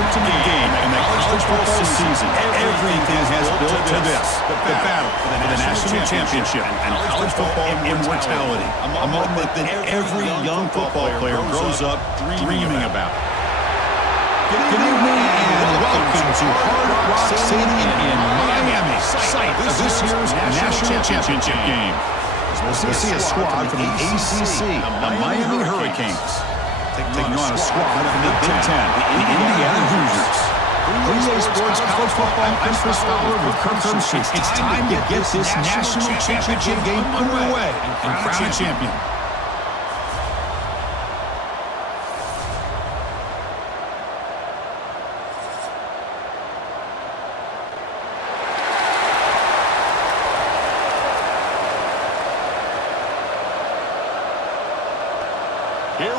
ultimate game in the college football season. Everything has built to this. The battle for the national championship and college football immortality. A moment that every young football player grows up dreaming about. Good evening and welcome to Hard Rock Stadium in Miami, site of this year's national championship game. We'll see a squad from the ACC, the Miami Hurricanes, taking on a squad from the Big Ten, the Indiana Hoosiers. 3A Sports College Football, I'm Chris Fowler with Kirk Herbstreit. It's time to get this national championship game underway and crown a champion.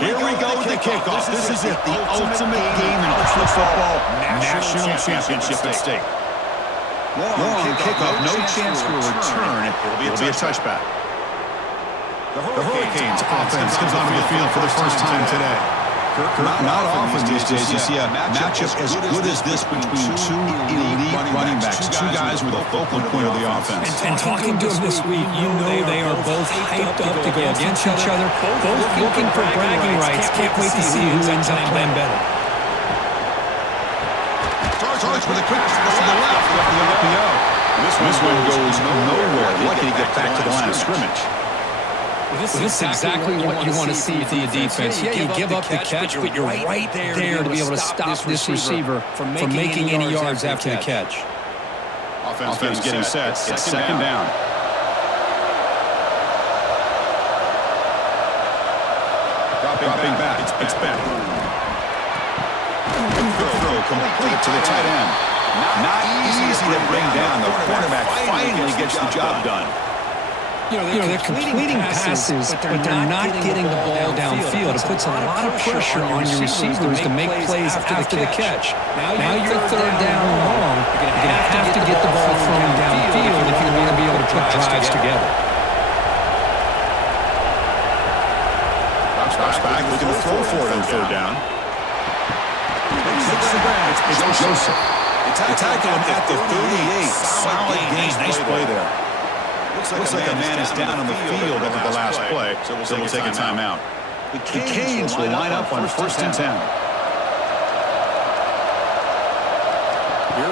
Here we go with the kickoff. This is it, the ultimate game in college football. National championship at stake. Long kickoff, no chance for a return. It'll be a touchback. The Hurricanes offense comes onto the field for the first time today. Not often these days you see a matchup as good as this between two elite running backs, two guys with a focal point of the offense. And talking to them this week, you know they are both hyped up to go against each other, both looking for bragging rights. Can't wait to see who ends up playing better. Starts with a crash to the left of the RPO. This one goes nowhere. Lucky to get back to the line of scrimmage. This is exactly what you want to see from the defense. Yeah, you give up the catch, but you're right there to be able to stop this receiver from making any yards after the catch. Offense getting set. It's second down. Dropping back. It's back. Throw complete to the tight end. Not easy to bring down. The quarterback finally gets the job done. You know, they're completing passes, but they're not getting the ball downfield. It puts a lot of pressure on your receivers to make plays after the catch. Now you're third down and long. You're going to have to get the ball thrown downfield if you're going to be able to put drives together. Drops back, looking to throw for it on third down. It's Joseph. Tackle him at the 38. Solid gain. Nice play there. Looks like a man is down on the field after the last play, so we'll take a timeout. The Canes will line up on 1st and 10.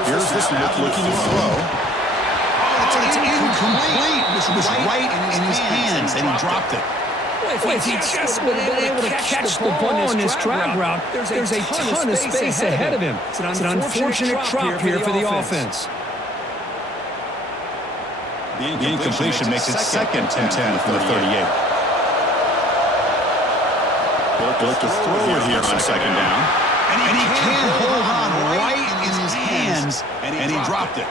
Here's the snap, looking to throw. Oh, it's incomplete. It was right in his hands, and he dropped it. If he just would have been able to catch the ball on this drag route, there's a ton of space ahead of him. It's an unfortunate drop here for the offense. The incompletion makes it 2nd and 10 from the 38. Look to throw it here on 2nd down. And he can't hold on right in his hands, and he dropped it.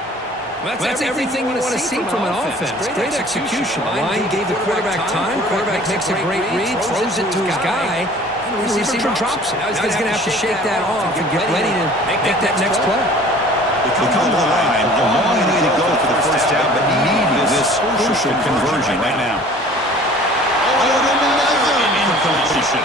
That's everything you want to see from an offense. Great execution. The line gave the quarterback time. Quarterback makes a great read, throws it to his guy, and the receiver drops it. Now he's going to have to shake that off and get ready to make that next play. They come to the line, a long way to go for the first down, but need this crucial conversion right now. Oh, another incompletion.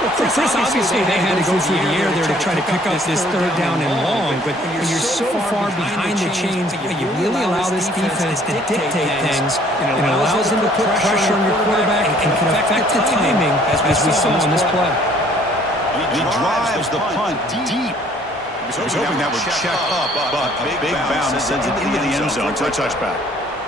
Well, Chris, obviously they had to go through the air there to try to pick up this third down and long, but when you're so far behind the chains, you really allow this defense to dictate things, and it allows them to put pressure on your quarterback and can affect the timing as we saw on this play. He drives the punt deep. He was hoping that would check up, but a big bounce sends it into the end zone for a touchback.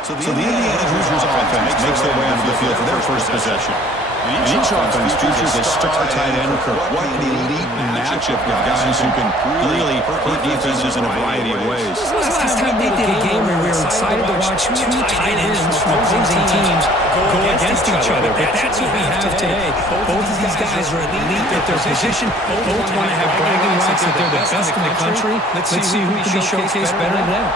So the Indiana Hoosiers offense makes their way onto the field for their first possession. And each offense features a star tight end. What an elite matchup of guys who can really hurt defenses in a variety of ways. When was the last time they did a game where we were excited to watch two tight ends from opposing teams go against each other? But that's what we have today. Both of these guys are elite at their position. Both want to have bragging rights that they're the best in the country. Let's see who can be showcased better today.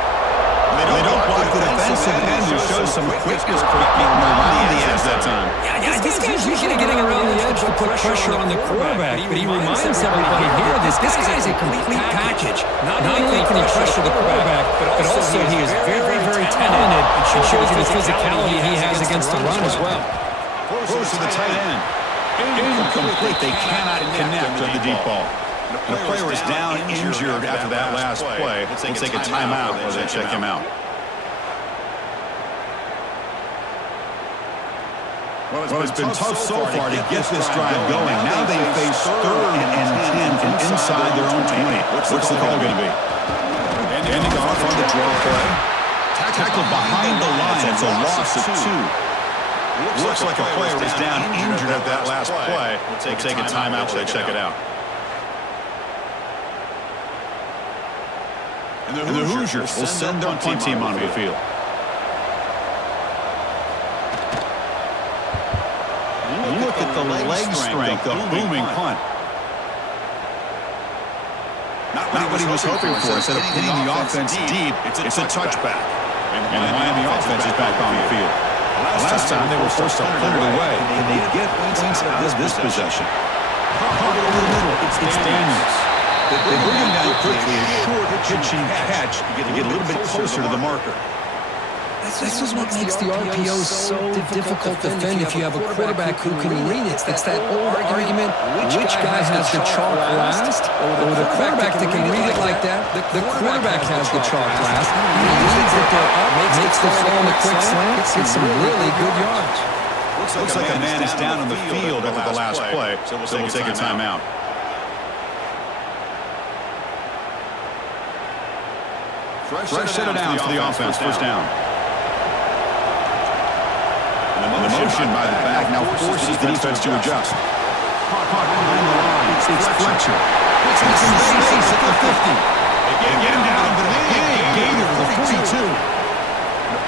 They don't block the defensive end who shows some quickness getting around the edge that time. Yeah, this guy's usually getting around the edge to put pressure on the quarterback, but he reminds everybody here this guy's a complete package. Not only can he pressure the quarterback, but also he is very, very talented and shows you the physicality he has against the run as well. Throws to the tight end. Incomplete. They cannot connect on the deep ball. The player is down injured after that last play. We'll take a timeout while they check him out. Well, it's been tough so far to get this drive going. Now they face 3rd and 10 from inside their own 20. What's the call going to be? Ending off on the draw play. Tackled behind the line. It's a loss of 2. Looks like a player is down injured at that last play. We'll take a timeout while they check it out. And the Hoosiers will send their punt team onto the field. Look at the leg strength of booming punt. Not what he was hoping for. Instead of hitting the offense deep, it's a touchback. And the Miami offense is back on the field. Last time they were forced to punt it away. Can they get points out of this possession? Over the middle, it's Daniels. They bring him down quickly, a short pitching catch to get a little bit closer to the marker. This is what makes the RPO so difficult to defend if you have a quarterback who can read it. It's that old argument, which guy has the chalk last, or the quarterback that can read it like that. The quarterback has the chalk last. He reads it there up, makes the throw on the quick slant, gets some really good yards. Looks like a man is down on the field after the last play, so we'll take a timeout. Fresh set it down for the offense, first down. The motion by the back now forces the defense to adjust. Caught behind the line. It's Fletcher. It's in space at the 50. They get him down, but a big gain over the 42.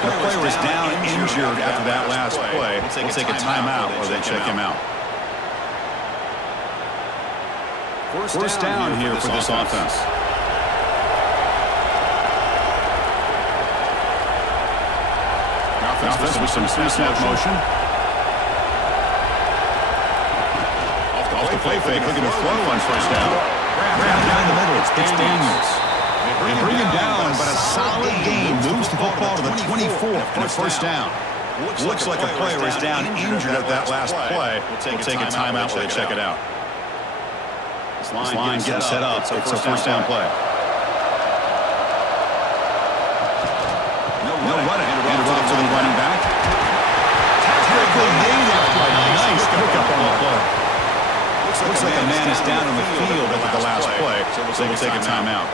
The player is down injured after that last play. We'll take a timeout while they check him out. First down here for this offense. Offense with some snap motion. Off the play fake, looking to throw on first down. Grab down the middle, it's Daniels. They bring him down, but a solid gain moves the football to the 24 and a first down. Looks like a player is down injured at that last play. We'll take a timeout while they check it out. This line getting set up. It's a first down play. No running. Handed off to the running back. Tackle made after a nice pickup on the play. Looks like a man is down on the field after the last play, so we'll take a timeout.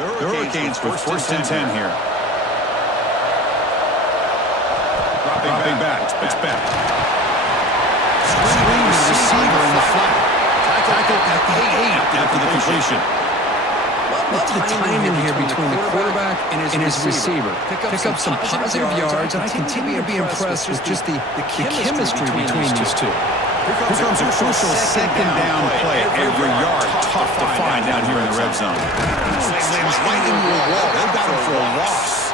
The Hurricanes with first and 10 here. Dropping back. It's back. Screen receiver in the flat. Tackle at the 8 after the completion. Look at the timing here between the quarterback and his receiver. Pick up some positive yards, and I continue to be impressed with just the chemistry between these two. Here comes a crucial second down play. Every yard tough to find down here in the red zone. Slams right into the wall. They've got him for a loss.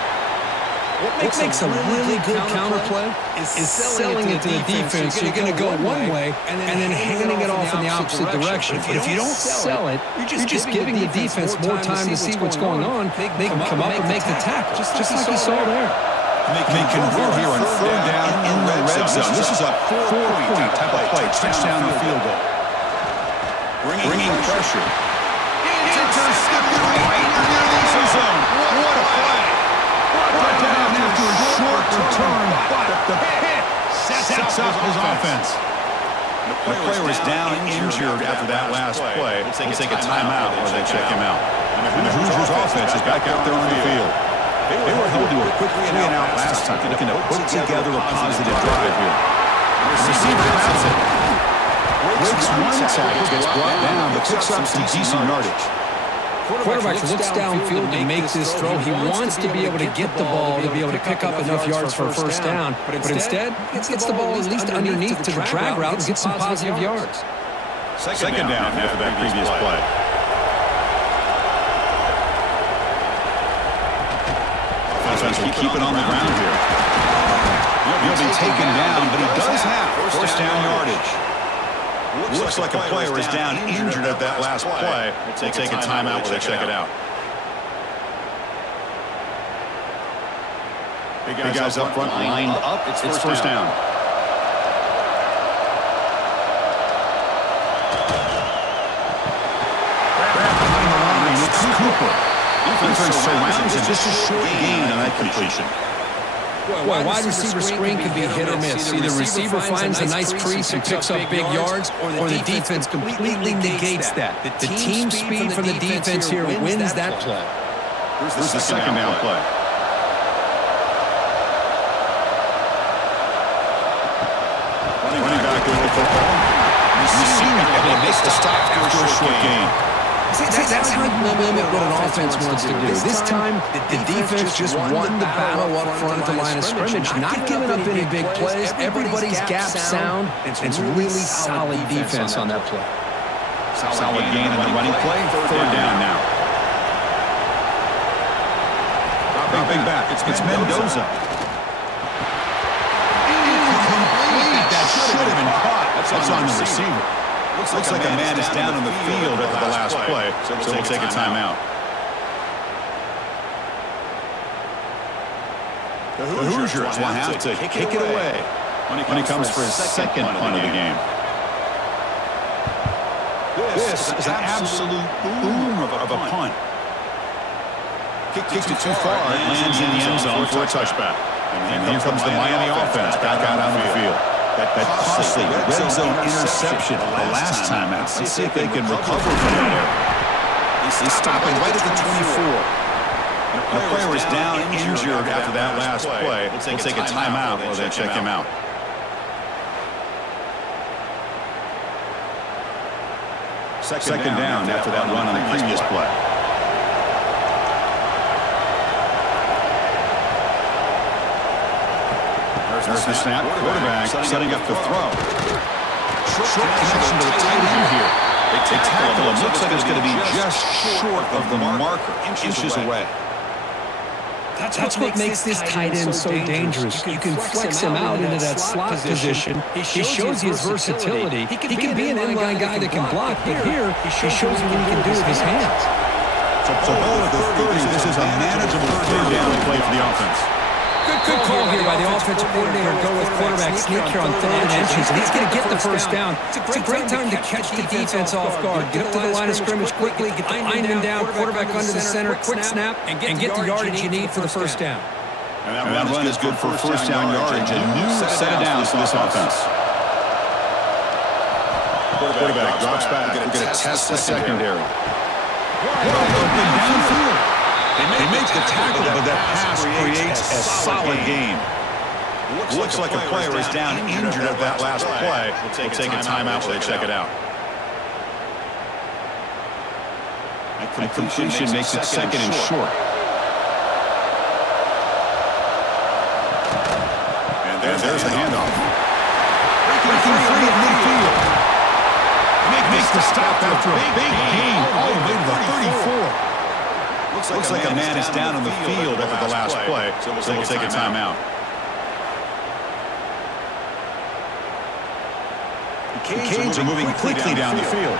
What makes a really good counterplay is selling it to the defense. So you're going to go one way and then handing it off in the opposite direction. But if you don't sell it, you're just giving the defense more time to see what's going on. They can come up and make the tackle, just like you saw there. They convert here on third down in the red zone. This is a 4-point type of play. Touchdown or field goal. Bringing pressure. Intercepted right near the end zone. What a play. Brought down after a short return, but the hit sets up his offense. The player is down injured after that last play. We'll take a timeout while they check him out. And the Hoosiers offense is back out there on the field. They were held to a quick 3-and-out last time, looking to put together a positive drive here. Receiver has it. Breaks one tackle, gets brought down, but picks up some decent yardage. Quarterback looks downfield to make this throw. He wants to be able to get the ball, to be able to pick up enough yards for a first down. But instead, he gets the ball at least underneath to the drag route and gets some positive yards. Second down after that previous play. Offense will keep it on the ground here. He'll be taken down, but he does have first down yardage. Looks like a player is down injured at that last play. We'll take a timeout while they check it out. Big guys up front, lined up. It's first down. Cooper. Defense surrounds him. Just a short gain on that completion. Boy, wide receiver screen can be hit or miss. Either receiver finds a nice crease and picks up big yards, or the defense completely negates that. The team speed from the defense here wins that play. Here's the second down play. Running back over football. Receiving able to make the stop after a short gain. That's how you limit what an offense wants to do. This time, the defense just won the battle up front at the line of scrimmage, not giving up any big plays. Everybody's gap sound. It's really solid defense on that play. Solid gain on the running play. Third down now. Dropping back. It's Mendoza. That should have been caught. That's on the receiver. Looks like a man is down on the field after the last play, so we'll take a timeout. The Hoosiers will have to kick it away when he comes for his second punt of the game. This is an absolute boom of a punt. Kicked it too far, it lands in the end zone for a touchback. And here comes the Miami offense back out on the field. That costly red zone interception the last time out. Let's see if they can recover from that error. He's stopping right at the 24. The player was down injured after that last play. We'll take a timeout while they check him out. Second down after that run on the previous play. There's the snap. Quarterback setting up the throw. Short connection to the tight end here. They tackle him. Looks like it's going to be just short of the marker, inches away. That's what makes this tight end so dangerous. You can flex him out into that slot position. He shows you his versatility. He can be an inline guy that can block, but here he shows you what he can do with his hands. So ball at the 30. This is a manageable third down play for the offense. Good call here by the offensive coordinator. Go with quarterback sneak here on third and inches, and he's going to get the first down. It's a great time to catch the defense off guard. Get up to the line of scrimmage quickly, get the lineman down, quarterback under the center, quick snap, and get the yardage you need for the first down. And that run is good for first down yardage. A new set of downs for this offense. Quarterback drops back. We're going to test the secondary. Open downfield. They make the tackle, but that pass creates a solid gain. Looks like a player is down injured at that last play. We'll take a timeout while they check it out. A completion makes it second and short. And there's the handoff. Breaking free at midfield. Makes the stop after a big gain all the way to the 34. Looks like a man is down on the field after the last play, so we'll take a timeout. The Canes are moving quickly down the field.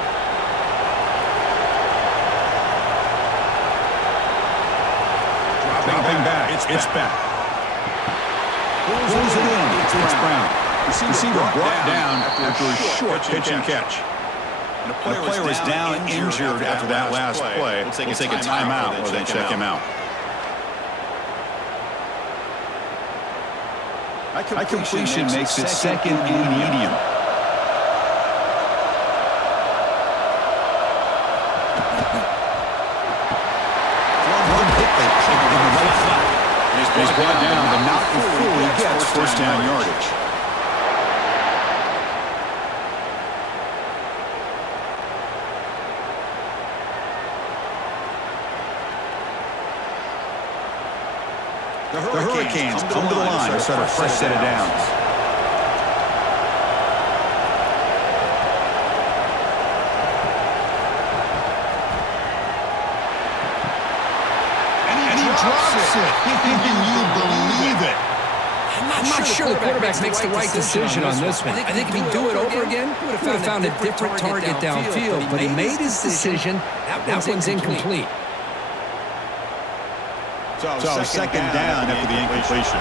Dropping back. It's back. Pulls it in. It's Brown. Receiver brought down after a short pitch and catch. And the player is down injured after that last play. We'll take a timeout while they check him out. That completion makes it second and medium. He's brought down, but not before he gets first down yardage. The Hurricanes come to the line to start a fresh set of downs. And he drops it. Can you believe it? I'm not sure the quarterback makes the right decision on this one. I think if he'd do it over again, he would have found a different target downfield. But he made his decision. That one's incomplete. So second down after the incompletion.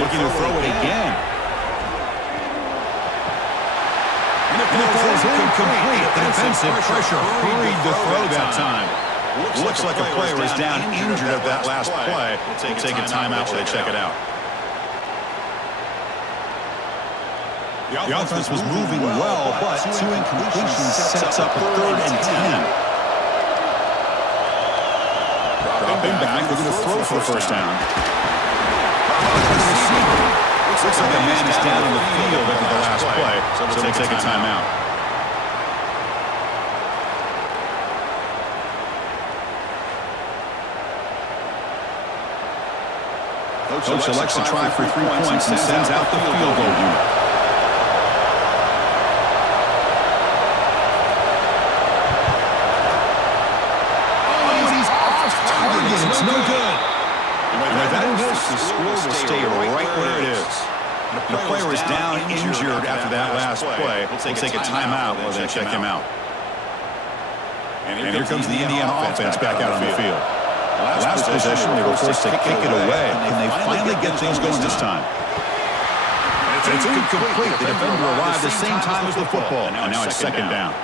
Looking to throw it again. And And the throw is incomplete. The defensive pressure hurried the throw that time. Looks like a player was down injured at that last play. We'll take a timeout while they check it out. The offense was moving well, but two incompletions sets up a 3rd and 10. Dropping back, they're going to throw for the first down. Looks like a man is down on the field after the last play, so we'll take a timeout. Coach elects to try for 3 points and sends out the field goal unit. It's no good. And with that miss, the score will stay right where it is. The player is down injured after that last play. We'll take a timeout while they check him out. And here comes the Indiana offense back out on the field. Last possession, they were forced to kick it away. Can they finally get things going this time? It's incomplete. The defender arrived the same time as the football. And now it's 2nd down.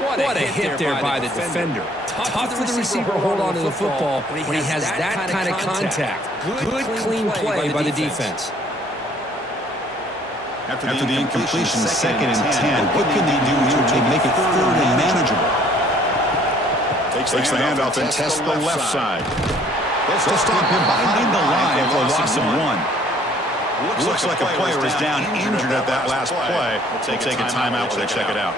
What a hit there by the defender. Tough for the receiver to hold on to the football when he has that kind of contact. Good, clean play by the defense. After the incompletion, 2nd and 10, what can they do here to make it 3rd and manageable? Takes the handoff and tests the left side. They'll stop him behind the line for a loss of 1. Looks like a player is down injured at that last play. We'll take a timeout while they check it out.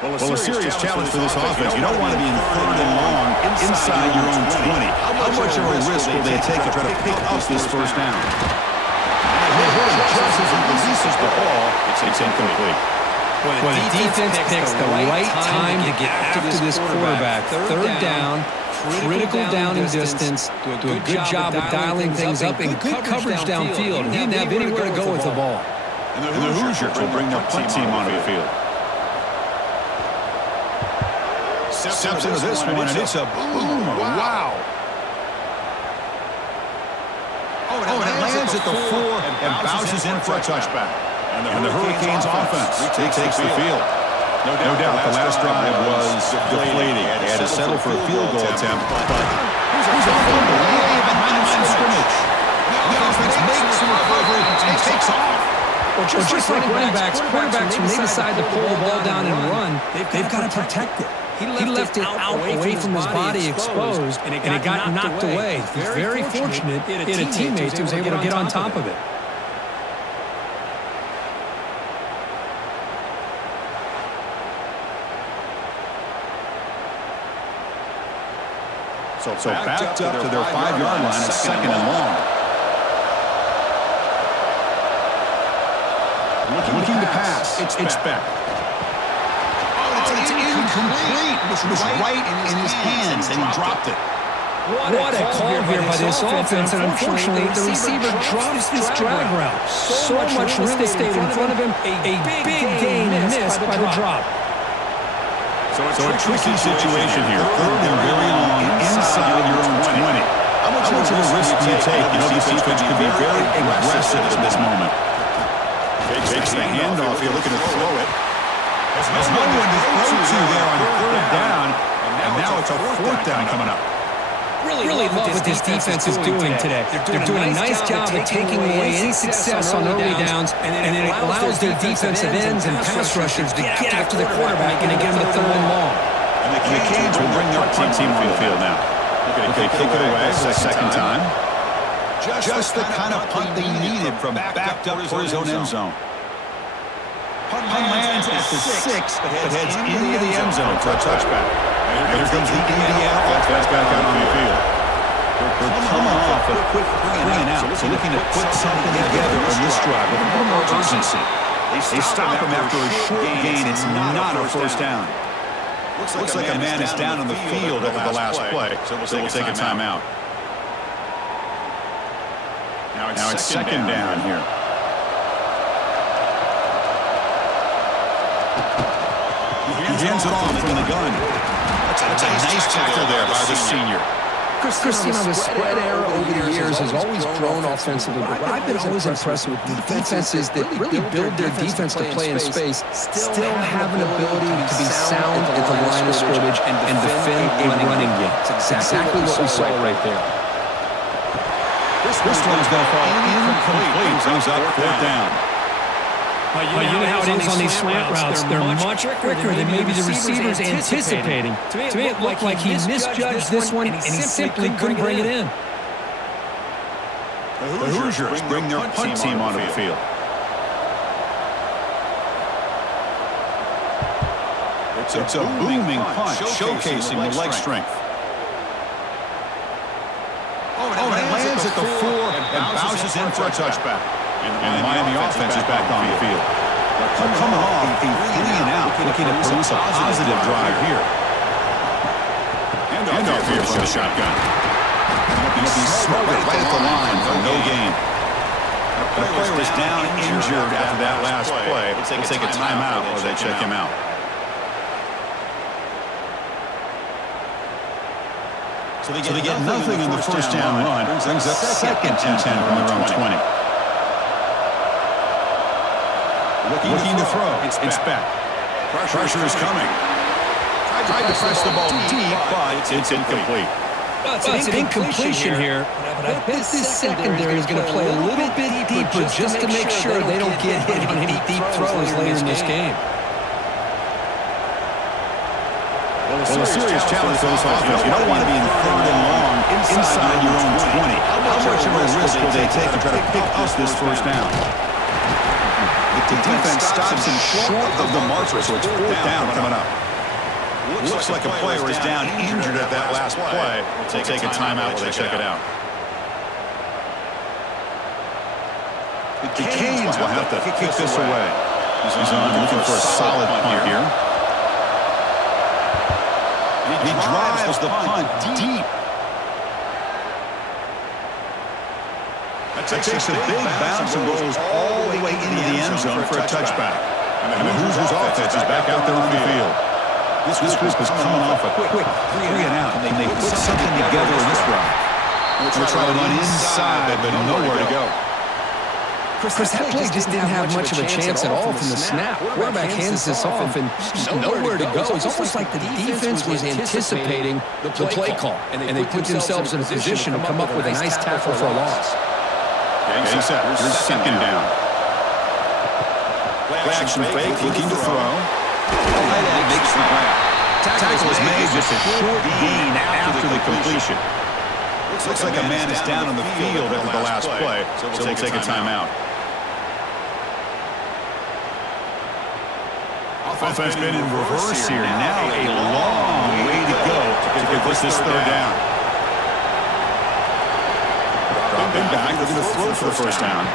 Well, a serious challenge for this offense. You don't want to be in 3rd and long inside your own 20. How much of a risk will they take to try to pick up this first down? And just as he releases the ball, it's incomplete. Well, the defense picks the right time to get after this quarterback. 3rd down, critical down and distance. Do a good job of dialing things up and good coverage downfield. He didn't have anywhere to go with the ball. And the Hoosiers will bring their punt team onto the field. Steps into this one, and it's a boomer. Wow. Oh, and it lands at the 4 and bounces in for a touchback. And the Hurricanes offense takes the field. No doubt the last drive was deflating. They had to settle for a field goal attempt, but he's a fumble way behind the line of scrimmage. The offense makes the recovery and takes off. Well, just like running backs, quarterbacks, when they decide to pull the ball down and run, they've got to protect it. He left it out away from his body exposed, and it got knocked away. He's very fortunate he had a teammate who was able to get on top of it. So backed up to their 5-yard line, it's 2nd and long. Looking to pass. It's Beck. It's incomplete. It was right in his hands, and he dropped it. What a call here by this offense, and unfortunately, the receiver drops this drag route. So much real estate in front of him, a big gain missed by the drop. So a tricky situation here. 3rd and very long inside your own 20. How much of a risk do you take? You know, this defense could be very aggressive at this moment. Takes the handoff here, looking to throw it. There's no one to throw to there on 3rd down, and now it's a 4th down coming up. Really love what this defense is doing today. They're doing a nice job of taking away any success on early downs, and it allows their defensive ends and pass rushers to get after the quarterback and get him to 3rd and long. And the Canes will bring their punt team to the field now. Okay, kick it away for the 2nd time. Just the kind of punt they needed from backed up for his own end zone. Punt lands at the 6, but heads into the end zone for a touchback. And here comes the Indiana offense back out on the field. They're coming off a quick 3-and-out, so looking to put something together on this drive with a little more urgency. They stop him after a short gain. It's not a first down. Looks like a man is down on the field after the last play, so we'll take a timeout. Now it's 2nd down here. He hands it off from the gun. That's a nice tackle there by the senior. Christian, the spread era over the years has always grown offensively, but what I've been always impressed with defenses that really build their defense to play in space still have an ability to be sound at the line of scrimmage and defend a running game. It's exactly what we saw right there. This one's going to fall incomplete. Brings up fourth down. You know how it is on these slant routes. They're much quicker than maybe the receiver's anticipating. To me, it looked like he misjudged this one, and he simply couldn't bring it in. The Hoosiers bring their punt team onto the field. It's a booming punt, showcasing the leg strength. Oh, and it lands at the 4 and bounces in for a touchback. And the Miami offense is back on the field. They're coming off a 3 and out, looking to produce a positive drive here. And off here from the shotgun. He'll be smothered right at the line for no gain. The player was down injured after that last play. They'll take a timeout or they check him out. So they get nothing in the first down run. Brings up second and 10 from their own 20. Looking to throw. It's back. Pressure is coming. Tried to press the ball deep, but it's incomplete. It's an incompletion here, but I bet this secondary is going to play a little bit deeper just to make sure they don't get hit on any deep throws later in this game. Well, a serious challenge for this offense. You don't want to be in third and long inside your own 20. How much of a risk will they take to try to pick up this first down? The defense stops him short of the marker, so it's fourth down coming up. Looks like a player is down injured at that last play. They'll take a timeout while they check it out. The Canes will have to kick this away. He's on looking for a solid punt here. He drives the punt deep. That takes a big bounce and goes all the way into the end zone for a touchback. And the Hoosiers offense is back out there on the field. This group is coming off a quick 3 and out, and they put something together in this round. They're trying to run inside, but nowhere to go. Chris, that play just didn't have much of a chance at all from the snap. Quarterback hands this off and nowhere to go. It's almost like the defense was anticipating the play call, and they put themselves in a position to come up with a nice tackle for a loss. Getting set. Here's second down. Play action fake, looking to throw. Makes the grab. Tackle is made just a short gain after the completion. Looks like a man is down on the field after the last play, so we'll take a timeout. Offense been in reverse here. Now a long way to go to get this third down. Dropping back, they're going to throw for the first down.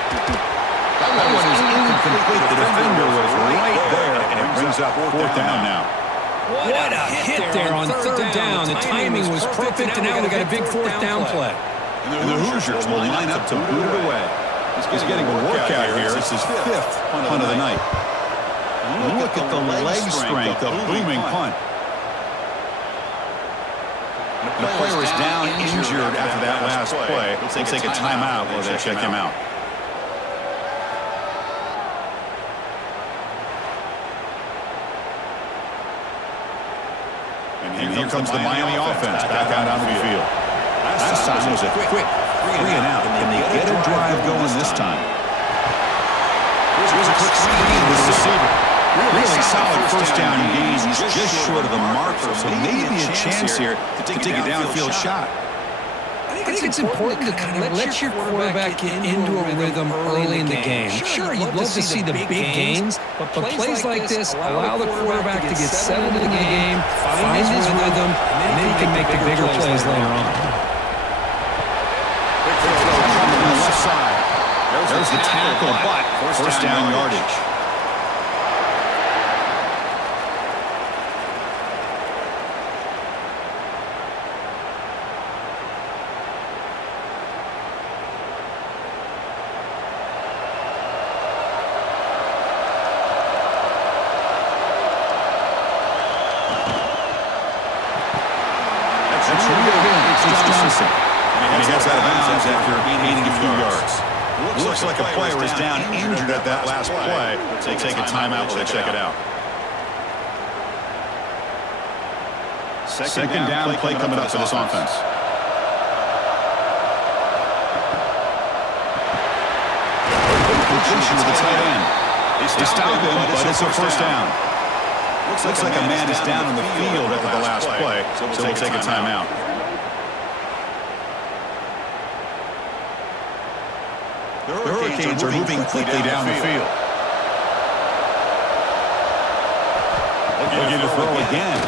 That one is incomplete. The defender was right there, and it brings up fourth down now. What a hit there on third down. The timing was perfect, and now we got a big fourth down play. And the Hoosiers will line up to boot it away. He's getting a workout here. It's his fifth punt of the night. Look at the leg strength, the booming punt. The player is down injured after that last play. They'll take a timeout while they check him out. And here comes the Miami offense back out on the field. Last time was a quick 3 and out. Can they get a drive going this time? Here's a quick screen with the receiver. Really solid first down gain. He's just short of the marker, so maybe a chance here to take a downfield shot. I think it's important to kind of let your quarterback get into a rhythm early in the game. Sure, you'd love to see the big gains, but plays like this allow the quarterback to get settled in the game, find his rhythm, and then he can make the bigger plays later on. On the left side. There's the tackle, but first down yardage. Johnson. And he gets out of bounds after gaining a few yards. Looks like a player is down injured at that last play. They take a timeout while they check it out. Second down play coming up for this offense. Completion to the tight end. They stop him, but it's a first down. Looks like a man is down on the field after the last play, so we'll take a timeout. The Hurricanes are moving quickly down the field. Looking to throw again.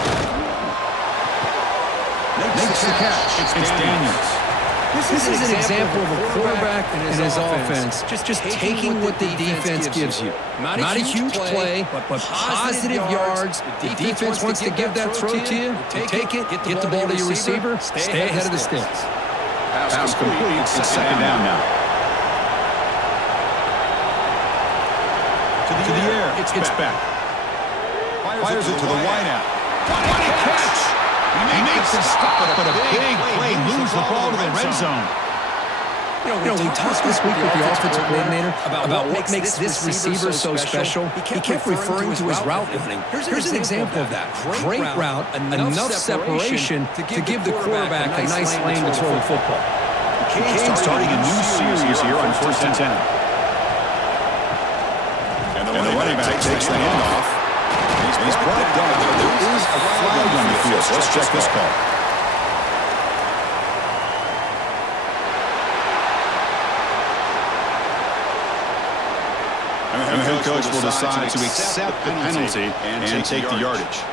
Makes the catch. It's Daniels. This is an example of a quarterback and his offense just taking what the defense gives you. Not a huge play, but positive yards. The defense wants to give that throw to you. Take it, get the ball to your receiver, stay ahead of the sticks. Pass complete. It's second down now. To the air. It's back. Fires it to the wideout. What a catch! He makes the stop, but a big play moves the ball to the red zone. You know, we talked this week with the offensive coordinator about what makes this receiver so special. He kept referring to his route running. Here's an example of that. Great route, enough separation to give the quarterback a nice lane to throw the football. The Canes starting a new series here on 1st and 10. And the running back takes the handoff. He's brought down. There is a flag on the field. So let's check this call. And the head coach will decide to accept the penalty and take the yardage.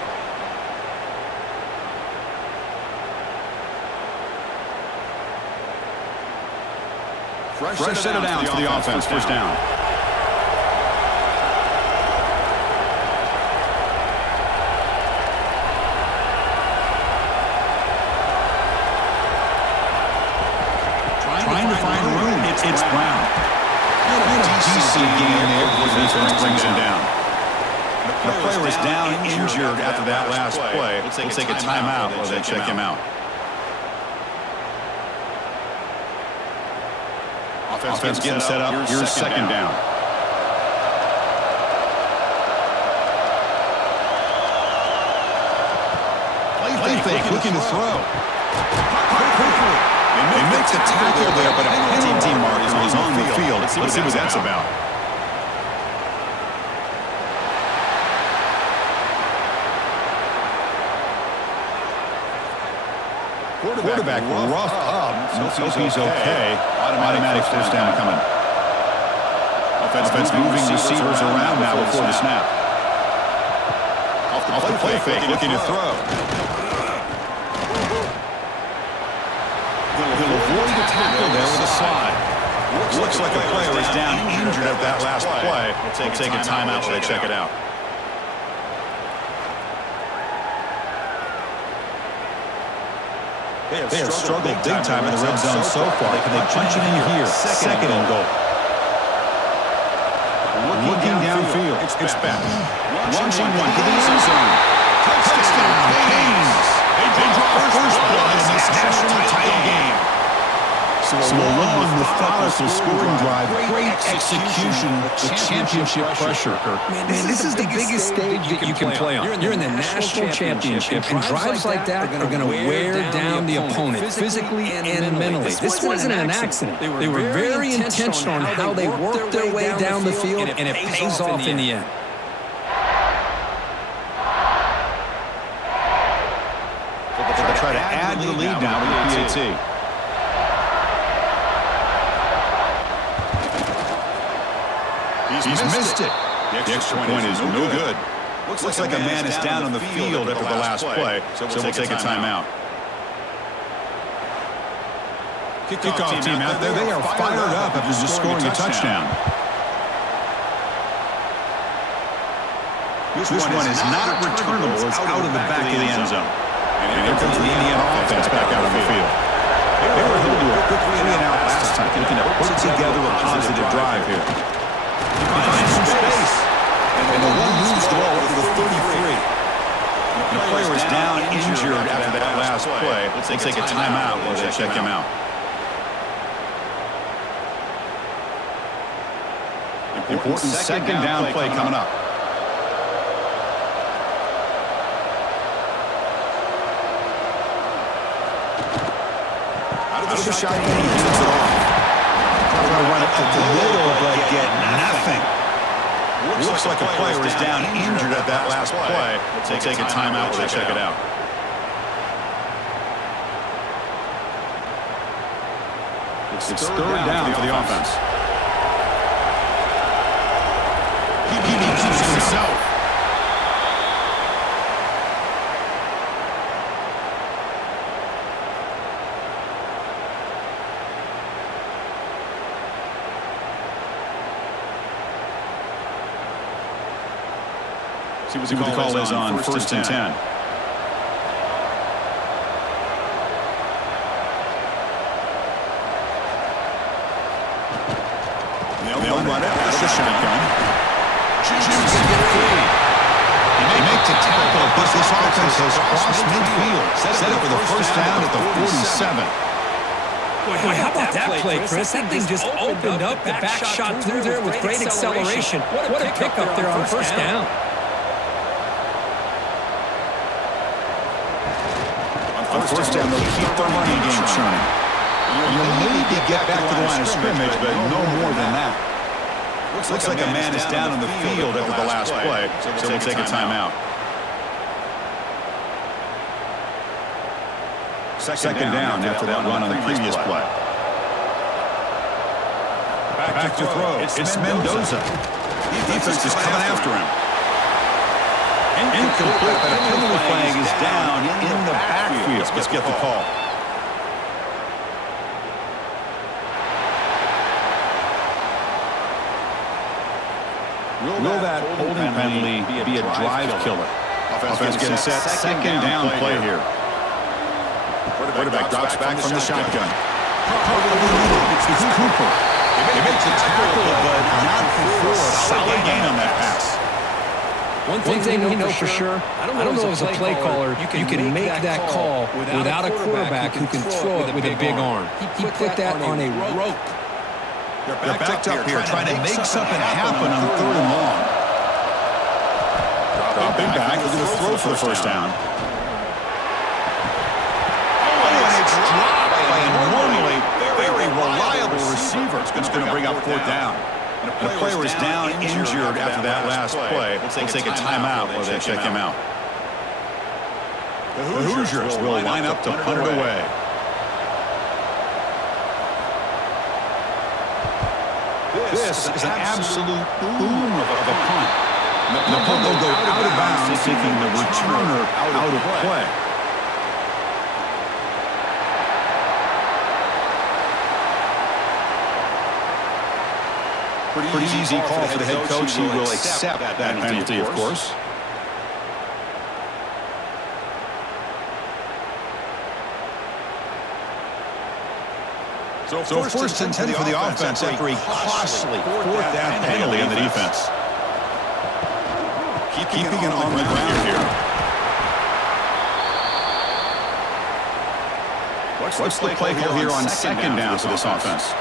Fresh set of downs for the offense. First down. Trying to find room. It's Brown. Decent game there before the defense brings him down. The player was down injured after that last play. We'll take a timeout while they check him out. Offense getting set up. Here's second down. Play fake, looking to throw. They make the tackle there, but a penalty marker is on the field. Let's see what that's about. Quarterback roughed up. Hope he's okay. Automatic first down coming. Offense moving receivers around now before the snap. Off the play fake, looking to throw. He'll avoid the tackle there with a slide. Looks like a player is down injured at that last play. We'll take a timeout while they check it out. They have struggled big time in the red zone so far. Can they punch it in here? Second and goal. Looking downfield. It's back. Launching one to the end zone. Touchdown, Canes. They draw first blood in this national title game. So a long, methodical scoring drive. Great execution with championship pressure. Man, this is the biggest stage that you can play on. You're in the national championship, and drives like that are going to wear down the opponent physically and mentally. This wasn't an accident. They were very intentional on how they worked their way down the field, and it pays off in the end. They'll try to add to the lead now with the PAT. He's missed it. The extra point is no good. Looks like a man is down on the field after the last play, so we'll take a timeout. Kickoff team out there. They are fired up after just scoring a touchdown. This one is not returnable. It's out of the back of the end zone. And here comes the Indiana offense back out on the field. They were able to do a quick 3-and-out last time, looking to put together a positive drive here. He finds some space. And the one moves the ball over the 33. The player is down injured after that last play. We'll take a timeout while they check him out. Important second down play coming up. Out of the shotgun, he hands it off. Trying to run it to the middle, but get nothing. Looks like a player is down injured at that last play. We'll take a timeout while they check it out. It's third down for the offense. He keeps it himself. See what the call is on first and 10. They'll run it out of the shotgun. He makes a tackle, but this offense has crossed midfield. Set up for the first down at the 47. Boy, how about that play, Chris? That thing just opened up. The back shot through there with great acceleration. What a pickup there on first down. On first down, they'll keep the running game churning. You'll maybe get back to the line of scrimmage, but no more than that. Looks like a man is down on the field after the last play, so we'll take a timeout. Second down after that run on the previous play. Back to throw. It's Mendoza. Defense is coming after him. Incomplete, but a penalty flag is down in the backfield. Let's get the call. Will that holding penalty be a drive killer? Offense getting set. Second down play here. Quarterback drops back from the shotgun. It's Cooper. He makes a tackle, but not before a solid gain on that pass. One thing we know for sure, I don't know as a play caller, you can make that call without a quarterback who can throw it with a big arm. He put that on a rope. They're backed up here trying to make something happen on third and long. Dropping back, looking to throw for the first down. It's dropped by a normally very reliable receiver. It's going to bring up fourth down. And the player is down injured after that last play. We'll take a timeout while they check him out. The Hoosiers will line up to punt it away. This is an absolute boom of a punt. The punt will go out of bounds, taking the returner out of play. Pretty easy call for the head coach. He will accept that penalty, of course. So first and 10 for the offense after a costly fourth down penalty on the defense. Keeping it on the ground here. What's the play call here on second down for this offense?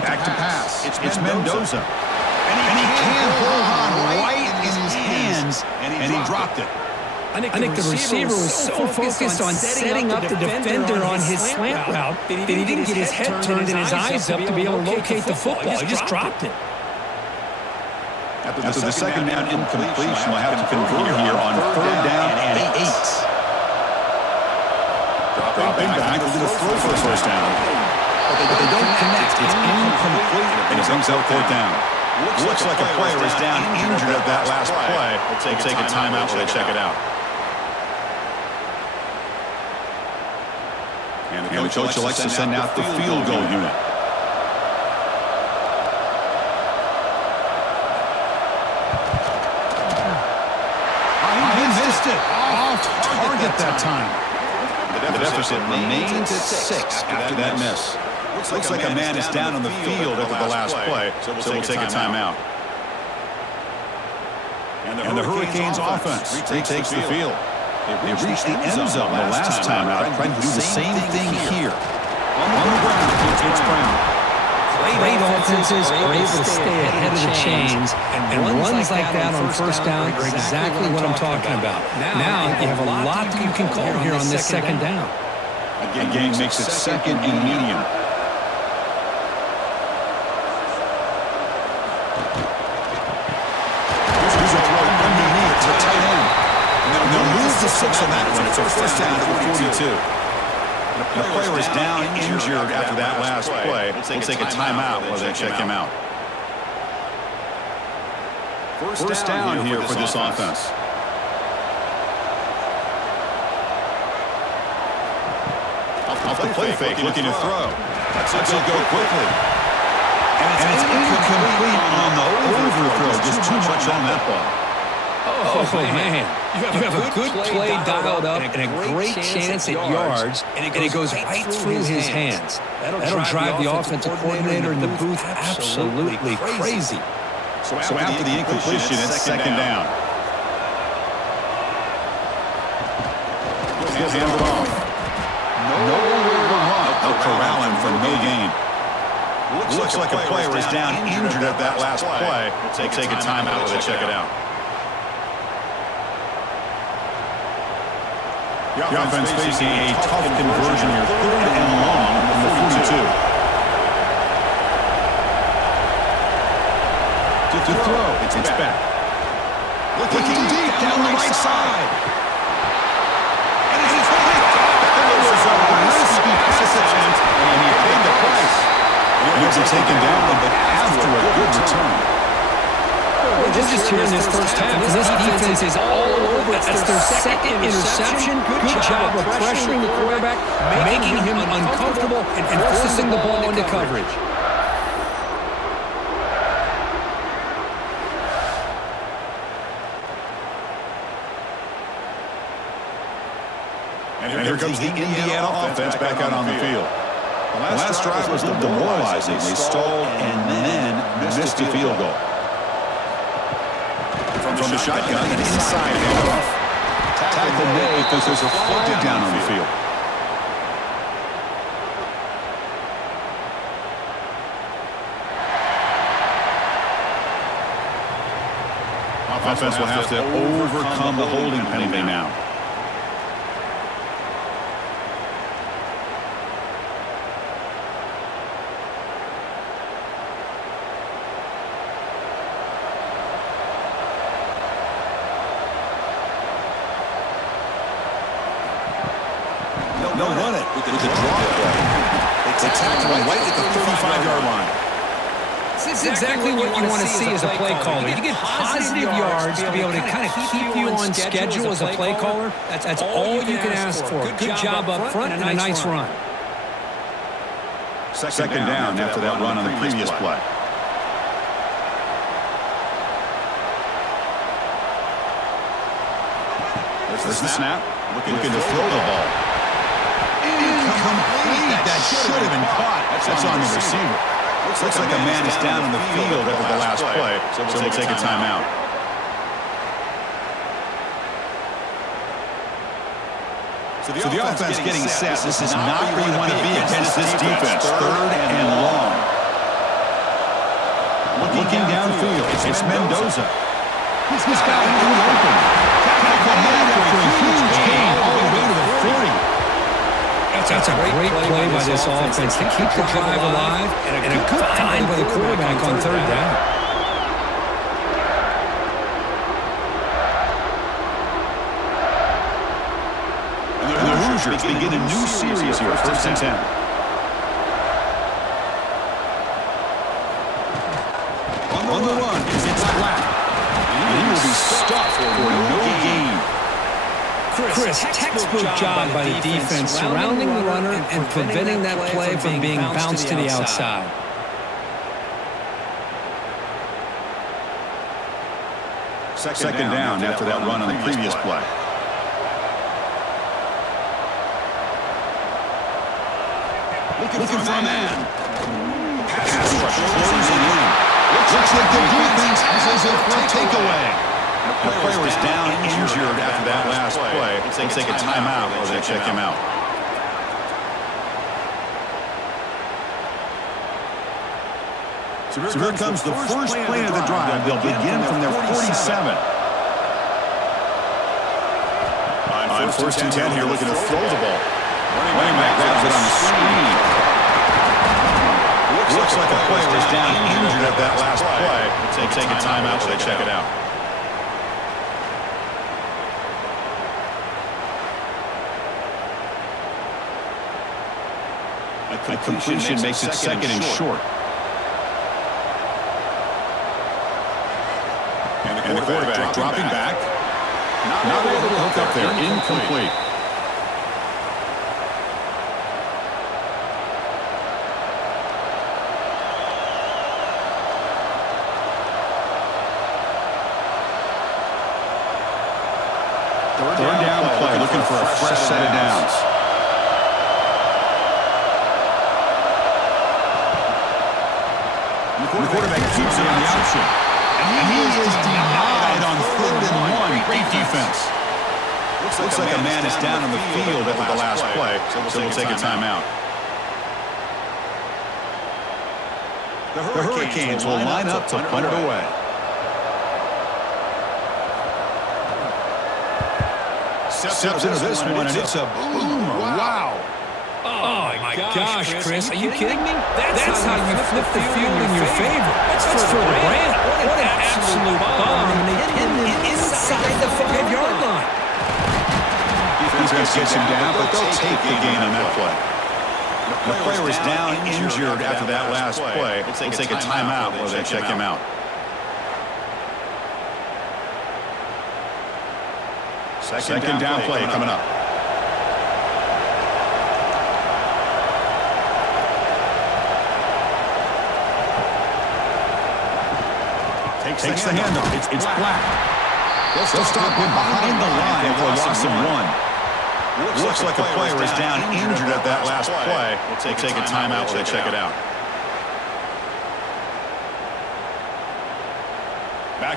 Back to pass. It's Mendoza. And he can't hold on right in his hands, and he dropped it. I think the receiver was so focused on setting up the defender on his slant route that he didn't get his head turned and his eyes up to be able to locate the football. He just dropped it. After the second down incompletion, we'll have to convert here on third down and 8. Dropping back, we're going to throw for the first down. But they don't connect. It's incomplete. And it brings out fourth down. Looks like a player is down injured at that last play. We'll take a timeout while they check it out. And the coach elects to send out the field goal unit. He missed it. Off target that time. The deficit remains at 6 after that miss. Looks like a man is down on the field after the last play, so we'll take a timeout. And the Hurricanes offense retakes the field. They reached the end zone the last time out, trying to do the same thing here. On the ground, it's Brown. Great offenses are able to stay ahead of the chains, and runs like that on first down are exactly what I'm talking about. Now you have a lot that you can call here on this second down. Again, makes it second and medium. Here's a throw underneath to tight end. And they'll move the 6 on that one. It's a first down to the 42. The player is down injured after that last play. We'll take a timeout while they check him out. First down here for this offense. Off the play fake, looking to throw. Let's go quickly. And it's incomplete on the overthrow. Just too much on that ball. Oh, man. You have a good play dialed up and a great chance at yards, and it goes right through his hands. That'll drive the offensive coordinator in the booth absolutely crazy. So after the incompletion, it's second down. He'll hand it off. Nowhere to run. They'll corral him for no gain. Looks like a player is down injured at that last play. We'll take a timeout while they check it out. The offense facing a tough conversion here. 3rd and long from the 42. To throw. It's back. Looking deep down the right side. And he's hit. That was a risky pass attempt, and he paid the price. Yards are taken down, but after a good return. We're just here in this first half, and this defense is all over. That's their second interception. Good job of pressuring the quarterback, making him uncomfortable, and forcing the ball into coverage. And here comes the Indiana offense back out on the field. The last drive was demoralizing. They stalled and then missed the field goal. From the shotgun, an inside handoff. Tackle made because there's a flag down on the field. Offense will have to overcome the holding penalty now. They'll run it with the draw play. They tackle him right at the 35-yard line. This is exactly what you want to see as a play caller. You get positive yards to be able to kind of keep you on schedule as a play caller. That's all you can ask for. Good job up front and a nice run. Second down after that run on the previous play. There's the snap. Looking to throw the ball. Incomplete. That should have been caught. That's on the receiver. Looks like a man is down in the field after the last play, so we'll take a timeout. So the offense getting set. This is not where you want to be against this defense. 3rd and long. Looking downfield, it's Mendoza. He's got him open. Tackle made after a huge gain all the way to the 40. That's a great play by this offense to keep the drive alive, and a good find by the quarterback on 3rd down. And the Hoosiers begin a new series here, 1st and 10. On the run, it's flat. And he will be stopped for no gain. Chris, textbook job by the defense surrounding the runner and preventing that play from being bounced to the outside. Second down after that run on the previous play. Looking for a man. Pass rush closing in. Looks like the defense has a takeaway. The player was down injured after that last play. Let's take a timeout while they check him out. So here comes the first play of the drive. They'll begin from their 47. On first and 10 here, looking to throw the ball. Running back grabs it on the screen. Looks like a player is down injured at that last play. They'll take a timeout while they check it out. A completion makes it second and short. And the quarterback dropping back. Not able to hook up there. Incomplete. Third down play, looking for a fresh set of downs. The quarterback keeps it on the option. And he is denied on 3rd and 1. Great defense. Looks like a man is down on the field after the last play, so we'll take a timeout. The Hurricanes will line up to punt it away. Steps into this one, and it's a boomer. Wow. Oh, my gosh, Chris. Are you kidding me? That's how you flip the field in your favor. That's for Grant. What an absolute bomb. And they pinned him inside the 5-yard line. Defense gets him down, but they'll take the gain on that play. The player is down injured after that last play. Let's take a timeout while they check him out. Second down play coming up. Takes the handoff. It's Black. They'll stop him behind the line for a loss of 1. Looks like a player is down injured at that last play. We'll take a timeout while they check it out.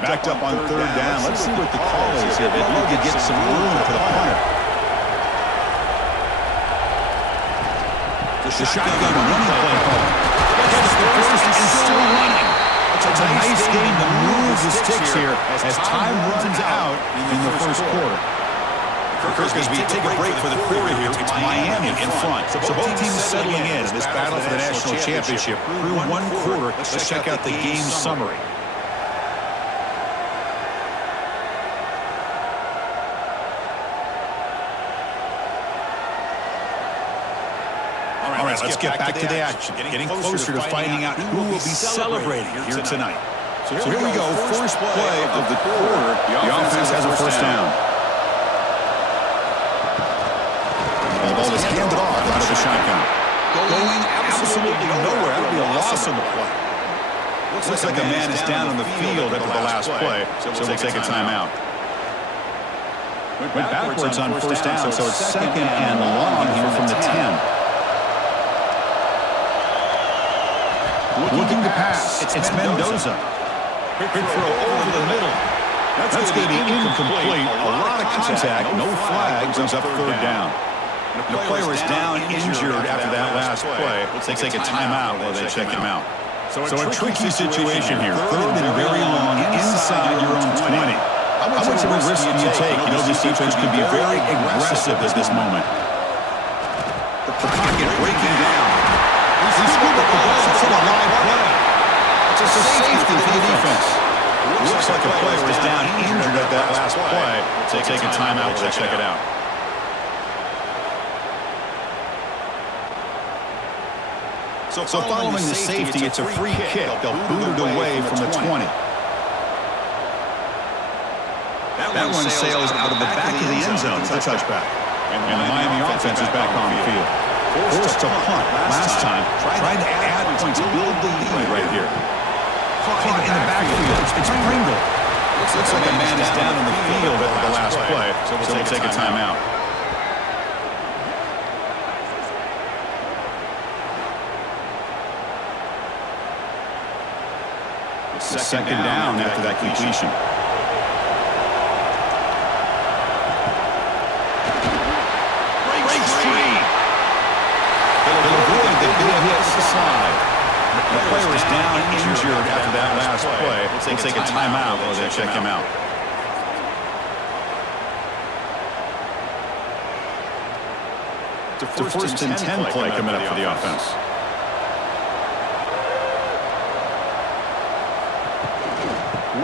Backed up on 3rd down. Let's see what the call is here. They'd love to get some room for the punter. The shotgun running play call. Gets the first and still running. It's a nice game to move the sticks here as time runs out in the first quarter. Chris, as we take a break for the quarter here, it's Miami in front. So both teams settling in this battle for the national championship. Through one quarter, let's check out the game summary. All right, let's get back to the action. Getting closer to finding out who will be celebrating here tonight. So here we go. First play of the quarter. The offense has a first down. The ball is handed off out of the shotgun. Going absolutely nowhere. That'll be a loss on the play. Looks like a man is down on the field after the last play, so we'll take a timeout. Went backwards on first down, so it's second and long here from the 10. Looking to pass. It's Mendoza. Quick throw over the middle. That's going to be incomplete. A lot of contact. No flags. Brings up 3rd down. The player is down injured after that last play. Let's take a timeout while they check him out. So a tricky situation here. 3rd and very long inside your own 20. How much of a risk do you take? You know, this defense could be very aggressive at this moment. The pocket breaking down. He's scooped up the ball. It's a live play. It's a safety for the defense. Looks like a player is down injured at that last play. They'll take a timeout to check it out. So following the safety, it's a free kick. They'll boot it away from the 20. That one sails out of the back of the end zone. It's a touchback. And the Miami offense is back on the field. Forced to punt last time. Trying to add points, build the lead right here. Caught in the backfield. It's Pringle. Looks like a man is down on the field at the last play, so we'll take a timeout. Second down after that completion. injured after that last play. We'll take a timeout while they check him out. It's a first and 10 play coming up for the offense.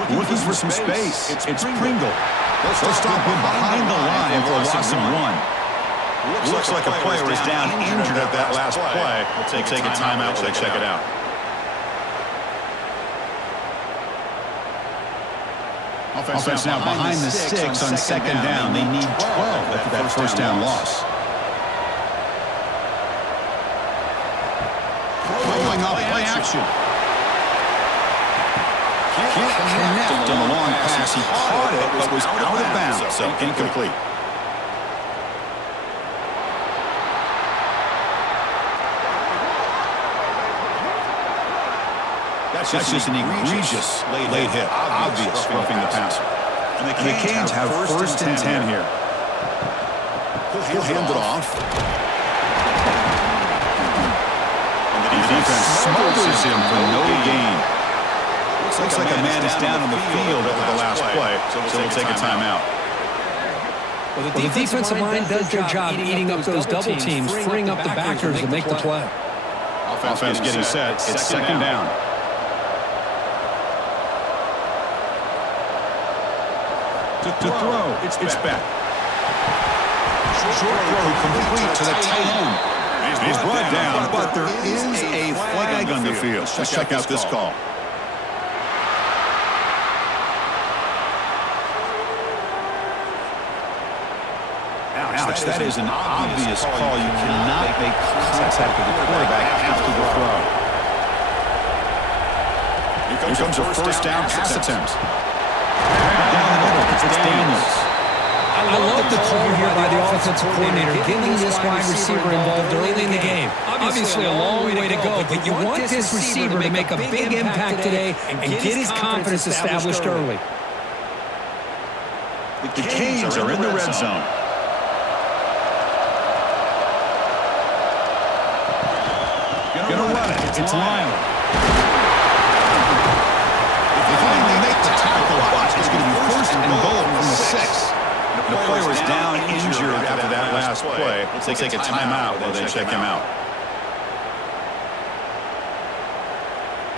Looking for some space. It's Pringle. They'll stop him behind the line for a loss of 1. Looks like a player is down injured at that last play. We'll take a timeout while they check it out. Offense now behind the 6 on second down. They need 12 after that first down loss. Throwing off play action. Can't connect on the long pass. He caught it, but was out of bounds, so incomplete. That's just an egregious late hit. Obvious roughing the passer. And the Canes have first and 10 here. He'll hand it off. And the defense smothers him for no gain. Looks like a man is down on the field after the last play, so we'll take a timeout. Well, the defensive line does their job eating up those double teams, freeing up the backers to make the play. Offense getting set. It's second down. To throw, it's back. Short throw complete to the tight end. He's brought down, but there is a flag on the field. Let's check out this call. Ouch, that is an obvious call. You cannot make contact with the quarterback after the throw. Here comes a first down pass attempt. Down the middle, it's Daniels. I love the call here by the offensive coordinator, getting this wide receiver involved early in the game. Obviously a long way to go, but you want this receiver to make a big impact today and get his confidence established early. The Canes are in the red zone. Gonna run it. It's Lyle. If they finally make the tackle, it's going to be first and goal from the 6. The player was down injured after that last play. We'll take a timeout while they check him out.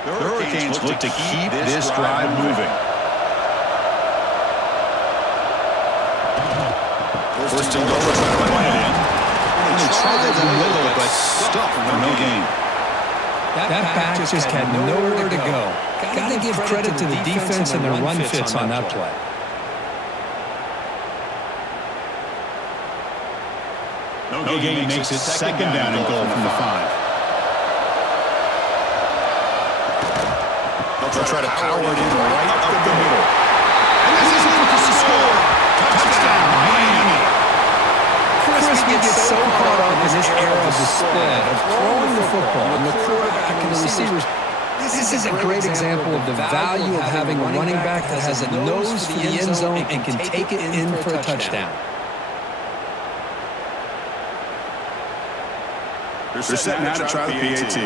The Hurricanes look to keep this drive moving. First and goal, trying to run it in. They tried the middle, but stuck for no gain. That back just had nowhere to go. Got to give credit to the defense and their run fits on that play. No gain makes it second down and goal from the 5. They'll try to power it in right up the middle. And this is it to score. Touchdown, Miami. Chris gets so caught up in this era of the split, of throwing the football, and the quarterback and the receivers. This is a great example of the value of having a running back that has a nose for the end zone and can take it in for a touchdown. They're setting out to try the PAT.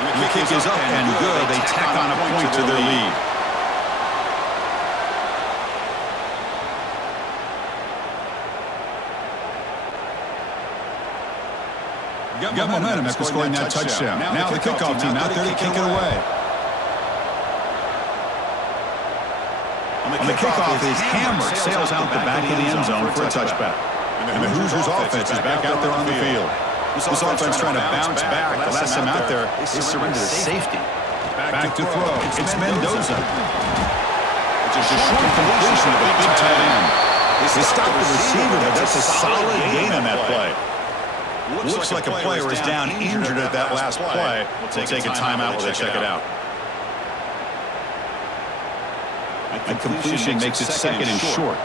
And the kick is up and good. They tack on a point to their lead. Got momentum after scoring that touchdown. Now the kickoff team out there to kick it away. On the kickoff, his hammer sails out the back of the end zone for a touchback. And the Hoosiers offense is back out there on the field. This offense trying to bounce back. The last time out there, they surrendered to safety. Back to throw. It's Mendoza. It's a short completion of a big tight end. They stopped the receiver, but that's a solid gain on that play. Looks like a player is down injured at that last play. We'll take a timeout while they check it out. And completion makes it second and short.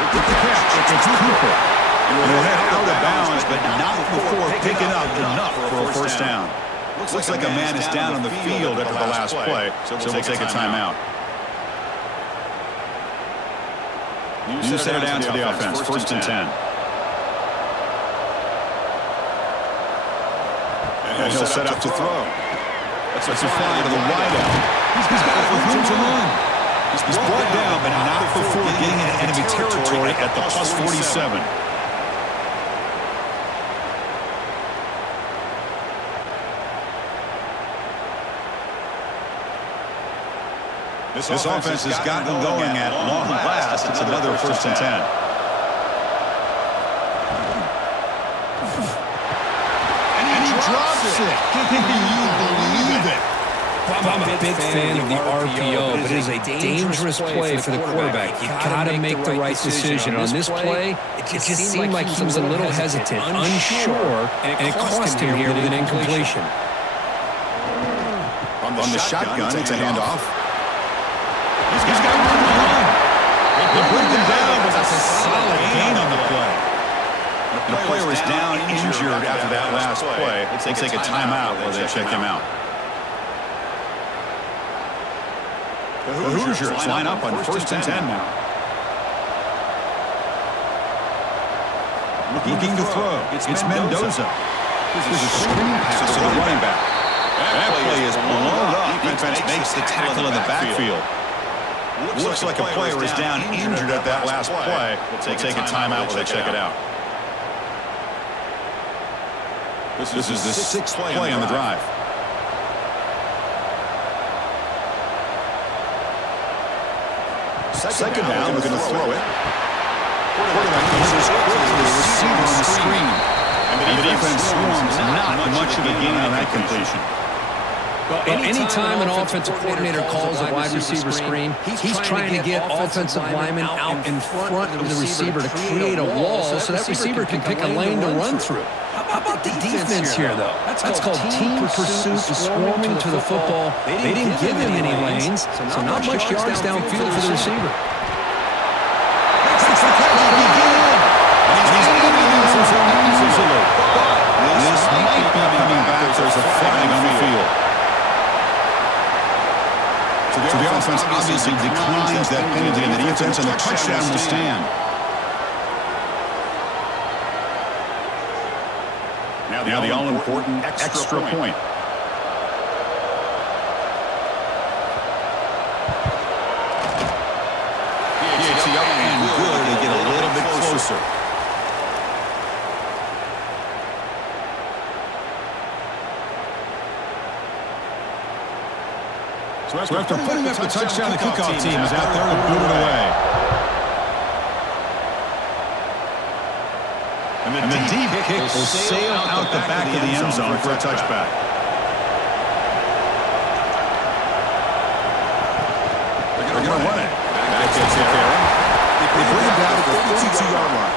With the catch, it's Cooper. And will head out of bounds, but not before picking up enough for a first down. Looks like a man is down on the field after the last play, so we'll take a timeout. You set it down to the offense. First and 10. And he'll set up to throw. That's a fly to the wideout. He's got room to run. He's brought down, but not before getting into enemy territory at the plus 47. This offense has gotten going at long last. It's another first and 10. And he drops it. Can you believe it? I'm a big fan of the RPO, but it is a dangerous play for the quarterback. You got to make the right decision. On this play, it just seemed like he was a little hesitant, unsure, and it cost him here with an incompletion. On the shotgun, it's a handoff. He's got room to run. They bring him down, but that's a solid gain on the play. The player is down injured after that last play. They take a timeout while they check him out. The Hoosiers line up on first and 10 now. Looking to throw. It's Mendoza. There's a screen pass to the running back. That play is blown up. Defense makes the tackle in the backfield. Looks like a player is down injured at that last play. They'll take a timeout while they check it out. This is the sixth play on the drive. Second down, we're going to throw it. Quarterback uses quickly the receiver on the screen. And the defense swarms, not much of a gain on that completion. Well, anytime an offensive coordinator calls a wide receiver screen, he's trying to get offensive linemen out in front of the receiver to create a wall so that receiver can pick a lane to run through. How about the defense here, though? That's called team pursuit, swarming to the football. They didn't give him any lanes, so not much yards downfield for the receiver. This might be coming back. There's a flag on the field. So the offense obviously declines that penalty, and the defense and the touchdown will stand. Now the all-important extra point. He hits the up and good to get a little bit closer. So after putting up the touchdown, the kickoff team is out there to boot it away. And the deep kick will sail out the back of the end zone for a touchback. They're going to run it. That gets it there. They bring it down to the 52-yard line.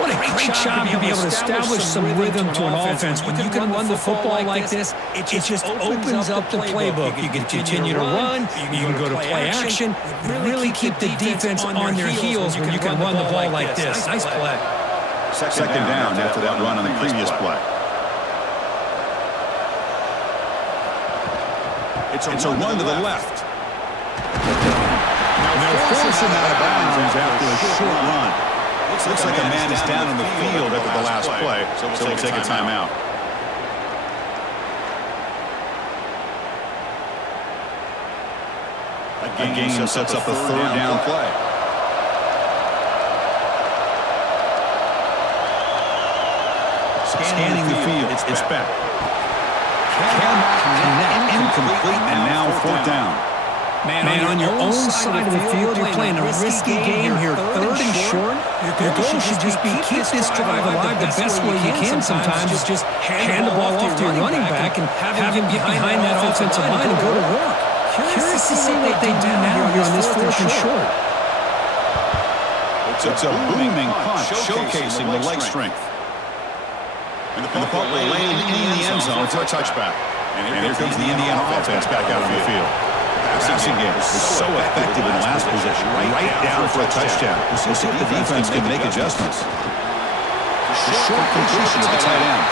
What a great job to be able to establish some rhythm to an offense. When you can run the football like this, it just opens up the playbook. You can continue to run, you can go to play action, really keep the defense on their heels when you can run the ball like this. Nice play. Second down after that run on the previous play. It's a run to the left. Now they're forcing out of bounds after a short run. Looks like a man is down on the field after the last play, so we'll take a timeout. That game sets up a third down play. Scanning the field, it's back. Cannot connect, incomplete, and now fourth down. Man, on your own side of the field, you're playing a risky game here. Third and short. Your goal should just be keep this drive alive the best way you can sometimes. Is just hand the ball off to your running back and have him get behind that offensive line and go to work. Curious to see what they do now here on this fourth and short. It's a booming punch showcasing the leg strength. And the punt will land in the end zone for a touchback. And here comes the Indiana offense back out on the field. Passing game was so effective in last position, right down for a touchdown. We'll see if the defense can make adjustments. The short completion to the tight end.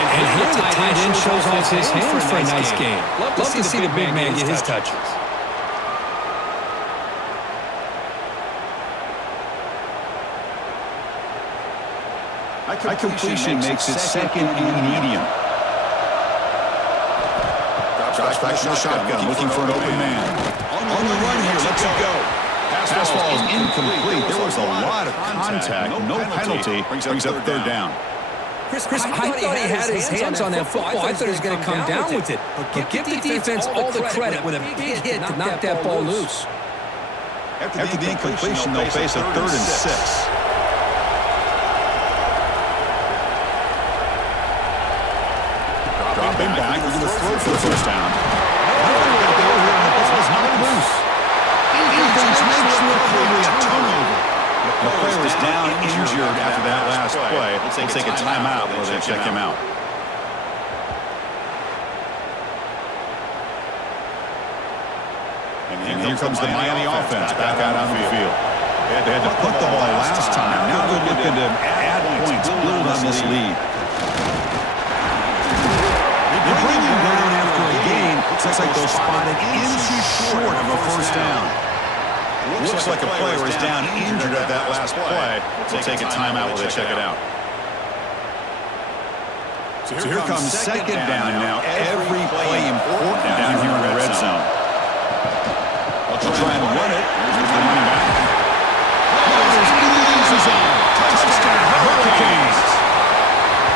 And here the tight end shows off his hands for a nice game. Love to see the big man get his touches. High completion makes it second and medium. Drops back to the shotgun, looking for an open man. On the run here, let's go. Pass ball is incomplete. There was a lot of contact. No penalty. Brings up third down. Chris, I thought he had his hands on that football. I thought he was going to come down with it. But give the defense all the credit with a big hit to knock that ball loose. After the incompletion, they'll face a 3rd and 6. Dropping back, we're going to throw for the first down. This was not loose. Probably a turnover. The player is down injured after that last play. We'll take a timeout while they check him out. And here comes the Miami offense back out on the field. They had to put the ball last time. Now they're looking to add points, build on this lead. They bring him down after a gain. Looks like they'll spot an inch short of a first down. Looks like a player is down injured at that last play. We'll take a timeout while they check it out. So here comes second down now. Every play important down here in the red zone. They'll try and run it. Here's the running back. Touchdown, Hurricanes.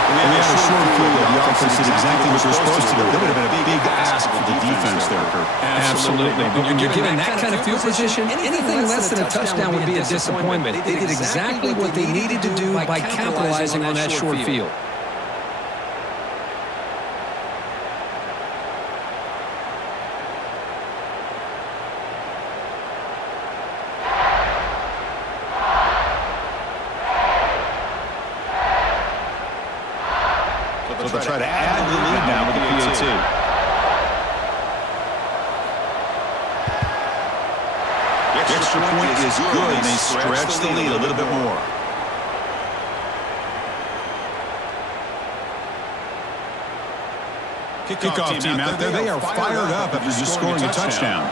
We had a short field. The offense did exactly what they're supposed to do. That would have been a big ask for the defense there, Kurt. Absolutely. When you're given that kind of field position, anything less than a touchdown would be a disappointment. They did exactly what they needed to do by capitalizing on that short field. So they'll try to add the lead now with the PAT. The extra point is good, and they stretch the lead a little bit more. Kickoff team out there. They are fired up after just scoring a touchdown.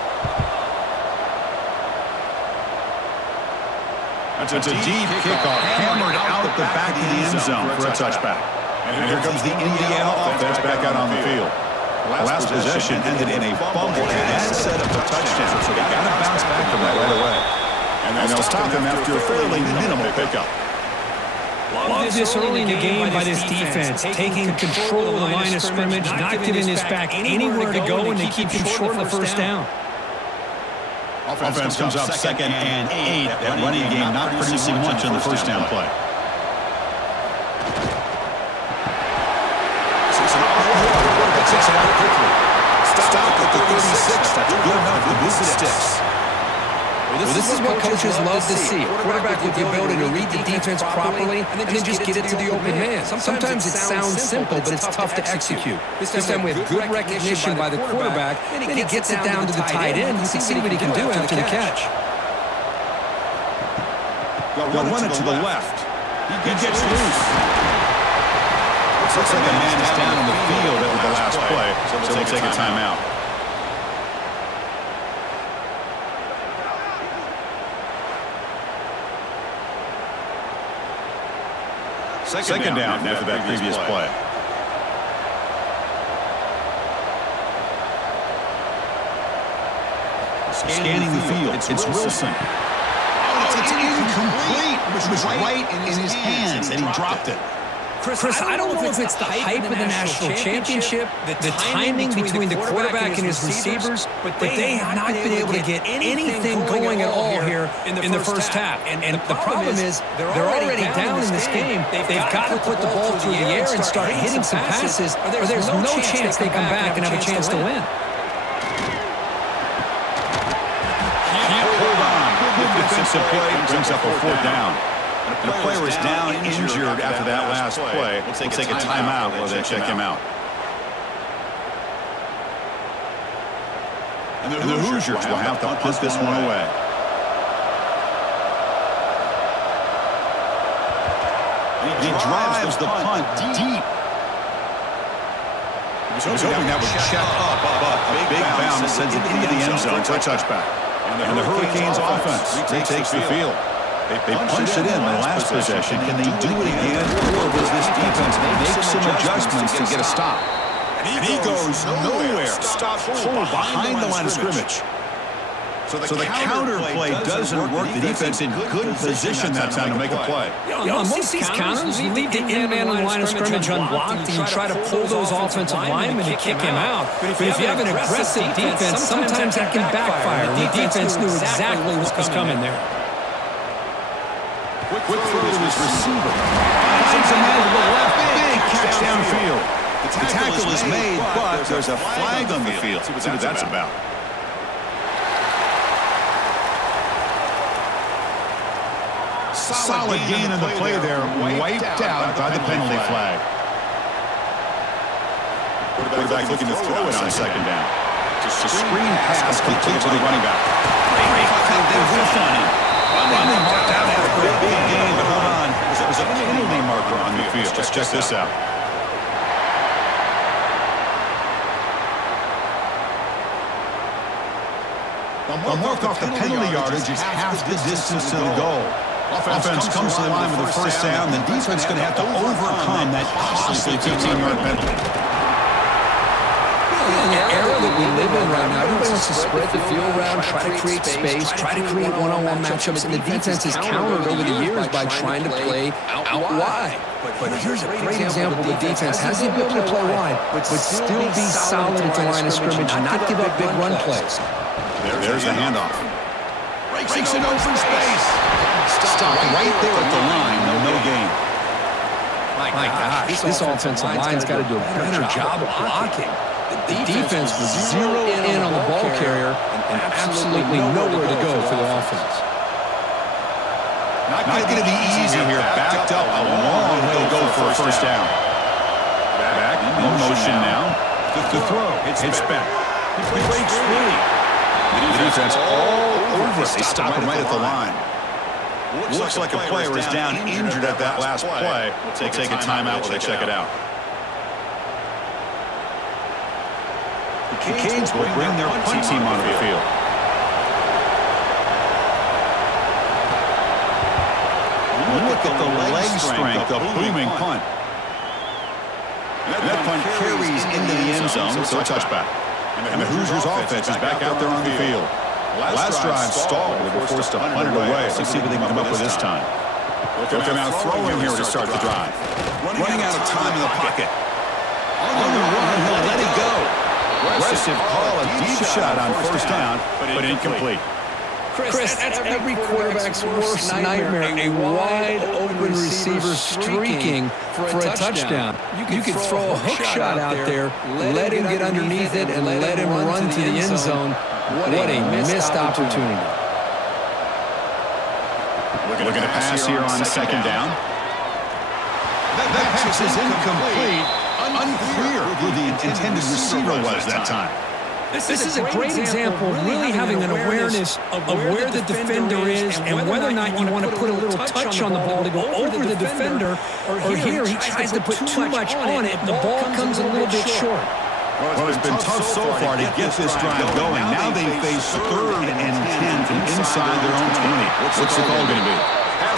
That's a deep kickoff, hammered out the back of the end zone for a touchback. And here comes the Indiana offense back out on the field. The last possession ended in a fumble, and that set up a touchdown. So they got to bounce back from that right away. And they'll stop him after a fairly minimal pickup. Love this early in the game by this defense, taking control of the line of scrimmage, not giving his back anywhere to go, and they keep him short of the first down. Offense comes up 2nd and 8. That running game not producing much on the first down play. Takes it out quickly. Stop at the 36. That's good enough to move the sticks. Well, this is what coaches love to see. A quarterback with the ability to read the defense properly and then just get it to the open man. Sometimes it sounds simple, but it's tough to execute. This time we have good recognition by the quarterback, then he gets it down to the tight end. You can see what he can do after the catch. They'll run it to the left. He gets loose. Looks like a man is down on the field after the last play, so they'll take a timeout. Second down after that previous play. Scanning the field, it's Wilson. It's incomplete. It was right in his hands, and he dropped it. Chris, I don't know if it's the hype of the national championship, the timing between the quarterback and his receivers, but they have not been able to get anything going at all here in the first half. And the problem is they're already down in this game. They've got to put the ball through the air and start hitting some passes, or there's no chance they come back and have a chance to win. Can't hold on. Good defensive play brings up a 4th down. And the player is down injured after that last play. We'll take a timeout while they check him out. And the Hoosiers will have to punt this one away. He drives the punt deep. He was hoping that would check up. A big bounce sends it into the end zone for a touchback. And the Hurricanes offense takes the field. They punched it in the last possession. Can they do it again, or will adjustments to get a stop. And he goes nowhere. Stopped cold behind the line of scrimmage. So the counter play doesn't work. The defense in good position that time to make a play. On most of these counters, you leave the in-man on the line of scrimmage unblocked, and you try to pull those offensive linemen to kick him out. But if you have an aggressive defense, sometimes that can backfire. And the defense knew exactly what was coming there. Quick throw to his receiver. Finds a man to the left. Big catch downfield. The tackle is made, but there's a flag on the field. See what that's about. Solid gain in the play there, wiped out by the penalty flag. Quarterback looking to throw it on second down. Just a screen pass complete to the running back. Running marked out after a big gain, but hold on. There's a penalty marker on the field. Let's check this out. A mark off the penalty yardage is half the distance to the goal. Offense comes to the line with a first down. The defense is going to have to overcome that costly 15-yard penalty. In the era that we live in right now, everybody wants to spread the field around, try to create space, try to create one-on-one matchups, and the defense has countered over the years by trying to play out wide. But here's a great example. The defense has the ability to play wide, but still be solid at the line of scrimmage and not give up big run plays. There's the handoff. Breaks in open space. Stop right there at the line. No gain. My gosh, this offensive line's got to do a better job of blocking. The defense was zeroed in on the ball carrier and absolutely nowhere to go for the offense. Not going to be easy here. Backed up a long way to go for a first down. Back in motion now. The throw. It's back. He breaks free. The defense all over. They stop him right at the line. Looks like a player is down injured at that last play. They'll take a timeout while they check it out. The Canes will bring their punt team onto the field. Look at the leg strength, the booming punt. That punt carries into the end zone, so a touchback. And the Hoosiers offense is back out there on the field. Last drive stalled. They were forced to punt it away. Let's see what they can come up with this time. They'll come out throwing here to start the drive. Running out of time in the pocket. On the run, he'll let it go. Aggressive call, a deep shot on first down, but incomplete. Chris, that's every quarterback's worst nightmare, a wide-open receiver streaking for a touchdown. You could throw a hook shot out there, let him get underneath it, and let him run to the end zone. What a missed opportunity. Looking to pass here on second down. That pass is incomplete. Unclear who the intended receiver was that time. This is a great example of really having an awareness of where the defender is and whether or not you want to put a little touch on the ball to go over the defender, or here he tries to put too much on it. The ball comes a little bit short. Well, it's been tough so far to get this drive going. Now they face 3rd and 10 from inside their own 20. What's the call going to be?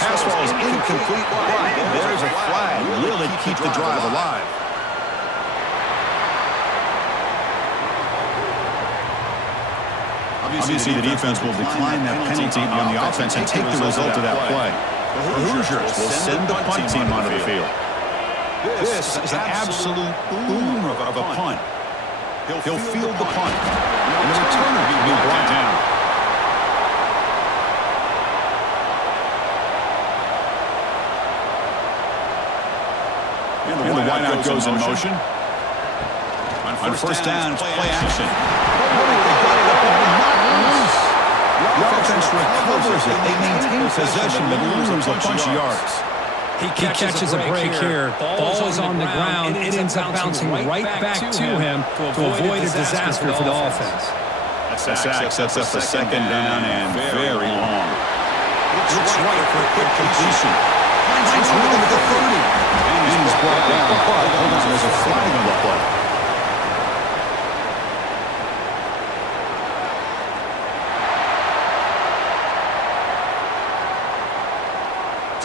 Pass ball is incomplete, but there's a flag. Will it keep the drive alive? Obviously, the defense will decline that penalty on the offense and take the result of that play. The Hoosiers will send the punt team onto the field. This is an absolute boomer of a punt. He'll field the punt, and the returner will be brought down. And the wideout goes in motion. On first down, it's play action. The offense recovers it. They maintain possession, but lose a bunch of yards. He catches a break here. Ball is on the ground. It ends up bouncing right back to him to avoid a disaster for the offense. That sack sets up the second down and very long. Looks right for a quick completion. Finds rhythm at the 30. And he's brought down. But hold on, there's a flag on the play.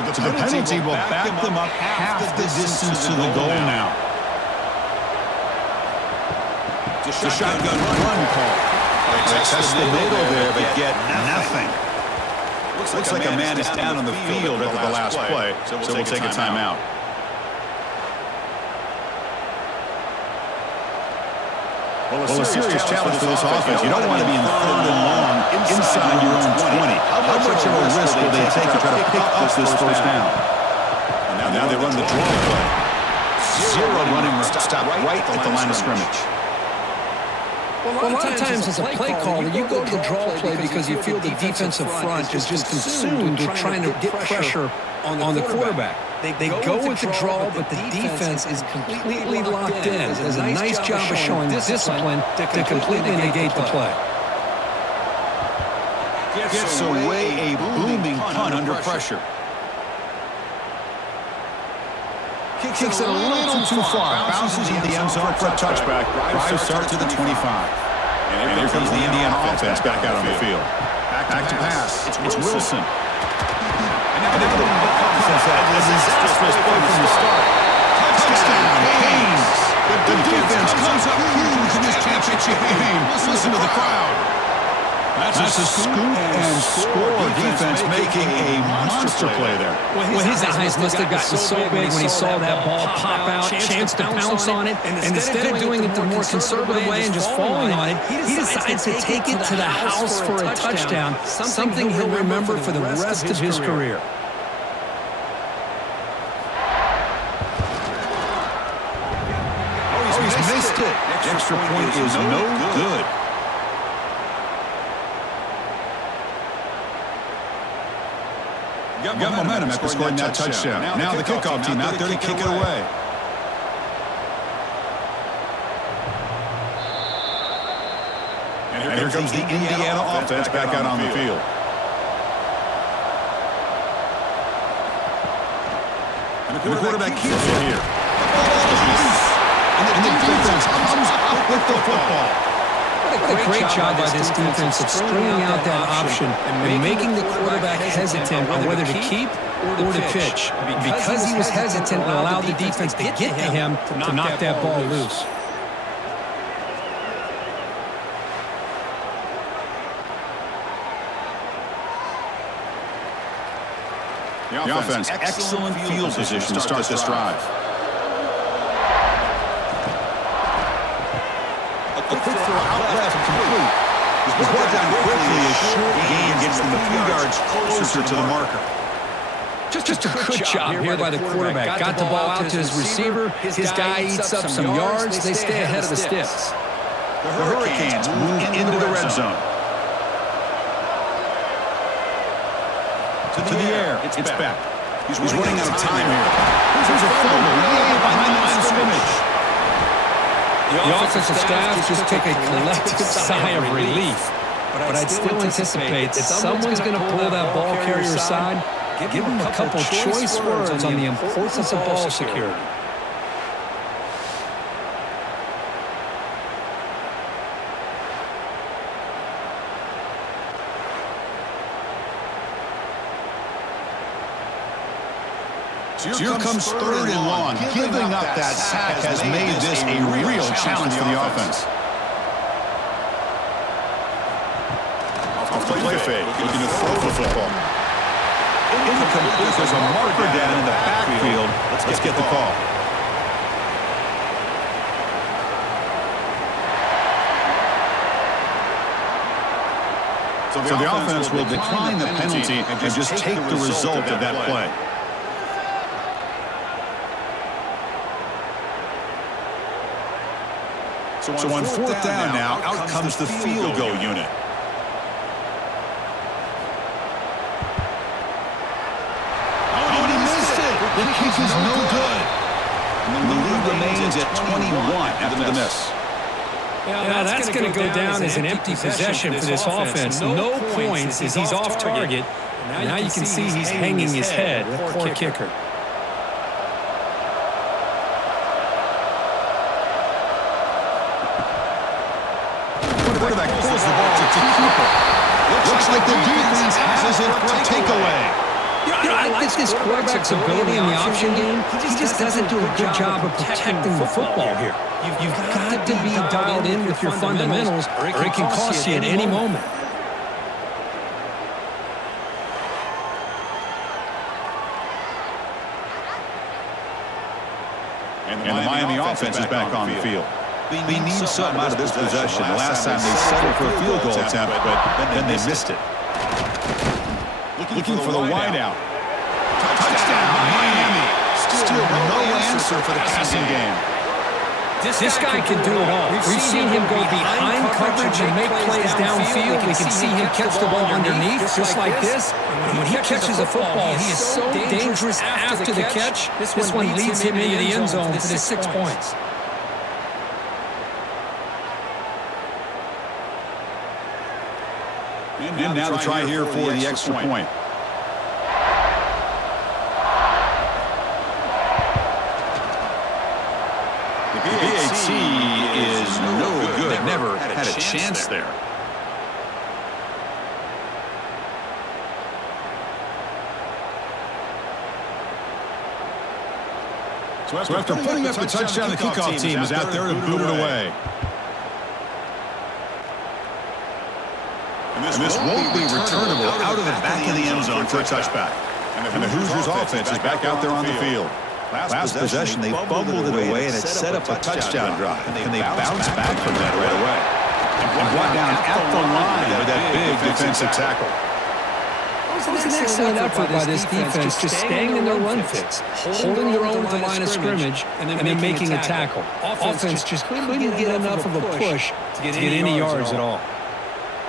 So the penalty will back them up half the distance to the goal now. The shotgun run call. They test the middle there, but get nothing. Looks like a man is down on the field after the last play, so we'll take a timeout. Well, a serious challenge for this offense. You don't want to be in 3rd and long inside your own 20. How much of a risk will they take to try to pick up this first down? And now they run the draw play. Zero running room. Stop right at the line of scrimmage. Well, a lot of times as a play caller, you go to the draw play because you feel the defensive front is just consumed with trying to get pressure on the quarterback. They go with the draw, but the defense is completely locked in. Does a nice job of showing discipline to completely negate the play. Gets away a booming punt under pressure. Kicks it a little too far. Bounces into the end zone for a touchback. Drive start to the 25. And here comes the Indiana offense back out on the field. Back to pass. It's Wilson. And now the offense had a disastrous play from the start. Touchdown, Haynes. The defense comes up huge in this championship game. Listen to the crowd. That's a scoop and score defense making a monster play there. Well, his eyes must have gotten so big when he saw that ball pop out, chance to pounce on it, and instead of doing it the more conservative way and just falling on it, he decides to take it to the house for a touchdown, something he'll remember for the rest of his career. Oh, he's missed it. The extra point is no good. Got momentum after scoring that touchdown. Now the kickoff team out there to kick it away. And here comes the Indiana offense back out on the field. And the quarterback keeps it here. And the defense comes up with the football. What a great job by this defense of stringing out that option and making the quarterback hesitant on whether to keep or to pitch. Because he was hesitant, it allowed the defense to get to him to knock that ball loose. The offense, excellent field position to start this drive. A quick throw out left and complete. He's brought down quickly. A short gain gets them a few yards closer to the marker. Just a good job here by the quarterback. Got the ball out to his receiver. His guy eats up some yards. They stay ahead of the sticks. The Hurricanes move into the red zone. To the air. It's back. He's running out of time here. Here's a fumble way behind the line of scrimmage. The offensive staff just took a collective sigh of relief. But I'd still anticipate that someone's going to pull that ball carrier aside, give him a couple choice words on the importance of ball security. So here comes 3rd and long. Giving up that sack has made this a real challenge for the offense. Off the play fake, looking to throw the football. Incomplete. There's a marker down in the backfield. Let's get the call. So the offense will decline the penalty and just take the result of that play. So on 4th down now, out comes the field goal unit. Oh, and he missed it. The kick is no good. And the lead remains at 21 after the miss. Yeah, that's going to go down as an empty possession for this offense. No points as he's off target. Now you can see he's hanging his head. Poor kicker. Quarterback pulls the ball to keep it. Looks like the defense has it for a takeaway. I like this quarterback's ability in the option game. He just doesn't do a good job of protecting the football here. You've got to be dialed in with your fundamentals, or it can cost you at any moment. And the Miami offense is back on the field. They need something out of this possession. The last time they settled for a field goal attempt, but then they missed it. Looking for the wideout. Touchdown, Miami. Still no answer for the passing game. This guy can do it all. We've seen him go behind coverage and make plays downfield. We can see him catch the ball underneath, just like this. And when he catches a football, he is so dangerous after the catch. This one leads him into the end zone for the 6 points. And now the try here for the extra point. The PAT is no good. Never had a chance there. So after putting up the touchdown, the kickoff team is out there to boot it away. And this won't be returnable out of the back of the end zone for a touchback. And the Hoosiers offense is back out there on the field. Last possession, they fumbled it away, and it set up a touchdown drive. And they bounced back from that right away. And brought down at the line with that big defensive tackle. It was an excellent effort by this defense, just staying in their run fits, holding their own at the line of scrimmage, and then making a tackle. Offense just couldn't get enough of a push to get any yards at all.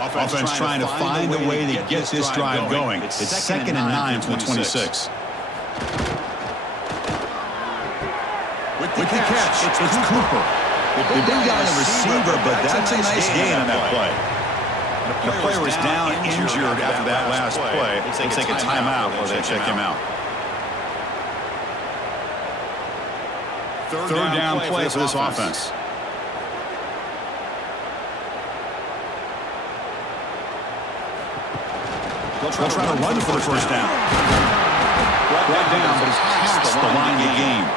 Offense trying to find a way to get this drive going. It's 2nd and 9 from the 26. With the catch, it's Cooper. They bring down the receiver, but that's a nice gain on that play. The player was down injured after that last play. They'll take a timeout while they check him out. Third down play for this offense. They'll try to run for the first down. Brought down, but he's past the line of the game.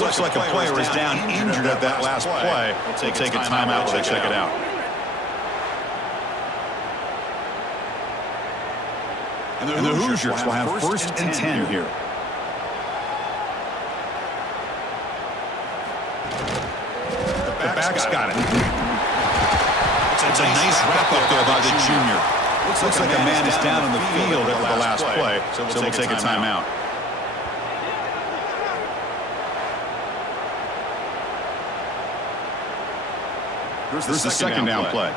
Looks like a player is down injured at that last play. They'll take a timeout while they check it out. And the Hoosiers will have 1st and 10 here. The back's got it. It's a nice wrap-up there by the junior. Looks like a man is down on the field after the last play, so we'll take a timeout. Here's the second down play.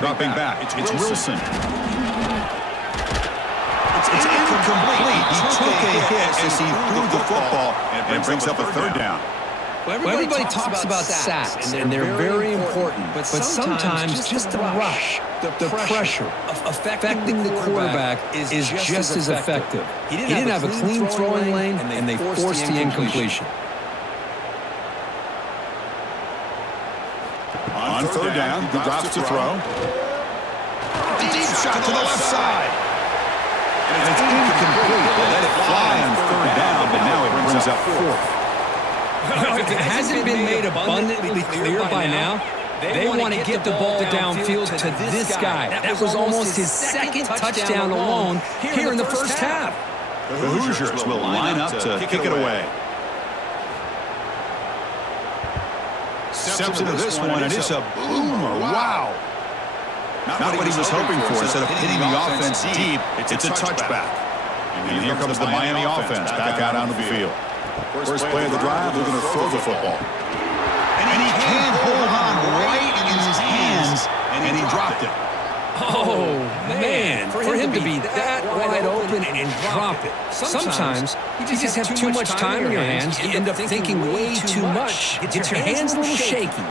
Dropping back. It's Wilson. It's incomplete. He took a hit as he threw the football, and it brings up a 3rd down. Well, everybody talks about sacks, and they're very important. But sometimes just the rush, the pressure, affecting the quarterback is just as effective. He didn't have a clean throwing lane, and they forced the incompletion. On 3rd down, he drops to throw. Deep shot to the left side. And it's incomplete. They let it fly on 3rd down, but now it brings up 4th. If it hasn't been made abundantly clear by now, they want to get the ball downfield to this guy. That was almost his 2nd touchdown alone here in the first half. The Hoosiers will line up to kick it away. Steps into this one, and it's a boomer. Wow. Not what he was hoping for. Instead of hitting the offense deep, it's a touchback. And here comes the Miami offense back out onto the field. First play of the drive, they're going to throw the football. And he can't hold on right in his hands, and he dropped it. Oh, man, for him to be that wide open and drop it. Sometimes you just have too much time in your hands. You end up thinking way too much. Get your hands a little shaky.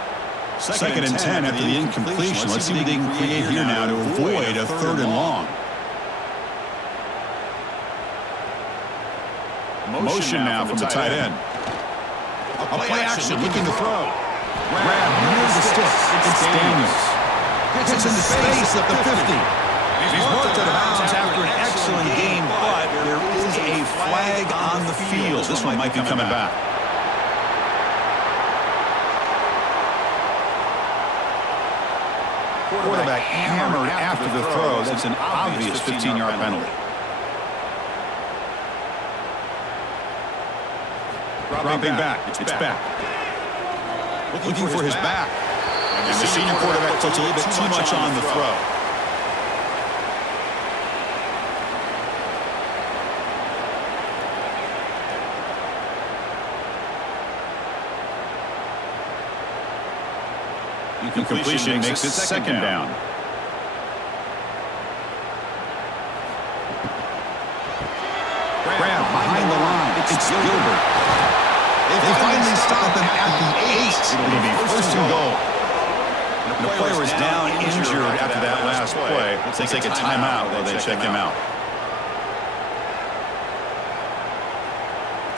2nd and 10 after the incompletion. Let's see what they can create here now to avoid a 3rd and long. Motion now from the tight end. A play action looking to throw. Grab near the sticks. It's Daniels. Gets into space at the 50. He's marked out of bounds after an excellent game, but there is a flag on the field. This one might be coming back. Quarterback hammered after the throw. That's an obvious 15-yard penalty. Dropping back. It's back. Looking for his back. And the senior quarterback puts a little bit too much on the throw. Incompletion makes it second down. Grab behind the line. It's Gilbert. They finally stop him at the 8. It'll be first and goal. The player is down injured after that last play. They take a timeout while they check him out.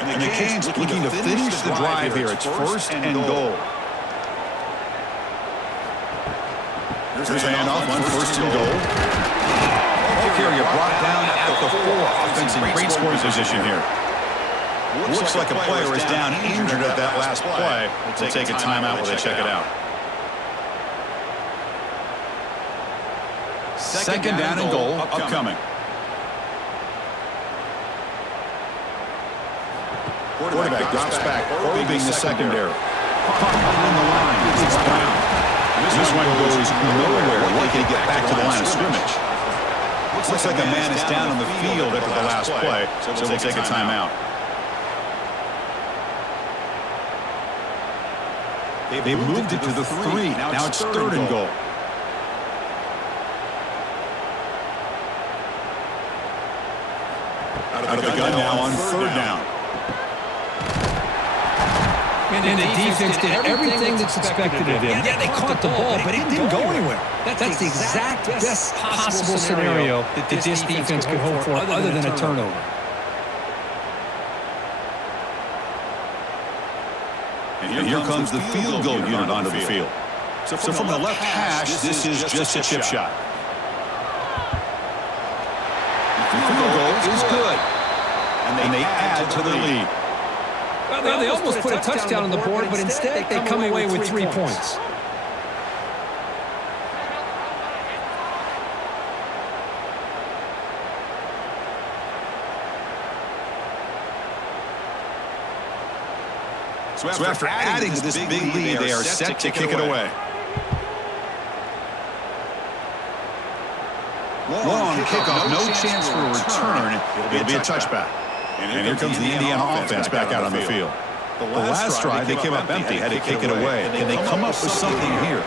And the Canes looking to finish the drive here. It's first and goal. There's a handoff on first and goal. Ball carrier brought down at the 4. Offense in great scoring position here. Looks like a player is down injured at that last play. They'll take a timeout while they check it out. Second down and goal upcoming. Quarterback drops back, probing the secondary. On the line. It's down. This one goes nowhere. They can get back to the line of scrimmage. Looks like a man is down on the field after the last play, so we'll take a timeout. They moved it to the 3. Now it's third and goal. Out of the gun now on third down. And the defense did everything that's expected of them. Yeah, they caught the ball, but it didn't go anywhere. That's the exact best possible scenario that this defense could hope for other than a turnover. And here comes the field goal unit onto the field. So from the left hash, this is just a chip shot. The field goal is good. And they add to the lead. Well, they almost put a touchdown on the board, but instead they come away with 3 points. So after adding to this big lead, they are set to kick it away. Long kickoff, no chance for a return. It'll be a touchback. And here comes the Indiana offense back out on the field. The last drive, they came up empty, had to kick it away. And they come up with something here.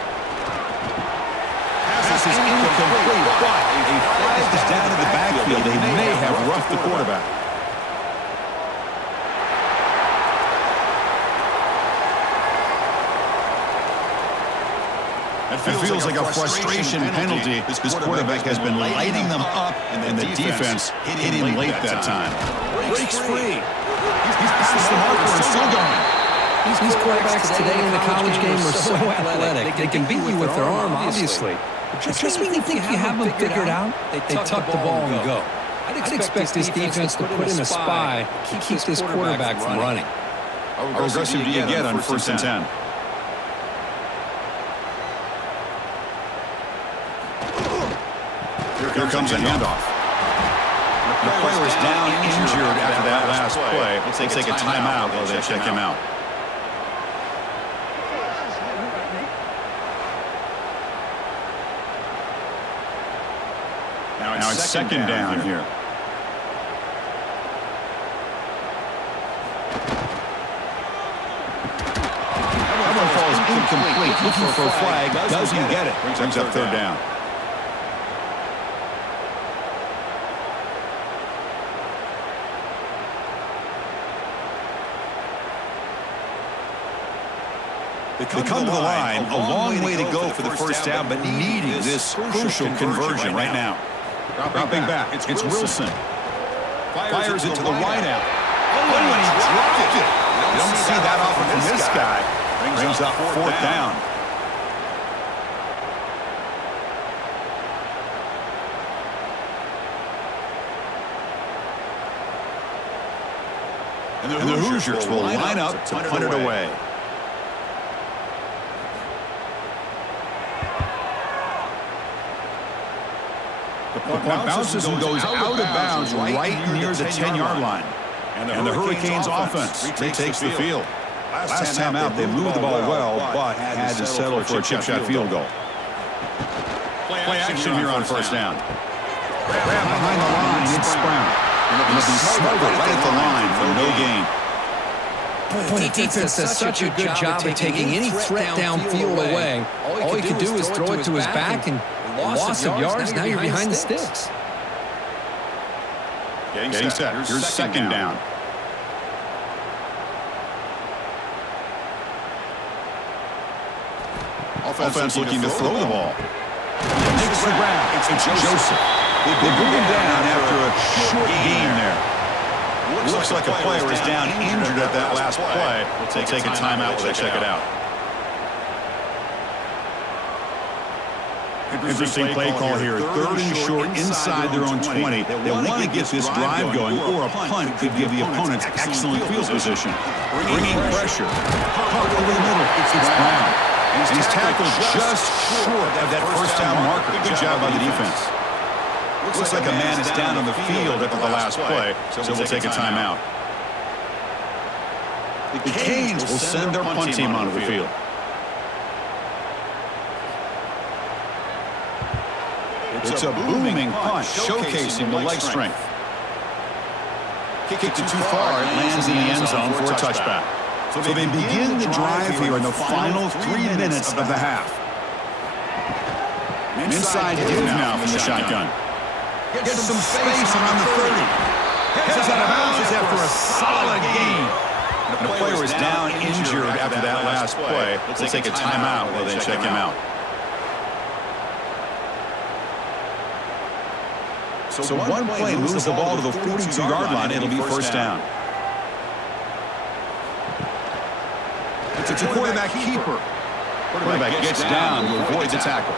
This is incomplete, but a flag is down in the backfield. They may have roughed the quarterback. It feels like a frustration penalty. This quarterback has been lighting them up, and the defense hit him late that time. Breaks free. He's past the marker and still going. These quarterbacks today in the college game are so athletic. They can beat you with their arm, obviously. Just when you think you have them figured out, they tuck the ball and go. I'd expect this defense to put in a spy to keep this quarterback from running. How aggressive do you get on first and 10? Here comes a handoff. The player is down injured after that last play. Let's take a timeout while they check him out. Now it's second down here. That one falls incomplete. Looking for a flag. Doesn't get it. Brings up third down. They come to the line, a long way to go for the first down, but needing this crucial conversion right now. Dropping back, it's Wilson. Fires it to the wideout. Oh, and he dropped it. You don't see that often from this guy. Brings up fourth down. And the Hoosiers will line up to punt it away. The punt bounces and goes out of bounds right near the 10-yard line. And the Hurricanes offense retakes the field. Last time out, they moved the ball well, but had to settle for a chip shot field goal. Play action here on first down. Grab behind the line, it's Brown. And it'll be smothered right at the line for no gain. Boy, the defense does such a good job of taking any threat downfield away. All he could do is throw it to his back, and loss of yards, now you're behind the sticks. Getting set. Here's second down. Offense looking to throw the ball. Makes the grab. It's Joseph. They bring him down after a short gain there. Looks like a player is down injured at that last play. They'll take a timeout while they check it out. Interesting play call here. Third and short inside their own 20. They want to get this drive going, or a punt could give the opponents excellent field position. Bringing pressure. Over the middle. It's Brown. And he's tackled just short of that first down marker. Good job by the defense. Looks like a man is down on the field after the last play, so we'll take a timeout. The Canes will send their punt team onto the field. It's a booming punt, showcasing the leg strength. Kick it too far, it lands in the end zone for a touchback. So they begin the drive here in the final 3 minutes of the half. Inside give now from the shotgun. Gets some space around the 30. Heads out of bounds after a solid gain. The player is down injured after that last play. We'll take a timeout while they check him out. So one play moves the ball to the 42-yard line. It'll be first down. It's a quarterback keeper. Quarterback gets down to avoid the tackle.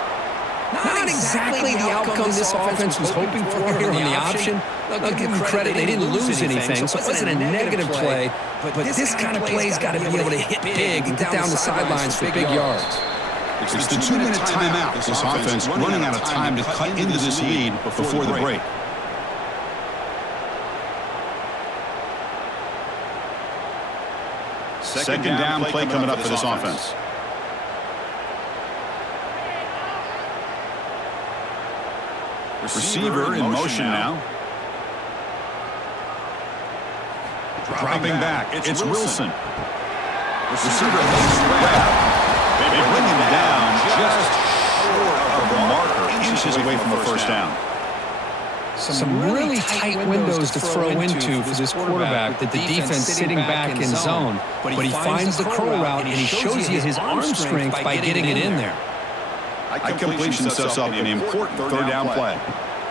Not exactly the outcome this offense was hoping for here on the option. I'll give them credit. They didn't lose anything, so it wasn't a negative play. But this kind of play's got to be able to hit big and get down the sidelines for big yards. It's the 2-minute timeout. This offense running out of time to cut into this lead before the break. Second down play coming up for this offense. Receiver in motion now. Dropping back. It's Wilson. Receiver makes the grab. They bring him down just short of the marker, inches away from the first down. Some really tight windows to throw into for this quarterback that the defense sitting back in zone. But he finds the curl route, and he shows you his arm strength by getting it in there. High completion sets up an important third down play.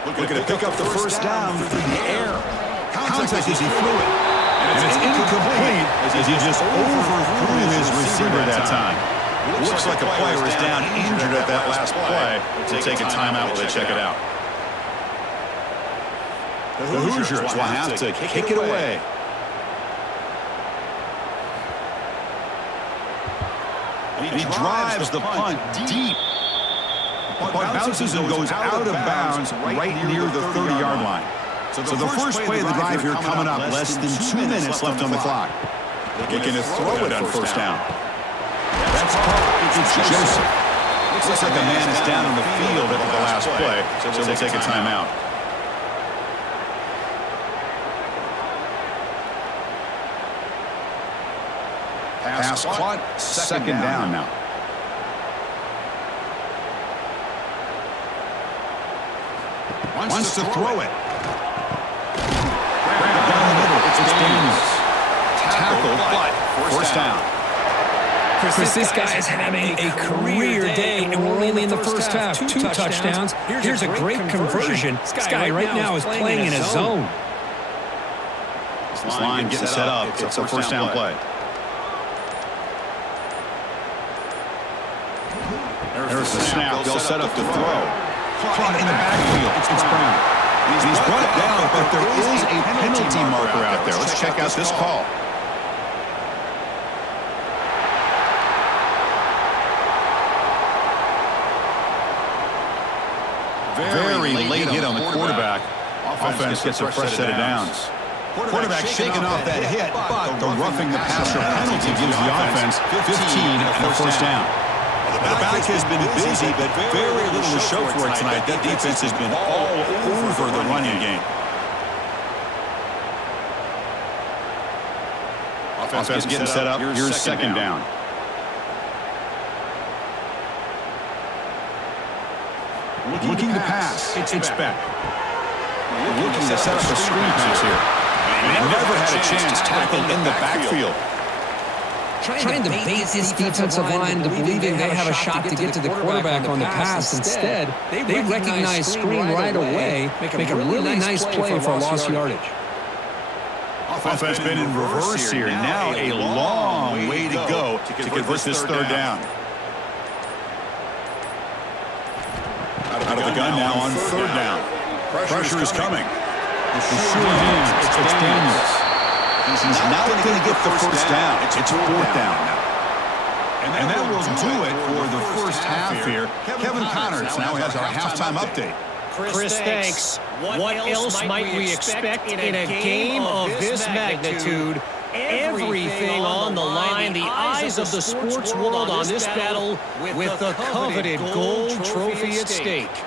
Looking to pick up the first down through the air. Contact as he threw it. And it's incomplete as he just overthrew his receiver that time. Looks like a player is down injured at that last play. We'll take a timeout while they check it out. The Hoosiers will have to kick it away. And he drives the punt deep. The punt bounces and goes out of bounds right near the 30-yard line. So the first play of the drive here coming up, less than 2 minutes left on the clock. Looking to throw it on first down. That's caught. It's Joseph. Looks like a man is down on the field after the last play, so we'll take a timeout. Pass caught, second down now. Wants to throw it. Down the middle, it's Daniels. Tackled, but first down. Chris, this guy is having a career day, and we're only in the first half. 2 touchdowns. Here's a great conversion. This guy right now is playing in a zone. This line getting set up. It's a first down play. There's the snap. They'll set up to throw. Caught in the backfield. It's Brown. He's brought down, but there is a penalty penalty marker out there. Let's check out this call. Very late hit on the quarterback. Offense gets a fresh set of downs. Quarterback shaking off that hit, but the roughing the passer penalty gives the offense 15 and a first down. The back has been busy, but very little to show for it tonight. That defense has been all over the running game. Offense getting set up. Here's second down. Looking to pass. It's back. Looking to set up a screen pass here. And never had a chance tackled in the backfield. Trying to bait this defensive line to believing they have a shot to get to the quarterback on the pass. Instead, they recognize screen right away, make a really nice play for lost yardage. Offense been in reverse here. Now a long way to go to convert this third down. Out of the gun now on third down. Pressure is coming. It's Daniels. He's not going to get the first down. It's fourth down now. And that will do it for the first half here. Kevin Connors now has our halftime update. Chris, thanks. What else might we expect in a game of this magnitude? Everything on the line, the eyes of the sports world on this battle with the coveted gold trophy at stake.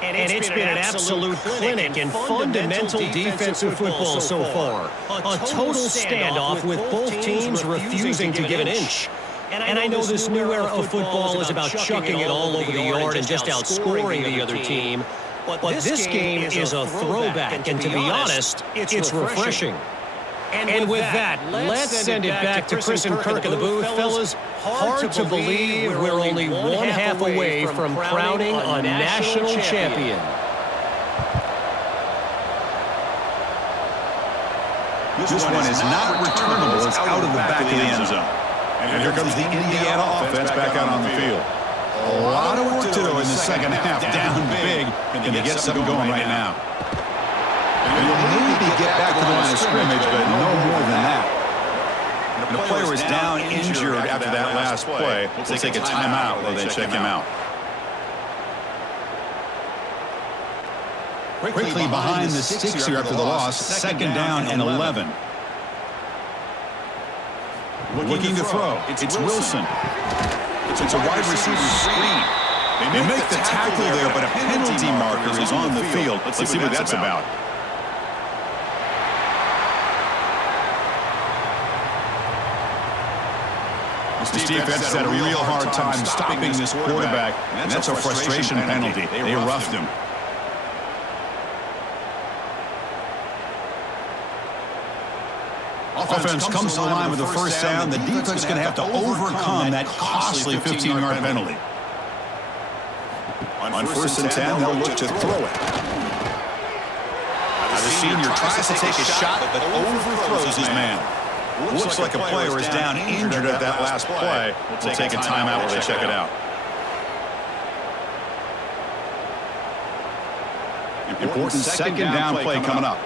And it's been an absolute clinic in fundamental defensive football so far. A total standoff with both teams refusing to give an inch. And I know this new era of football is about chucking it all over the yard and just outscoring the other team. But this game is a throwback, and to be honest, it's refreshing. And with that, let's send it back to Chris and Kirk in the booth. Fellas, hard to believe we're only one half away from crowning a national champion. This one is not returnable. It's out of the back of the end zone. And here comes the Indiana offense back out on the field. A lot of work to do in the second half. Down big. Can they get something going right now? And you'll maybe get back to the line of scrimmage, but no more than that. And the player is down injured after that last play. We'll take a timeout while they check him out. Quickly behind the sticks here after the loss. Second down and 11. Looking to throw. It's Wilson. It's a wide receiver screen. They make the tackle there, but a penalty marker is on the field. Let's see what that's about. This defense has had a real hard time stopping this quarterback, and that's a frustration penalty. They roughed him. Offense comes to the line with a first down. The defense is going to have to overcome that costly 15-yard penalty. On first and 10, they'll look to throw it. The senior tries to take a shot, but overthrows his man. Looks like a player is down injured at that last play. We'll take a timeout while they check it out. Important second down play coming up.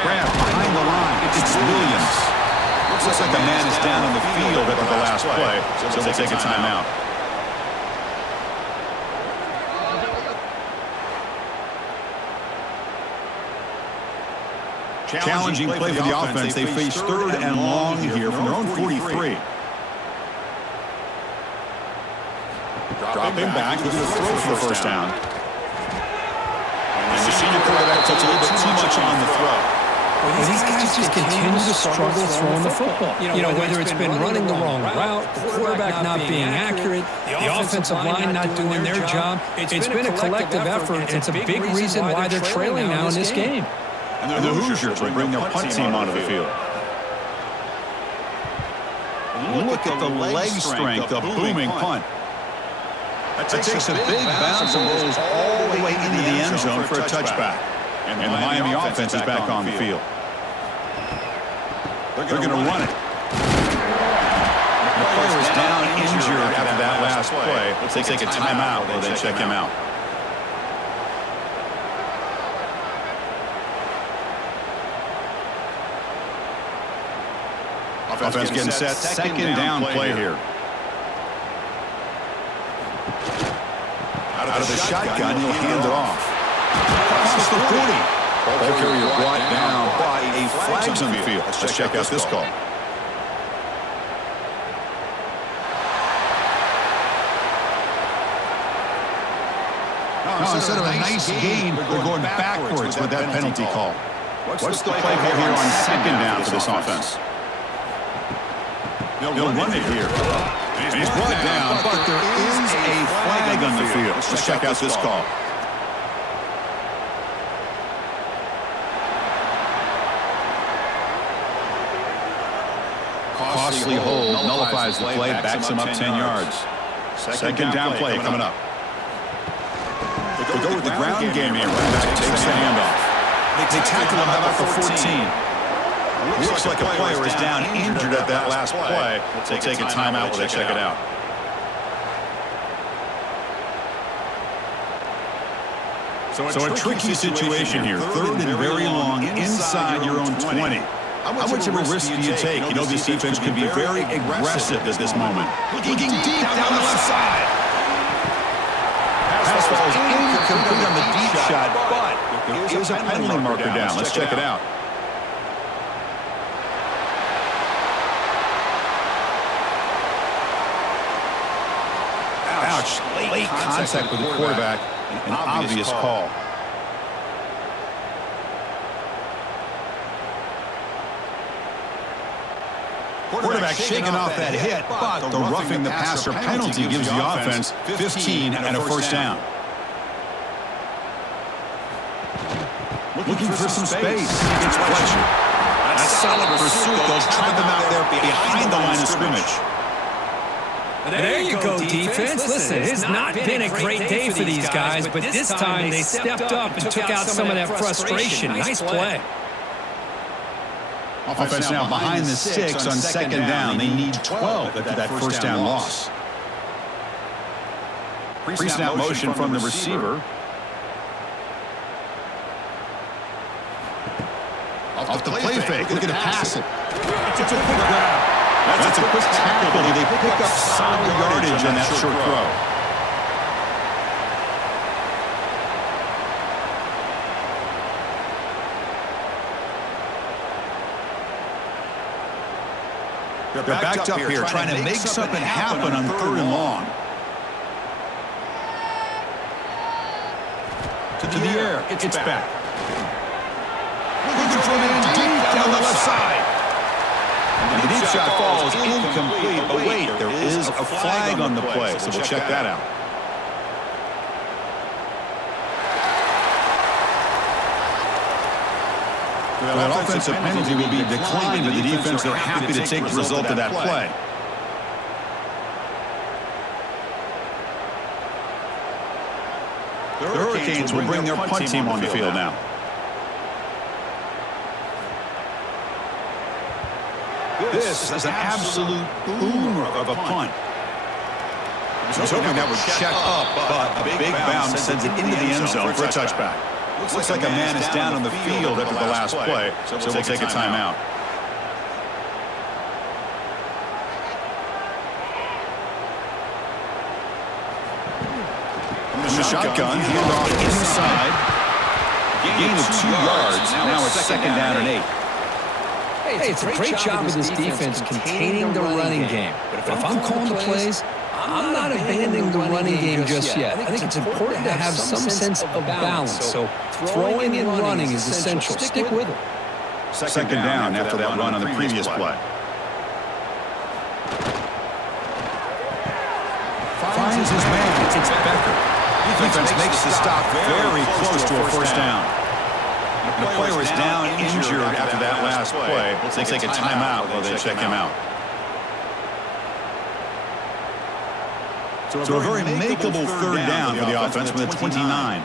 Behind the line, it's Williams. Looks like a man is down on the field after the last play, so we'll take a timeout. Challenging play for the offense. They face third and long here from their own 43. Dropping back, looking to throw for the first down. And the senior quarterback puts a little bit too much on the throw. Well, these guys just continue to struggle throwing the football. You know, whether it's been running the wrong route, the quarterback not being accurate, the offensive line not doing their job. It's been a collective effort, and it's a big reason why they're trailing now in this game. And the Hoosiers will bring their punt team onto the field. Look at the leg strength, the booming punt. That takes a big bounce and rolls all the way into the end zone for a touchback. And the Miami offense is back on the field. They're going to run it. The player is down injured after that last play. They'll take a timeout while they check him out. Offense getting set. Second down play here. Out of the shotgun, he'll hand it off. Across the 40. Ball carrier brought down by a flag's on the field. Let's check out this call. Instead of a nice gain, we're going backwards with that penalty call. What's the play call here on second down for this offense? They'll run it here. And he's brought down, but there is a flag on the field. Let's check out this call. Costly hold nullifies the play, backs him up 10 yards. Second down play coming up. They go with the ground game here. Running back takes the handoff. They tackle him about the 14. Looks like a player is down injured at that last play. They'll take a timeout while they check it out. So a tricky situation here. Third and very long inside your own 20. How much of a risk do you take? You know this defense could be very aggressive at this moment. Looking deep down the left side. Pass falls incomplete on the deep shot, but there is a penalty marker down. Let's check it out. Ouch. Late contact with the quarterback. An obvious call. Quarterback shaking off that hit, but the roughing the passer penalty gives the offense 15 and a first down. Looking for some space. It's Fletcher. A solid pursuit. They'll try them out there behind the line of scrimmage. There you go, defense. Listen, it's not been a great day for these guys, but this time they stepped up and took out some of that frustration. Nice play. Offense now behind the 6 on second down. They need 12 after that first down loss. Pre-snap motion from the receiver. Off the play fake. Look at a pass it. It's a quick grab. That's a quick tackle. They pick up solid yardage on that short throw. They're backed up here, trying to make something happen on third and long. To the air, it's back. Looking for him deep down the left side. And the deep shot falls incomplete, but wait, there is a flag on the play, so we'll check that out. That offensive penalty will be declined, but the defense, they're happy to take the result of that play. The Hurricanes will bring their punt team on the field now. This is an absolute boomer of a punt. I was hoping that would check up, but a big bounce sends it into the end zone for a touchback. Looks like a man is down on the field after the last play, so we'll take a timeout. From the shotgun, handoff inside. Gain of 2 yards. Now it's second down and 8. Hey, it's a great job of this defense containing the running game. But if I'm calling the plays, I'm not abandoning the running game just yet. I think it's important to have some sense of balance. So throwing and running is essential. Stick with it. Second down after that run on the previous play. Finds his man. It's Becker. Defense makes the stop very close to a first down. The player is down injured after that last play. They'll take a timeout while they check him out. So a very makeable third down for the offense from the 29.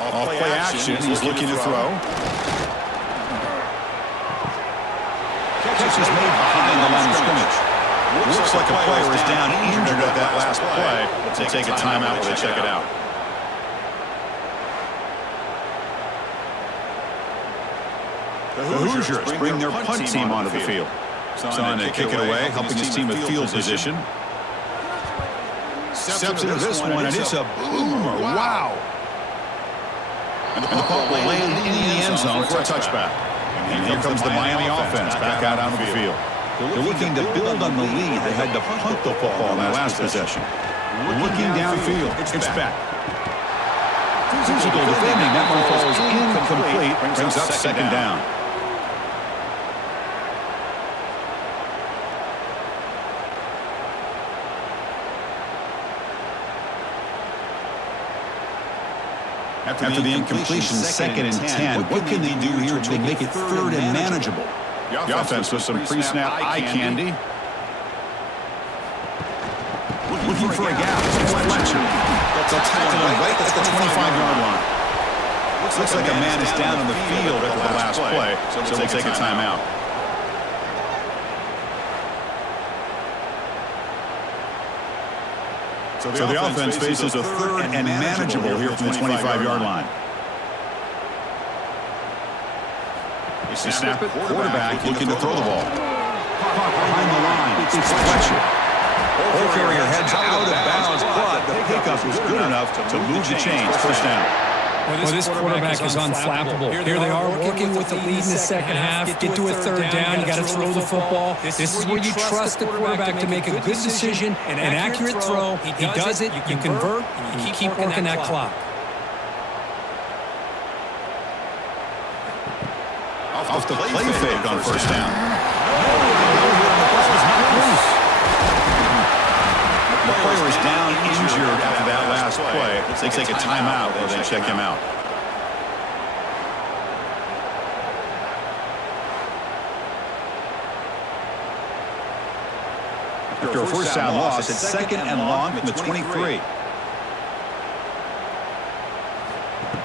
Off-play action. He's looking to throw. Catch is made behind the line of scrimmage. Looks Looks like a player is down injured at that last play. We'll take a timeout while they check it out. The Hoosiers bring their punt team onto the field. Son to kick it away, helping his team with field position. Steps into this one, and it's a boomer. Wow. And the ball will land in the end zone for a touchback. And here comes the Miami offense back out onto the field. They're looking to build on the lead. They had to punt the football in that last possession. Looking downfield, it's back. Physical defending. That one falls incomplete. Brings up second down. After the incompletion, 2nd and 10. What can they do here to make it 3rd and manageable? The offense with some pre-snap eye candy. Looking for a gap. Fletcher. They'll tackle him right. That's the 25-yard line. Looks like a man is down on the field after the last play, so we'll take a timeout. So the offense faces a 3rd and manageable here from the 25-yard line. It's a snap it. Quarterback looking to throw the ball. Behind the line, it's Fletcher. Ball carrier heads out of bounds, but the pickup was good enough to move the chains. First down. Well, this quarterback is unflappable. Here they are working with the lead in the second half. Get to a 3rd down. You got to throw the football. This is where you trust the quarterback to make a good decision, an accurate throw. He does it. You convert, and you keep working that clock. Off the play fake on first down. The player is down injured after that last play. They take a timeout while they check him out. After a first down loss, it's 2nd and long from the 23.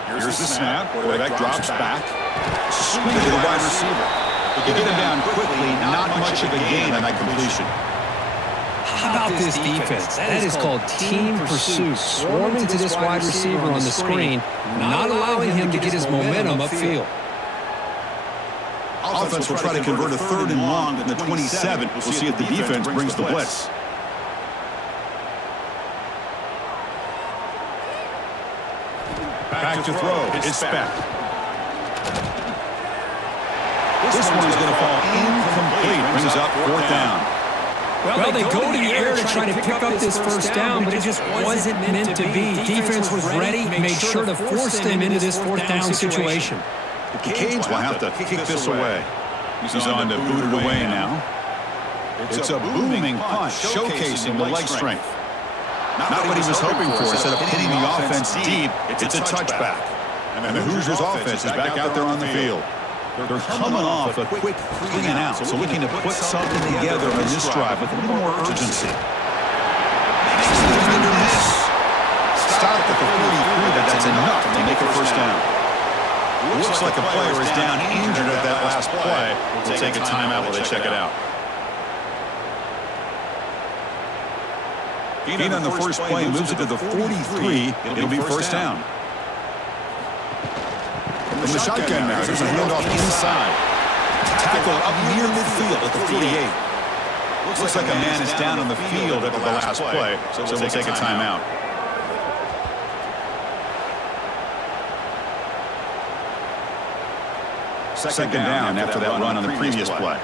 Here's the snap. Quarterback drops back. Swing to the wide receiver. They get him down quickly. Not much of a gain on that completion. How about this defense? That is called team pursuit. Swarming to this wide receiver on the screen, not allowing him to get his momentum upfield. Offense will try to convert a 3rd and long from the 27. We'll see if the defense brings the blitz. Back to throw. It's back. This one is going to fall incomplete. Brings up 4th down. Well, they go to the air to try to pick up this first down, but it just wasn't meant to be. Defense was ready, made sure to force them into this 4th down situation. The Canes will have to kick this away. He's on to boot it away now. It's a booming punt, showcasing the leg strength. Not what he was hoping for. Instead of hitting the offense deep, it's a touchback. And the Hoosiers offense is back out there on the field. They're coming off a quick 3 and out, so looking to put something together on this drive with a little more urgency. Defender miss. Stopped at the 43, but that's enough to make a first down. Looks like a player is down injured at that last play. We'll take a timeout while they check it out. Being on the first play moves it to the 43. It'll be first down. From the shotgun now, there's a handoff inside. Tackle up near midfield at the 48. Looks like a man is down on the field after the last play, so we'll take a timeout. Second down after that run on the previous play.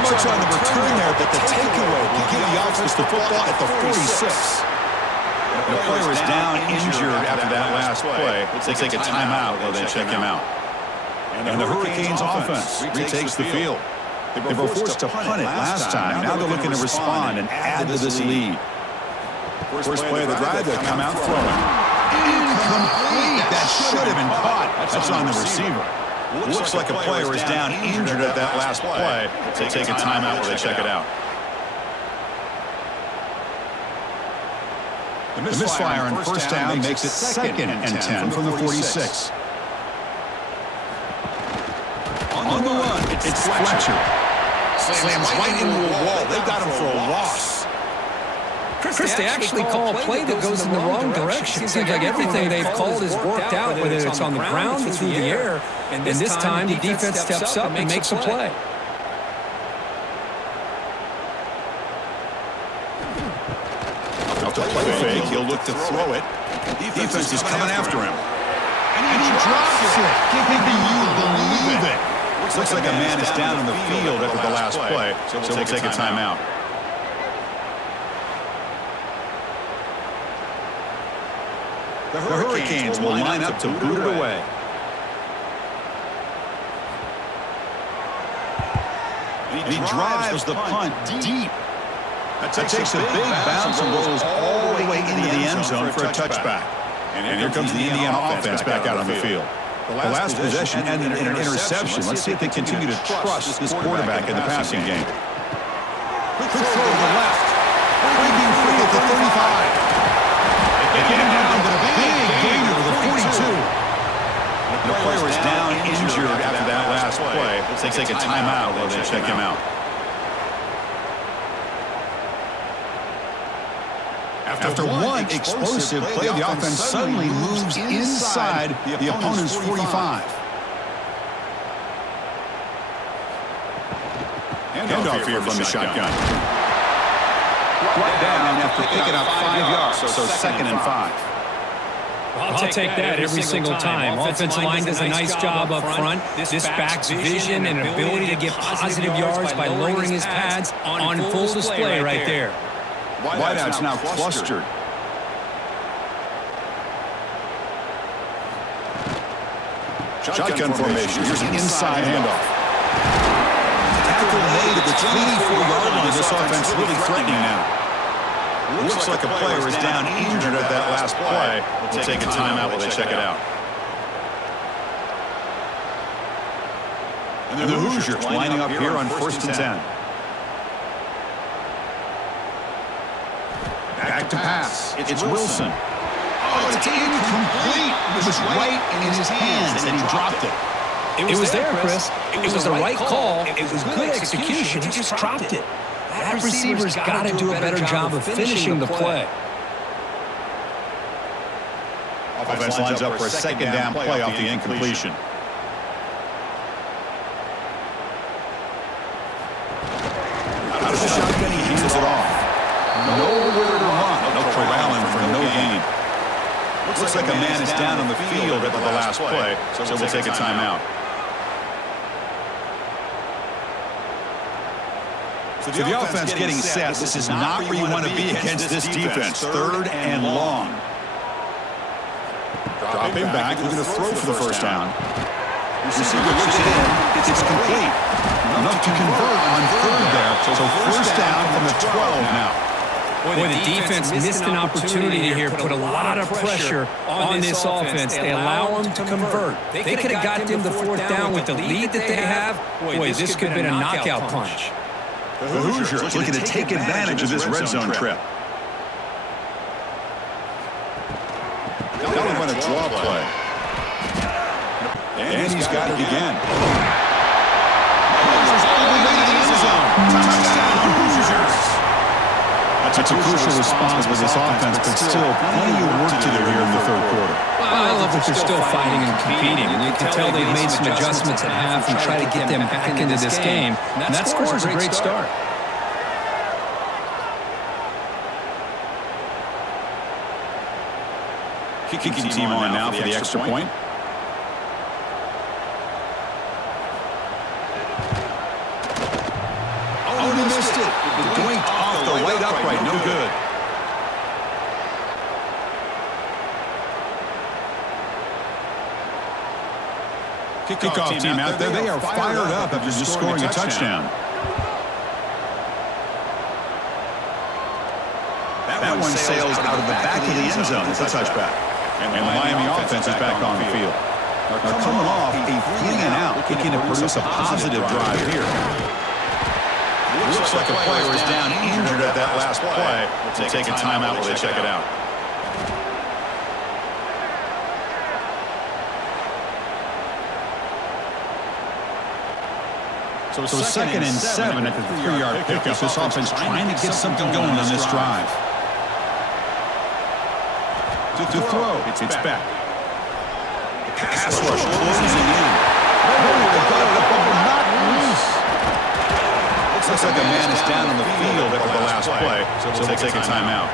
Much on the return there, but the takeaway can give the offense the football at the 46. The player is down injured after that last play. They take a timeout while they check him out. And the Hurricanes offense retakes the field. They were forced to punt it last time. Now they're looking to respond and add to this lead. First play of the drive, they come out throwing. Incomplete. That should have been caught. That's on the receiver. Looks like a player is down injured at that last play. They take a timeout while they check it out. The misfire on first down makes it 2nd and 10 from the 46. On the run, it's Fletcher. Slams right into a wall. They've got him for a loss. Chris, they actually call a play that goes in the wrong direction. It seems like everything they've called is worked out, whether it's on the ground or through the air. And this time, the defense steps up and makes a play. After play fake, he'll look to throw it. Defense is coming after him. And he drops it. Can you believe it? Looks like a man is down on the field after the last play, so we'll take a timeout. The Hurricanes will line up to boot it away. And he drives the punt deep. That takes a big bounce and rolls all the way into the end zone for a touchback. And here comes the Indiana offense back out on the field. The last possession ended in an interception. Let's see if they continue to trust this quarterback in the passing game. Quick throw to the left. Breaking free at the 35. They get him down to the big gain to the 42. The player is down injured after that last play. Let's take a timeout while they check him out. After one explosive play, the offense suddenly moves inside the opponent's 45. Handoff here from the shotgun. Brought down after picking up 5 yards, so 2nd and 5. I'll take that every single time. Offensive line does a nice job up front. This back's vision and ability to get positive yards by lowering his pads on full display right there. Wideout's now clustered. Shotgun formation. Here's an inside handoff. Tackle made at the 24-yard line. This offense really threatening now. Looks like a player is down injured at that last play. We'll take a timeout while they check it out. And the Hoosiers lining up here on 1st and 10. Back to pass. It's Wilson. Oh, it's incomplete. It was right in his hands, and he dropped it. It was there, Chris. It was the right call. It was good execution. He just dropped it. That receiver's got to do a better job of finishing the play. Offense lines up for a 2nd down play off the incompletion. Out of the shotgun, he hands it off. Nowhere to run. No corralling for no gain. Looks like a man is down on the field after the last play, so we'll take a timeout. So the offense getting set. This is not where you want to be against this defense. 3rd and long. Dropping back, looking to throw for the first down. Receiver looks it in. It's complete. Enough to convert on 3rd there. So 1st down from the 12 now. Boy, the defense missed an opportunity here, put a lot of pressure on this offense. They allow them to convert. They could have got them the 4th down with the lead that they have. Boy, this could have been a knockout punch. The Hoosiers looking to take advantage of this red zone trip. Now they run a draw play. And he's got it again. Touchdown, Hoosiers. That's a crucial response with this offense, but still plenty of work to do here in the 3rd quarter. Well, I love that they're still fighting and competing, and you can tell they've made some adjustments at half and try to get them back into this game. And that score is a great start. Kicking team on now for the extra point. Oh, he missed it. The doink off the right upright. No good. Kickoff team out there. They are fired up after just scoring a touchdown. That one sails out of the back of the end zone. It's a touchback. And the Miami offense is back on the field. Now coming off a 3-and-out, looking to produce a positive drive here. Looks like a player is down injured at that last play. We'll take a timeout while they check it out. So second and 7 after the 3-yard pickup. This offense trying to get something going on this drive. To throw, it's back. Pass rush closing in. Looks like a man is down on the field after the last play, so we'll take a timeout.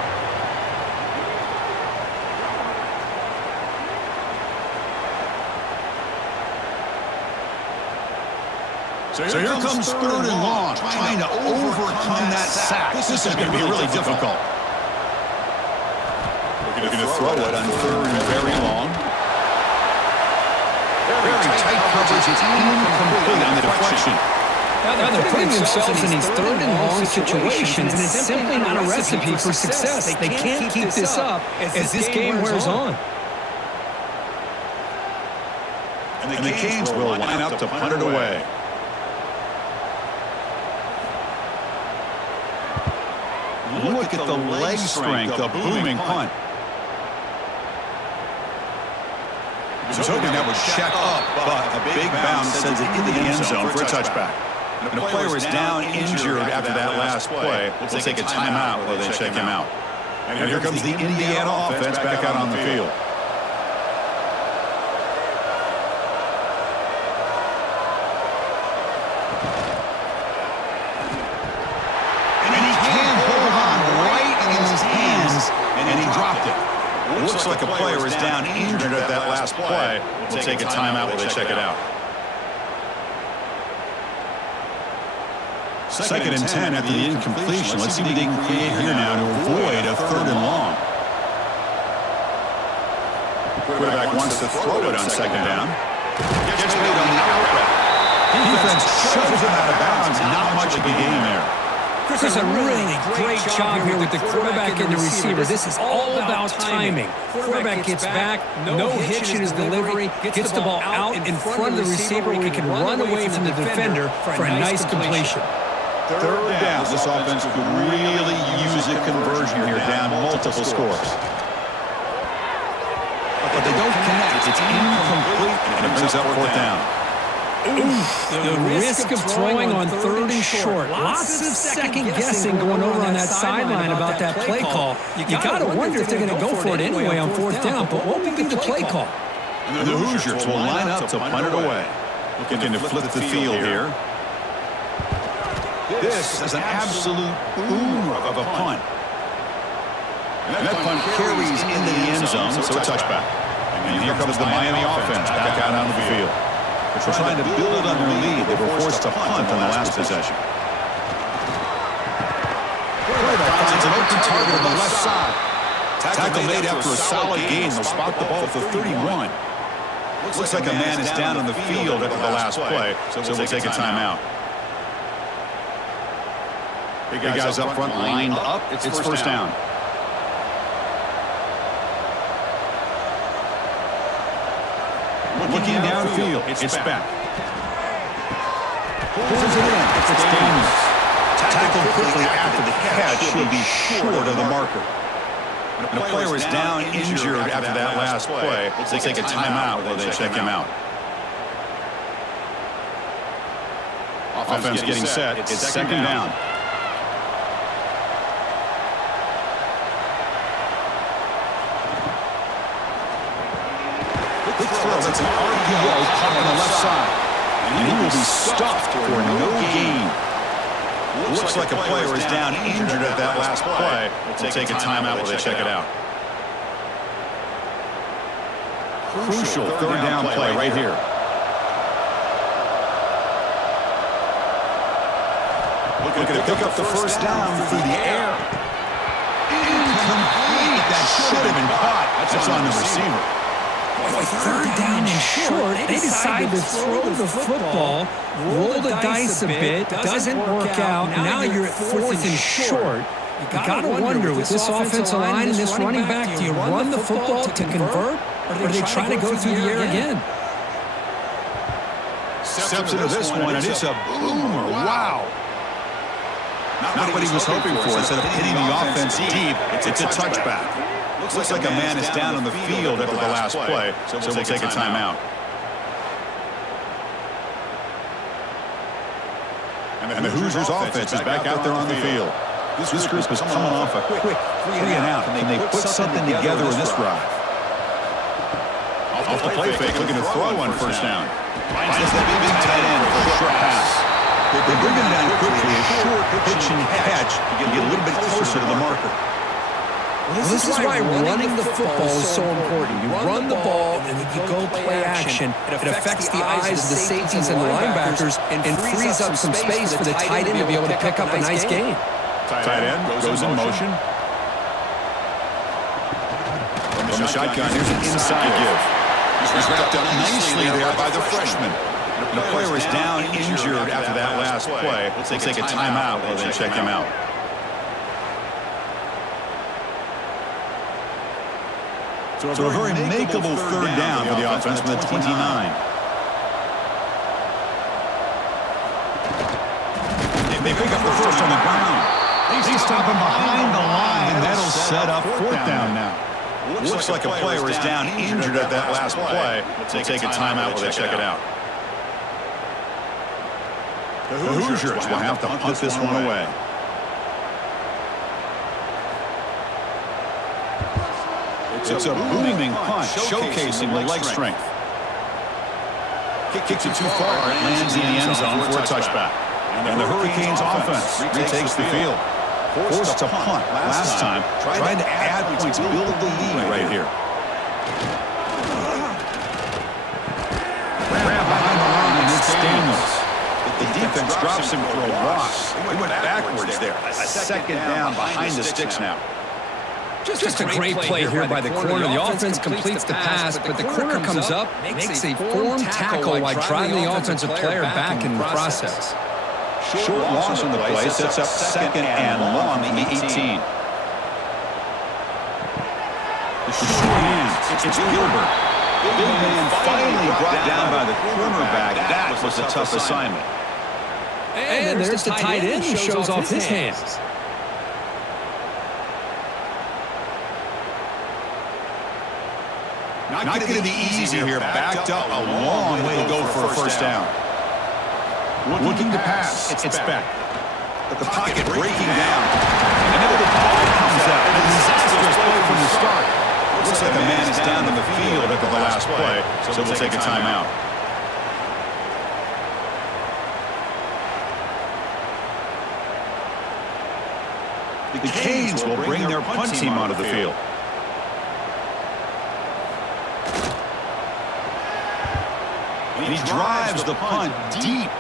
So here comes third and long, trying to overcome that sack. This is going to be really difficult. We're going to throw it on third and very long. Very tight coverage. It's incomplete on the deflection. Now they're putting themselves in these third and long situations, and it's simply not a recipe for success. They can't keep this up as this game wears on. And the Canes will line up to punt it away. Look at the leg strength, a booming punt. He was hoping that would check up, but a big bounce sends it into the end zone for a touchback. And the player is down injured after that last play. We'll take a timeout while they check him out. And here comes the Indiana offense back out on the field. Looks like a player is down injured at that last play. We'll take a timeout while they check it out. Second and 10 after the incompletion. Let's see what they can create here now to avoid a third and long. Quarterback wants to throw it on second down. Gets made on the outlet. Defense shoves him out of bounds. Not much of a gain there. Chris, a really great job here with the quarterback and the receiver. This is all about timing. Quarterback gets back, no hitch in his delivery, gets the ball out in front of the receiver where he can run away from the defender for a nice completion. Third down. This offense could really use a conversion here, down multiple scores. But they don't connect. It's incomplete, and it brings up fourth down. The risk of throwing on third and short. Lots of second guessing going over on that sideline about that play call. You got to wonder if they're going to go for it anyway on fourth down, but what will be the play call? And the Hoosiers will line up to punt it away. Looking to flip the field here. This is an absolute boomer of a punt. And that punt carries into the end zone, so a touchback. And here comes the Miami offense back out on the field. They're trying to build on their lead. They were forced to punt on the last possession. Quarterback finds an open target on the left side. Tackle made after a solid gain. They'll spot the ball at the 31. Looks like a man is down on the field after the last play, so we'll take a timeout. Big guys up front lined up. It's first down. Looking downfield, it's back. Pulls it in, it's Daniels. Tackled quickly after the catch, should be short of the marker. And the player is down injured after that last play. We'll take a timeout while they check him out. Offense getting set, it's second down. That's an RPO caught on the left side. And he will be stuffed for no gain. Looks like a player is down injured at that last play. We'll take a timeout while they check it out. Crucial third down play right here. Looking to pick up the first down through the air. Incomplete. That should have been caught. That's on the receiver. Third down and short, they decide to throw the football, roll the dice a bit, doesn't work out. Now you're at fourth and short. You got to wonder, with this offensive line and this running back, do you run the football to convert, or do they try to go through the air again? Steps into this one, and it's a boomer. Wow. Not what he was hoping for. Instead of hitting the offense deep, it's a touchback. Looks like a man is down on the field after the last play, so we'll take a timeout. And the Hoosiers offense is back out there on the field. This group is coming off a quick 3-and-out. Can they put something together in this drive? Off the play fake, looking to throw on first down. Finds the big tight end for a short pass. They bring him down quickly, a short pitch and catch to get a little bit closer to the marker. Well, this is why running the football is so important. You run the ball and you go play action. It affects the eyes of the safeties and the linebackers and frees up some space for the tight end to be able to pick up a nice gain. Tight end goes in motion. From the shotgun, here's an inside give. He's wrapped up nicely there by the freshman. The player is down injured after that last play. We'll take a timeout and then check him out. So a very makeable third down for the offense from the 29. They pick up the first on the ground. They stop him behind the line. That'll set up fourth down now. Looks like a player is down injured at that last play. We'll take a timeout while they check it out. The Hoosiers will have to punt this one away. It's a booming punt, showcasing the leg strength. Kicks it too far, and lands in the end zone for a touchback. And the Hurricanes offense retakes the field. Forced to punt last time, trying to add points, build the lead right here. Grab behind the line, and it's Daniels. The defense drops him for a loss. He went backwards there. A second down behind the sticks now. Just a great play here by the corner. The offense completes the pass, but the corner comes up, makes a form tackle while driving the offensive player back in the process. Short loss on the play sets up second and long in the 18. It's Gilbert. Big man finally brought down by the cornerback. That was a tough assignment. And there's the tight end who shows off his hands. Not going to be easy here. Backed up a long way to go for a first down. Looking to pass. It's back. But the pocket breaking down. And then the ball comes out. A disastrous play from the start. Looks like a man is down in the field after the last play. So we'll take a timeout. The Canes will bring their punt team onto the field. And he drives the punt deep.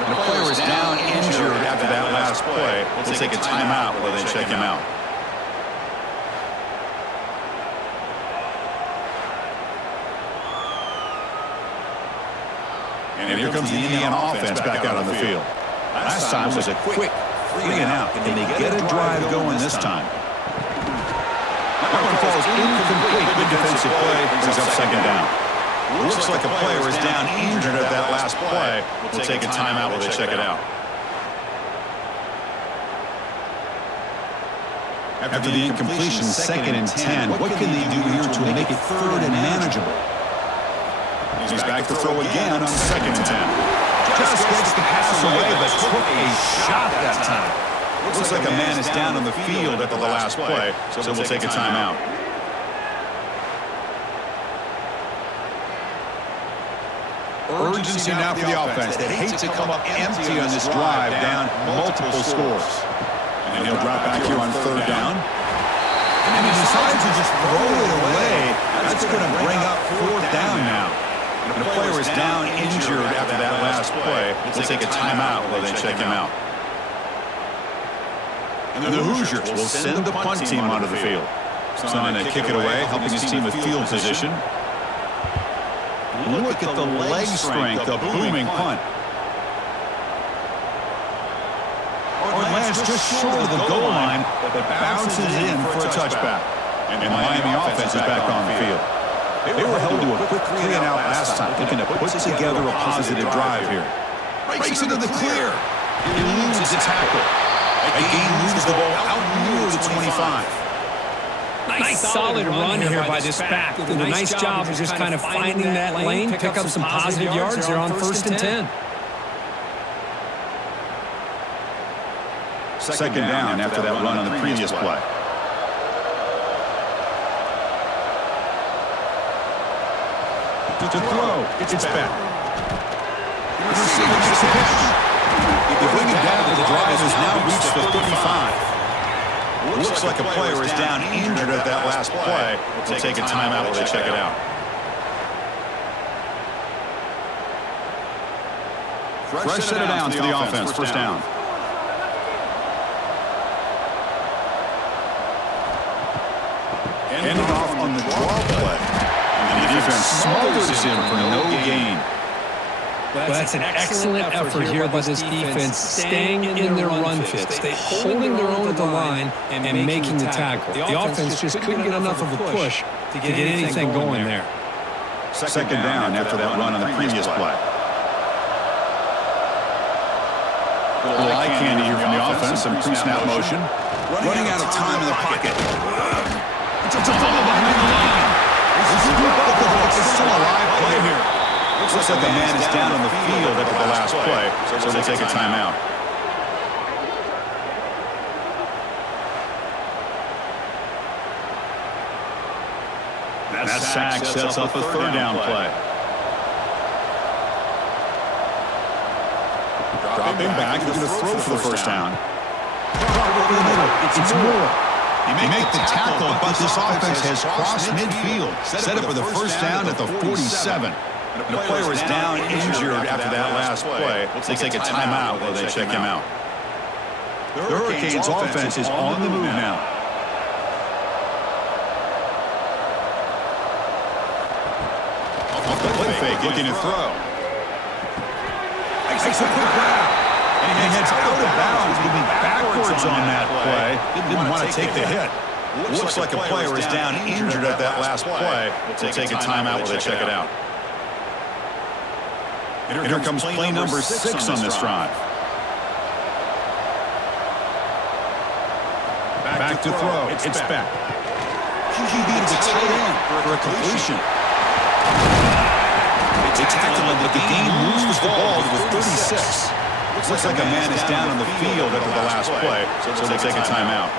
The player is down injured after that last play. We'll take a timeout while they check him out. And here comes the Indiana offense back out on the field. Last time was a quick 3-and-out. Can they get a drive going this time? That one falls incomplete. Good defensive play. Brings up second down. Looks like a player is down injured at that last play. We'll take a timeout while they check it out. After the incompletion, second and 10. What can they do here to make it third and manageable? He's back to throw again on second and 10. Just gets the pass away, but took a shot that time. Looks like a man is down on the field after the last play, so we'll take a timeout. Urgency now for the offense. They hate to come up empty on this drive, down multiple scores. And he'll drop back here on third down. And he decides to just throw it away. That's going to bring up fourth down now. The player is down injured after that last play. We'll take a timeout while they check him out. And the Hoosiers will send the punt team onto the field. Trying to kick it away, helping his team with field position. Look at the leg strength, a booming punt. Or lands just short of the goal line, but bounces in for a touchback. And the Miami offense is back on the field. They were held to a quick 3-and-out last time, looking to put together a positive drive here. Breaks into the clear. He loses the tackle. Again, moves the ball out near the 25. Nice solid run here by this back. Did a nice job of just kind of finding that lane, pick up some positive yards there on 1st and 10. Second down after that run on the previous play. To throw, it's back. They bring it down, but the drive has now reached the 35. Looks like a player is down injured at that last play. We'll take a timeout while they check it out. Fresh set it down to the offense, first down. Ending off on the draw play. And the defense smothers him for no gain. Well, that's an excellent effort here by this defense, staying in their run fits, holding their own at the line and making the tackle. The offense just couldn't get enough of a push to get anything going there. Second down after that run on the previous play. A little eye candy here from the offense, some pre-snap motion. Running out of time in the pocket. It's a fumble behind the line. It's still a live play here. Looks like the man is down on the field after the last play, so we'll take a timeout. That sack sets up a third down play. Dropping back, looking to throw for the first down. It's Moore. You make the tackle, but this offense has crossed midfield. Set up for the first down at the 47. The player is down injured after that last play. We'll take a timeout while they check him out. The Hurricanes' offense is on the move now. Off the play fake, looking to throw. Takes a quick grab. And he heads out of bounds, moving backwards on that play. Didn't want to take the hit. Looks like a player is down injured at that last play. We'll take a timeout while they check it out. And here comes play number 6 on this drive. Back to throw. It's back. He beats the tight end for a completion. They tackle him, but the game moves the ball to the 36. Looks like a man is down on the field after the last play, so we'll take a timeout.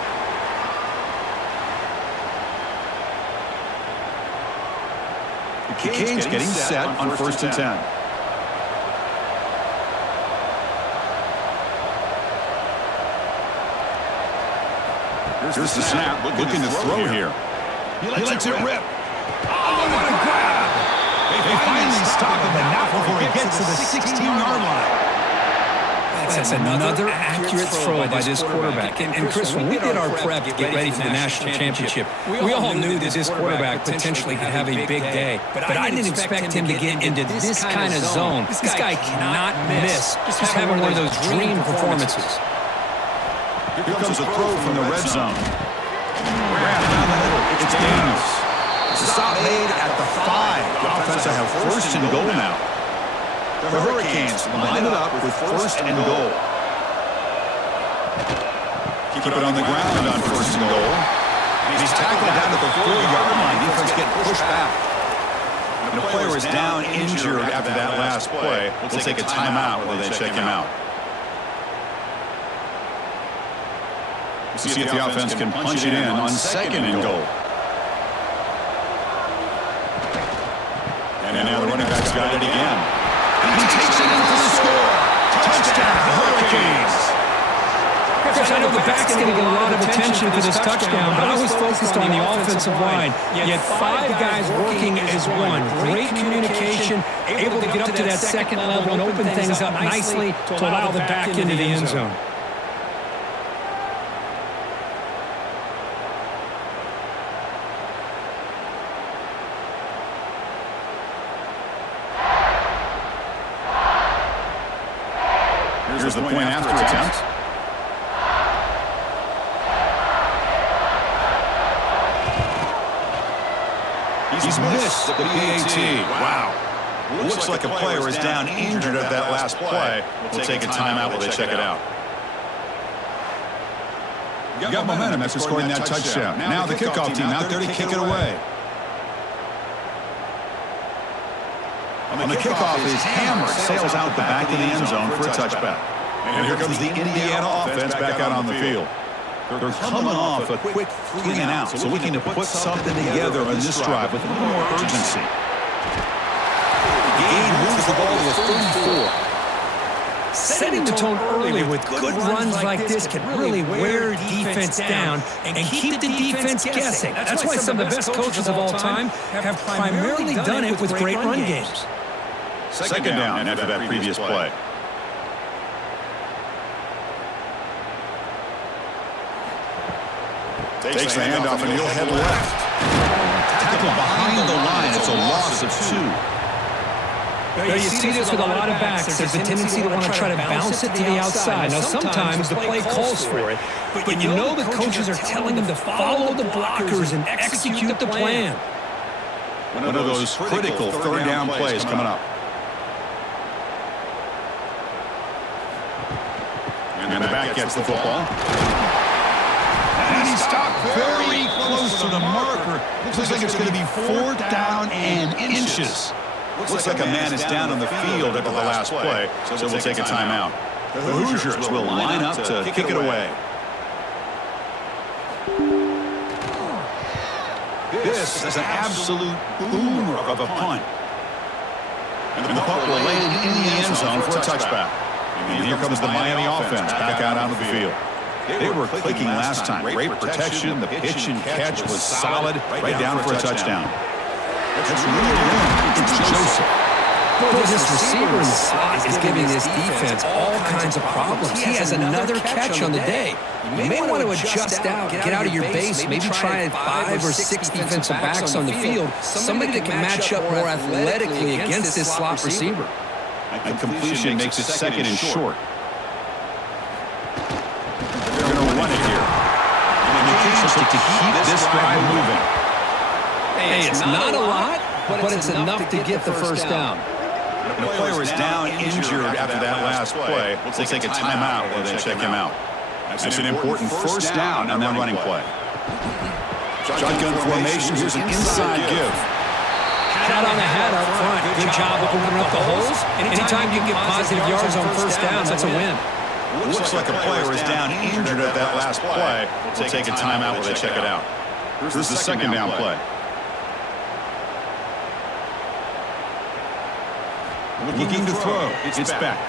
The Canes getting set on 1st and 10. Here's the snap, looking to throw here. He lets it rip. Oh, what a grab! They finally stop him, and now before he gets to the 16-yard line. That's another accurate throw by this quarterback. And Chris, when we did our prep to get ready for the national championship, we all knew that this quarterback potentially could have a big day. But I didn't expect him to get into this kind of zone. This guy cannot miss. Just having one of those dream performances. Here comes a throw from the red zone. Grab down the middle. It's Daniels. It's a stop made at the 5. The offense will have 1st and goal now. The Hurricanes line it up with 1st and goal. Keep it on the ground on 1st and goal. He's tackled down at the 4-yard line. Defense getting pushed back. And the player is down injured after that last play. We'll take a timeout while they check him out. See if the offense can punch it in on 2nd and goal. And now the running back's got it again. And he takes it in for the score. Touchdown, the Hurricanes. Chris, I know the back's going to get a lot of attention for this touchdown, but I was focused on the offensive line. Yet 5 guys working as one. Great communication, able to get up to that 2nd level and open things up nicely to allow the back into the end zone. Here's the point after attempt. He's missed the PAT. Wow. Looks like a player is down injured at that last play. We'll take a timeout while they check it out. got momentum after scoring that touchdown. Now the kickoff team out there to kick it away. On the kickoff, his hammer sails out the back of the end zone for a touchback. And here comes the Indiana offense back out on the field. They're coming off a quick 3 and out, so looking to put something together on this drive with a little more urgency. Gain moves the ball to the 34. Setting the tone early with good runs like this can really wear defense down and keep the defense guessing. That's why some of the best coaches of all time have primarily done it with great run games. Second down after that previous play. Takes the handoff and he'll head left. Tackle behind the line. It's a loss of 2. You see this with a lot of backs. There's a tendency to want to try to bounce it to the outside. Now, sometimes the play calls for it, but you know the coaches are telling them to follow the blockers and execute the plan. One of those critical third down plays coming up. And the back gets the football. And he stopped very close to the marker. Looks like it's going to be 4th down and inches. Looks like a man is down on the field after the last play, so we'll take a timeout. The Hoosiers will line up to kick it away. This is an absolute boomer of a punt. And the punt will land in the end zone for a touchback. And here comes the Miami offense back out onto the field. They were clicking last time. Great protection. The pitch and catch was solid. Right down for a touchdown. That's really it's Joseph. Boy, this receiver in the slot is giving this defense all kinds of problems. He has another catch on the day. You may want to adjust out, get out of your base, maybe try 5 or 6 defensive backs on the field, somebody that can match up more athletically against this slot receiver. And completion makes it second and short. They're going to run it here. And the key is to keep this drive moving. Hey, it's not a lot, but it's enough to get the first down. The player is down injured after that last play. We'll take a timeout while they check him out. That's an important first down on that running play. Shotgun formation. Here's an inside give. Hat on the hat up front. Good job of opening up the holes. Anytime you can get positive yards on first down, that's a win. Looks like a player is down injured at that last play. We'll take a timeout while they check it out. Here's the second down play. Looking to throw. It's back.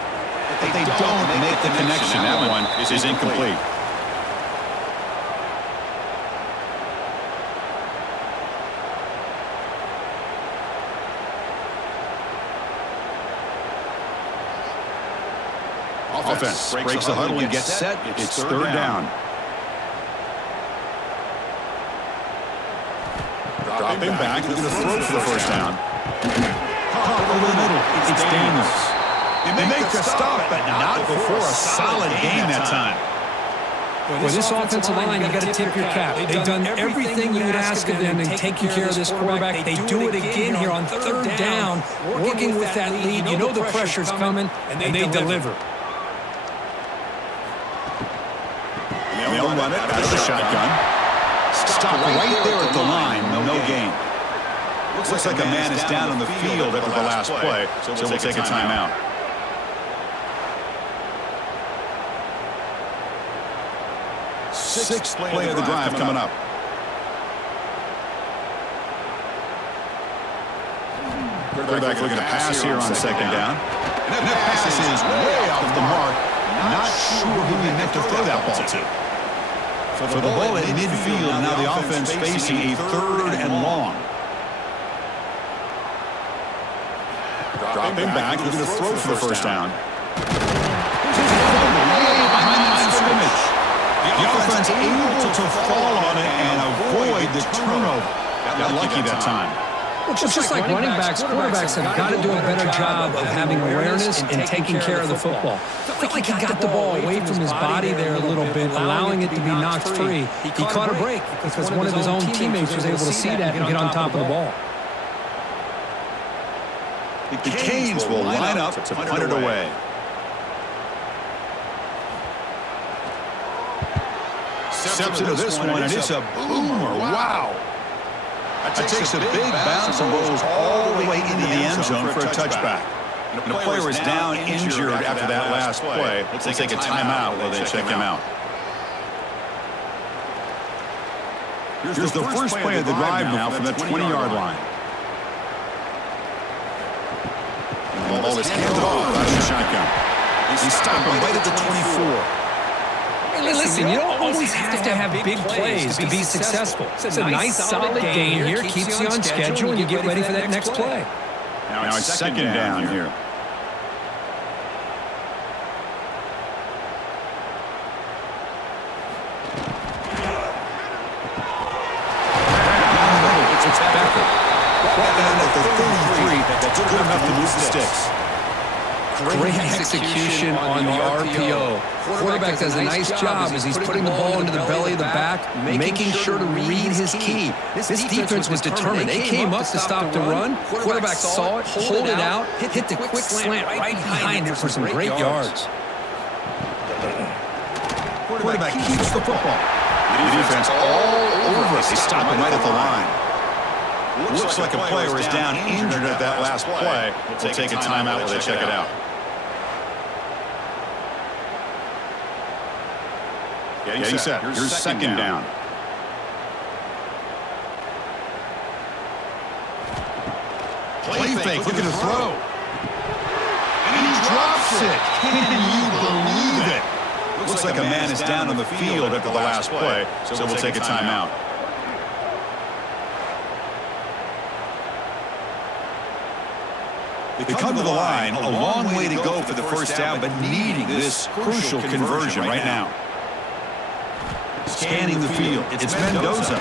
But they don't make the connection. That one is incomplete. Offense breaks the huddle and gets set. It's third down. Dropping back, looking to throw for the first down. Over the middle, it's Daniels. They make the stop, but not before a solid game that time. With this offensive line, you got to tip your cap. They've done everything you would ask of them in taking care of this quarterback. They do it again here on third down, working with that lead. You know the pressure's coming, and they deliver. They'll run it out of the shotgun. Stop right there at the line, no gain. Looks like a man is down on the field after the last play, so we'll take a timeout. Sixth play of the drive coming up. Quarterback looking to pass here on second down. And that pass is way off the mark. Not sure who he meant to throw that ball to. So the ball at midfield, now the offense facing a third and long. Dropping back, looking to throw for the first down. Behind the line of scrimmage. The offense able to fall on it and avoid the turnover. Got lucky that time. Well, just like running backs, quarterbacks have got to do a better job of having awareness and taking care of the football. Felt like he got the ball away from his body there a little bit, allowing it to be knocked free. He caught a break because one of his own teammates was able to see that and get on top of the ball. The Canes will line up to punt it away. Steps into this one, and it's a boomer. Wow. That takes a big bounce and rolls all the way into the end zone for a touchback. And the player is down injured after that last play. We'll take a timeout while they check him out. Here's the first play of the drive now from the 20-yard line. The ball is handed off out of the shotgun. He's stopped right at the 24. Hey, listen, you don't always have to have big plays to be successful. It's a nice, solid game here. Keeps you on schedule, and you get ready for that next play. Now it's second down here. It's Becker. At the 33, that's good enough to move the sticks. Great execution on the RPO. Quarterback does a nice job as he's putting the ball into the belly of the back, making sure to read his key. This defense was determined. They came up to stop the run. Quarterback saw it, pulled it out, hit the quick slant right behind it for some great yards. Quarterback keeps the football. The defense all over us. They stop him right at the line. Looks like a player is down injured at that last play. We'll take a timeout while they check it out. Getting set. Here's second down. Play fake. Look at the throw. And he drops it. Can you believe it? Looks like a man is down on the field after the last play, so we'll take a timeout. They come to the line, a long way to go for the first down, but needing this crucial conversion right now. Scanning the field, it's Mendoza.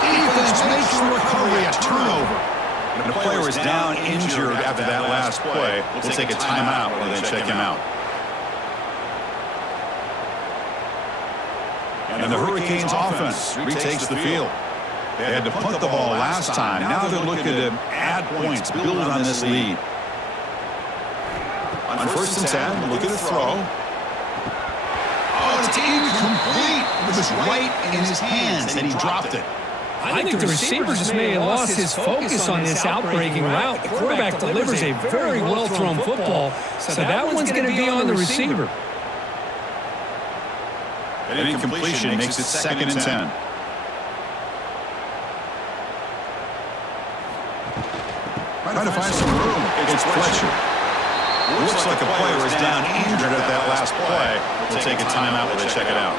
Defense makes the recovery, a turnover. And the player is down injured after that last play. We'll take a timeout while they check him out. And the Hurricanes offense retakes the field. They had to punt the ball last time. Now they're looking to add points, build on this lead. On first and 10, look at the throw. Oh, it's incomplete. It was right in his hands, and he dropped it. I think the receiver just may have lost his focus on this outbreaking route. The quarterback delivers a very well-thrown football, so that one's going to be on the receiver. An incompletion makes it second and 10. Trying to find some room. It's Fletcher. Looks like a player is down injured at that last play. We'll take a timeout while they check it out.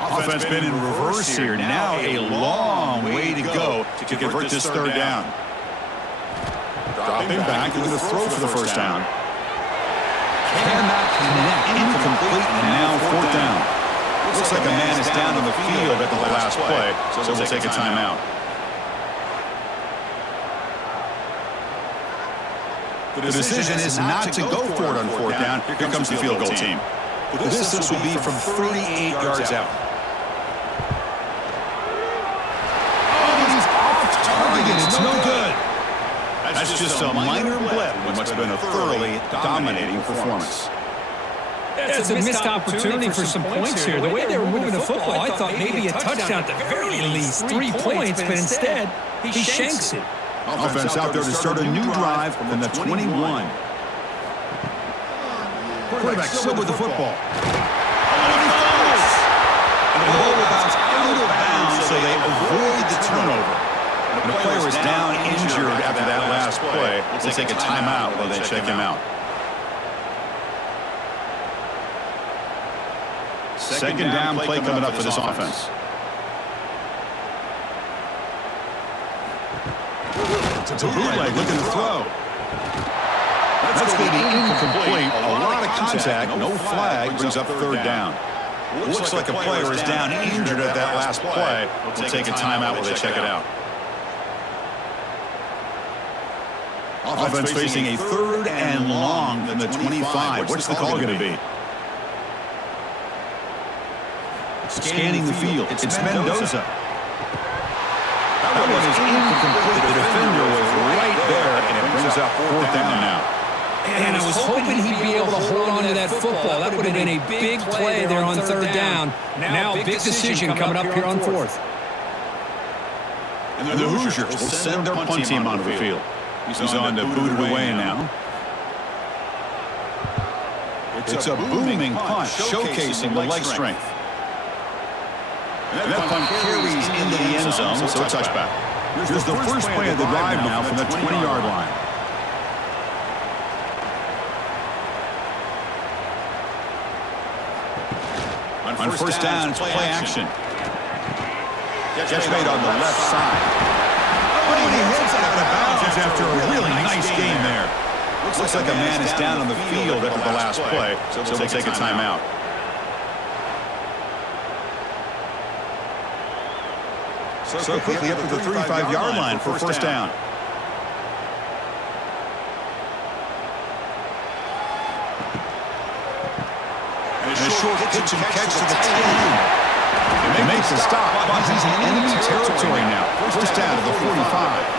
Offense been in reverse here. Now a long way to go to convert this third down. Dropping back into the throw for the first down. Cannot connect. Incomplete, and now fourth down. Looks like a man is down on the field at the last play, so we'll take a timeout. The decision is not to go for it on fourth down. Here comes the field goal team. The distance will be from 38 yards out. It's no good. That's just a minor blip in what's been a thoroughly dominating performance. That's a missed opportunity for some points here. The way they were moving the football, I thought maybe a touchdown at the very least, 3 points, but instead, he shanks it. Offense out there to start a new drive from the 21. Quarterback still with the football. And the ball will bounce out of bounds, so they avoid the turnover. And the player is down injured after that last play. We'll take a timeout while they check him out. Second down play coming up for this offense. It's a bootleg. Look at the throw. That's going to be incomplete. A lot of contact. No flag. Brings up third down. Looks like a player is down injured at that last play. We'll take a timeout while they check it out. Offense facing a third and long from the 25. What's the call going to be? Scanning the field. It's Mendoza. That one is incomplete. The defender was right there, and it brings up fourth down now. And I was hoping he'd be able to hold on to that football. That would have been a big play there on third down. Now a big decision coming up here on fourth. And the Hoosiers will send their punt team onto the field. He's on to boot it away now. It's a booming punt, showcasing the leg strength. And that punt carries into the end zone, so a touchback. Here's the first play of the drive now from the 20-yard line. On first down, it's play action. Catch made on the left side. Oh, and he hits it out of bounds after a really nice game there. Looks like a man is down on the field after the last play, so they'll take a timeout. So quickly up to the 35-yard line for first down. And a short pitch and catch to the 10. It makes a stop, but he's in enemy territory now. First down to the 45.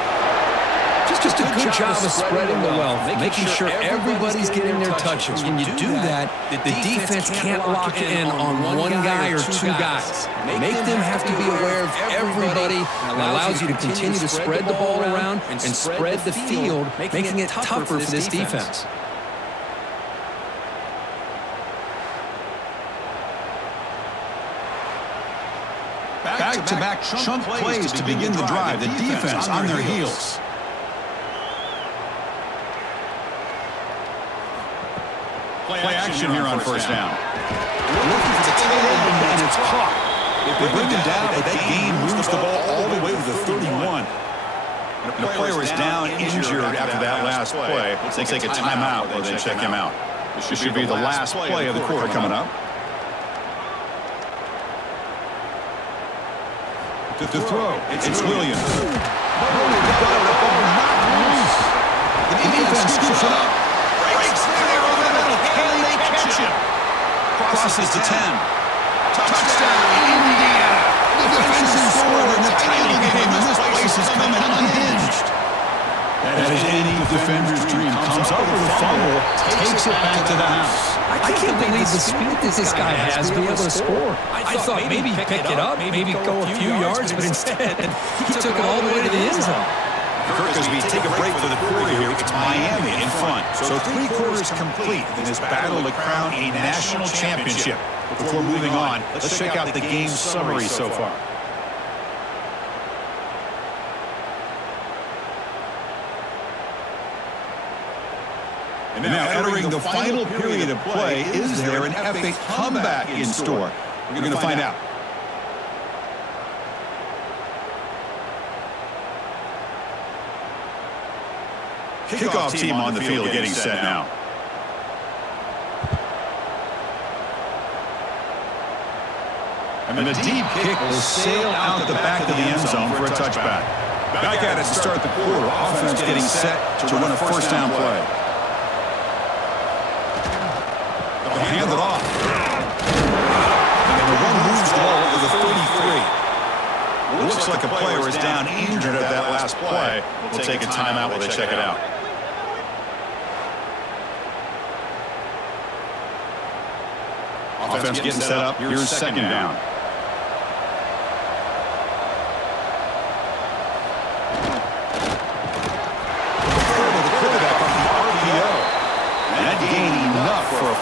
Just a good job of spreading the wealth, making sure everybody's getting their touches. When you do that, the defense can't lock in on one guy or two guys. Make them have to be aware of everybody. It allows you to continue to spread the ball around and spread the field, making it tougher for this defense. Back-to-back chunk plays to begin the drive. The defense on their heels. Play action here on first down. Looking for the tail end, and it's caught. They bring him down, but that game moves the ball all the way to the 31. And the player is down injured after that last play. Let's take a timeout or then check him out. This should be the last play of the quarter coming up. To throw, it's Williams. The defense scoops it up. Breaks there over the middle. Can they catch him? Crosses to 10. Touchdown, Indiana. The defensive score in the title game, and this place is coming unhinged. That is any defender's dream. Comes up with a fumble, takes it back to the house. I can't believe the speed that this guy has to be able to score. I thought maybe pick it up, maybe go a few yards, but instead he took it all the way to the end zone. Kirk, as we take a break for the quarter here, it's Miami in front. So 3 quarters complete in this battle to crown a national championship. Before moving on, let's check out the game summary so far. And now, entering the final period of play, is there an epic comeback in store? We're going to find out. Kickoff team on the field getting set now. And the deep kick will sail out the back of the end zone for a touchback. Back at it to start the quarter. Offense getting set to run a first down play. They'll hand it off. And the run moves the ball over the 33. Looks like a player is down injured at that last play. We'll take a timeout while they check it out. Offense getting set up. Here's second down.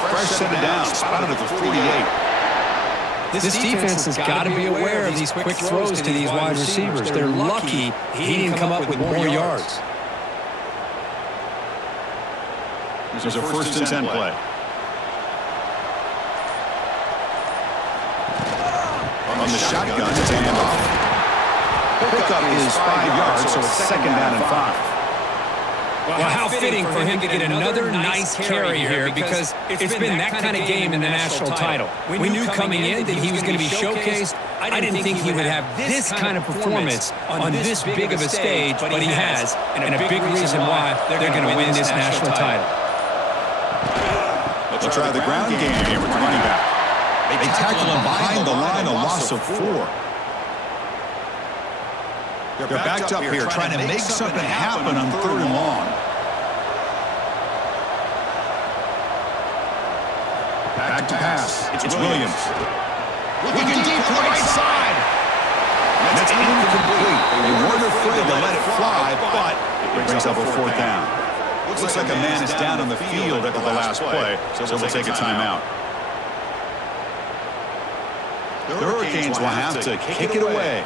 Fresh set it down, spotted at the 48. This defense has got to be aware of these quick throws to these wide receivers. They're lucky he didn't come up with more yards. There's a first and 10 play. On the shotgun, it's handoff. Pickup is 5 yards, so it's second down and 5. Well, how fitting for him to get another nice carry here, because it's been that kind of game in the national title. We knew coming in that he was going to be showcased. I didn't think he would have this kind of performance on this big of a stage, but he has, and a big reason why they're going to win this national title. They'll try the ground game here with the running back. They tackle him behind the line, a loss of 4. They're backed up here trying to make something happen on 3rd and long. to pass. It's Williams. Looking deep to the right side. That's incomplete. They weren't afraid to let it fly, but it brings up a fourth down. Looks like a man is down on the field after the last play, so we'll take a timeout. The Hurricanes will have to kick it away.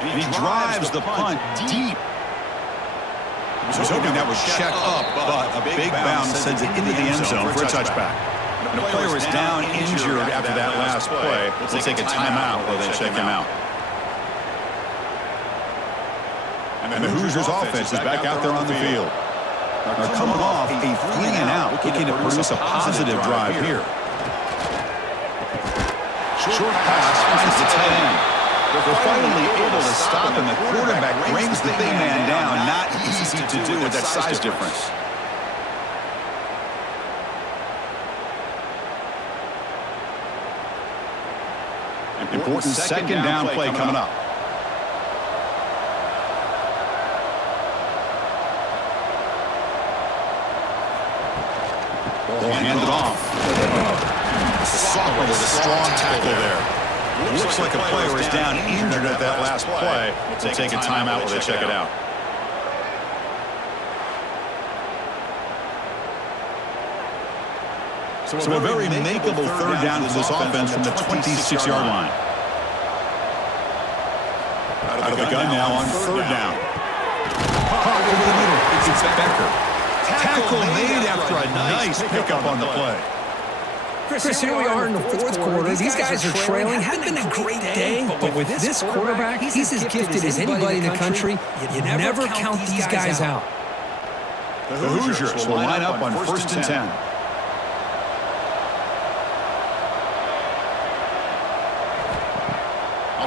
And he drives the punt deep. He was hoping that would check up, but a big bounce sends it into the end zone for a touchback. And the player is down injured after that last play. We'll take a timeout while they check him out. And the Hoosiers offense is back out there on the field. They're coming off a 3-and-out, looking to produce a positive drive here. Short pass finds the tight end. They're finally able to stop, and the quarterback brings the big man down. Not easy to do with that size difference. Important second down play coming up. Ball handed off. Sophomore with a strong tackle there. Looks like a player is down injured at that last play. We'll take a timeout while they check it out. So a very makeable third down for this offense from the 26-yard line. Out of the gun now on third down. Caught over the middle. It's Becker. Tackle made after a nice pickup on the play. Chris, here we are in the fourth quarter. These guys are trailing. Hadn't been a great day, but with this quarterback, he's as gifted as anybody in the country. You never count these guys out. The Hoosiers will line up on first and 10.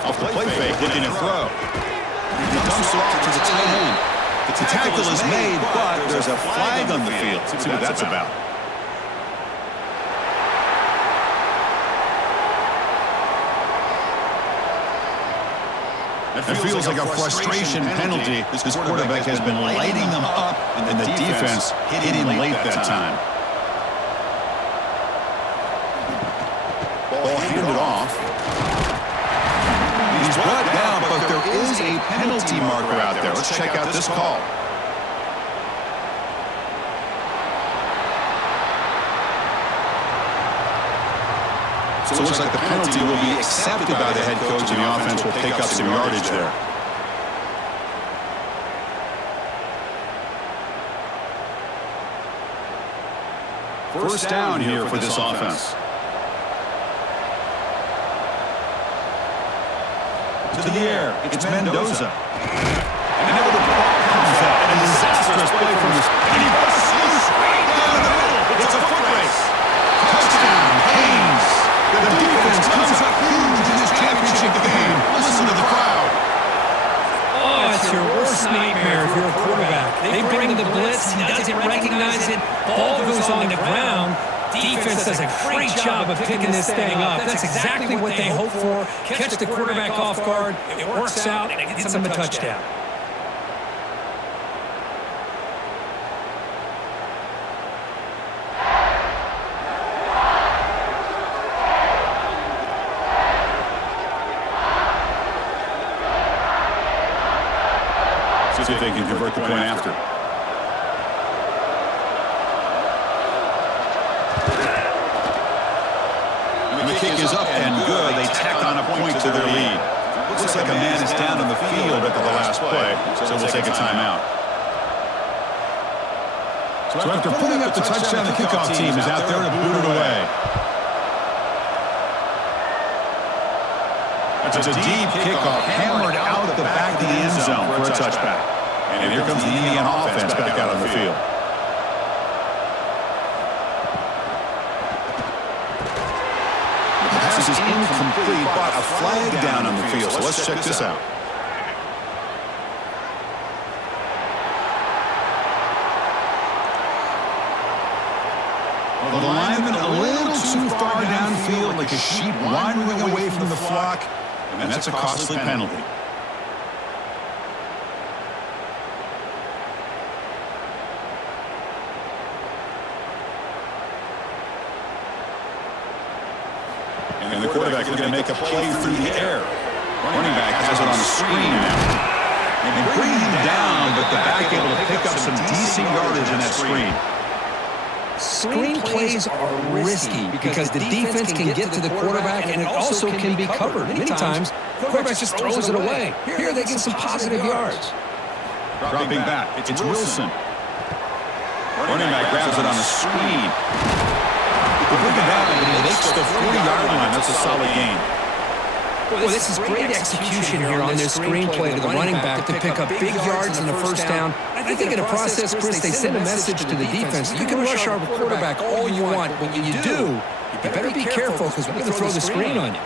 Off the play fake, looking to throw. He dumps it off to the tight end. The tackle is made, but there's a flag on the field. See what that's about. It feels like a frustration penalty. This quarterback has been lighting them up, and the defense hit him late that time. Ball handed off. He's brought down, but there is a penalty marker out there. Let's check out this call. So it looks like the penalty will be accepted by the head coach, and the offense will pick up some yardage there. First down here for this offense. To the air, it's Mendoza. And now the ball comes out. A disastrous play from this. And he busts loose right down the middle. It's a foot race. Touchdown, Haynes. The defense comes up huge in this championship game. Listen to the crowd. Oh, it's your worst nightmare if you're a quarterback. They bring the blitz, he doesn't recognize it, ball goes on the ground. Defense does a great job of picking this thing up. That's exactly what they hope for. Catch the quarterback off guard. It works out, and it gets them a touchdown. See if they can convert the point after. And the kick is up and good. They tack on a point to their lead. Looks like a man is down on the field after the last play, so we'll take a timeout. So after putting up the touchdown, the kickoff team is out there to boot it away. It's a deep kickoff hammered out at the back of the end zone for a touchback. And here comes the Indiana offense back out on the field. The pass is incomplete, but a flag down on the field. So let's check this out. Well, the lineman a little too far downfield, like a sheep wandering away from the flock. And that's a costly penalty. And the quarterback is going to make a play through the air. Running back has it on the screen now. And bring him down, but the back able to pick up some decent yardage in that screen. Screen plays are risky because the defense can get to the quarterback, and it also can be covered. Many times, the quarterback just throws it away. Here they get some positive yards. Dropping back, it's Wilson. Running back grabs it on the screen. He'll bring it down, but he makes the 40-yard line. That's a solid gain. Well, this is great execution here on this screenplay to the running back to pick up big yards in the first down. I think in a process, Chris, they send a message to the defense. You can rush our quarterback all you want, but when you do, you better be careful because we're going to throw the screen on you.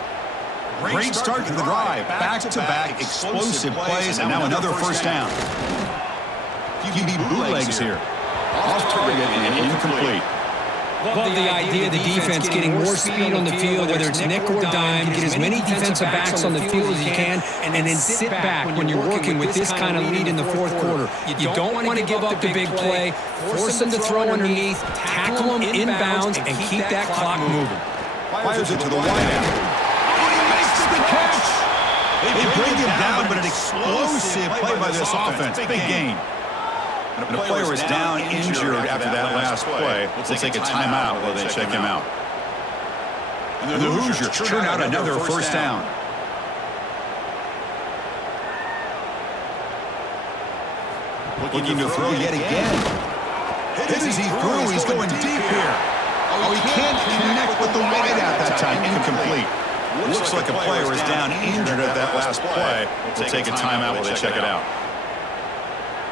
Great start to the drive. Back-to-back explosive plays, and now another first down. QB bootlegs here. Off target and incomplete. Love the idea of the defense getting more speed on the field, whether it's nickel or dime, get as many defensive backs on the field as you can, and then sit back when you're working with this kind of lead in the fourth quarter. You don't want to give up the big play, force them to throw underneath, tackle them inbounds, and keep that clock moving. Fires it to the wideout. Oh, he makes the catch! They bring him down, but an explosive play by this offense. Big gain. And the player is down injured after that last play. We'll take a timeout while they check him out. And the Hoosiers churn out another first down. Looking to throw yet again. Hit as he threw. He's going deep here. Oh, he can't connect with the wideout that time. Incomplete. Looks like a player is down injured at that last play. We'll take a timeout while they check it out.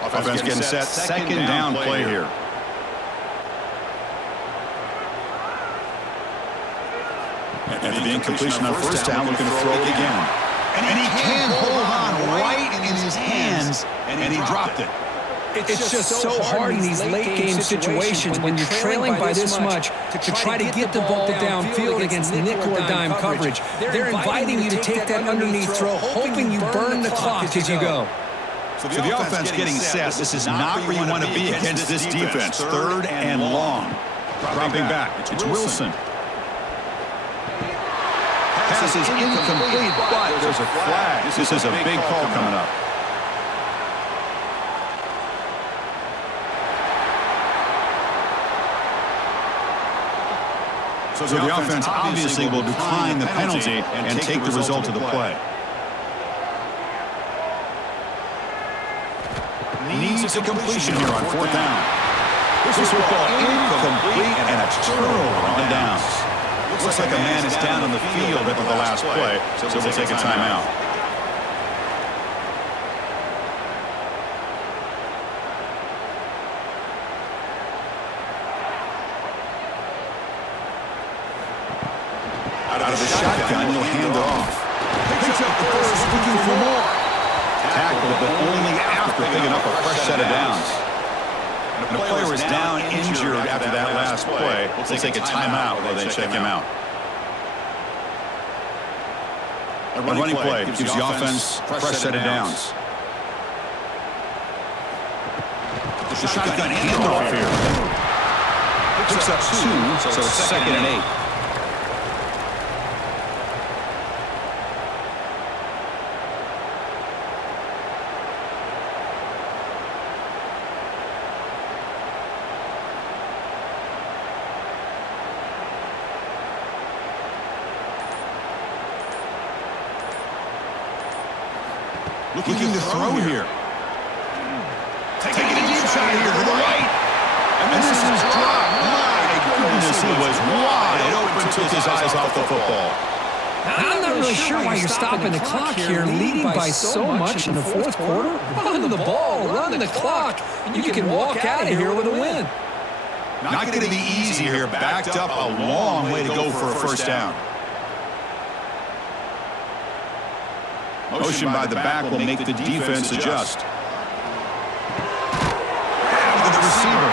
Offense getting set. Second down play here. And the incompletion on first down, looking to throw it again. And he can hold on right in his hands, and he dropped it. It's just so hard in these late-game situations when you're trailing by this much to try to get the ball downfield against nickel or dime coverage. They're inviting you to take that underneath throw, hoping you burn the clock as you go. So the offense getting set. This is not where you want to be against this defense. Third and long. Dropping back. It's Wilson. Pass is incomplete, but there's a flag. This is a big call coming up. So the offense obviously will decline the penalty and take the result of the play. Needs a completion here on fourth down. This is football incomplete and a turnover on downs. Looks like a man is down on the field after the last play, so we'll take a timeout. Out of the shotgun, he'll hand it off. Picks up the first, looking for more. Tackled, but only after picking up a fresh set of downs. And the player is down injured after that last play. We'll take a timeout while they check him out. A running play gives the offense a fresh set of downs. The shotgun handoff here. Picks up 2, so it's 2nd and 8. Looking to throw here. Taking a deep shot here to the right. And this is dropped. My goodness, he was wide open, took his eyes off the football. I'm not really sure why you're stopping the clock here, leading by so much in the fourth quarter. Run the ball, run the clock, and you can walk out of here with a win. Not going to be easy here. Backed up a long way to go for a first down. Motion by the back will make the defense adjust. Look at the receiver.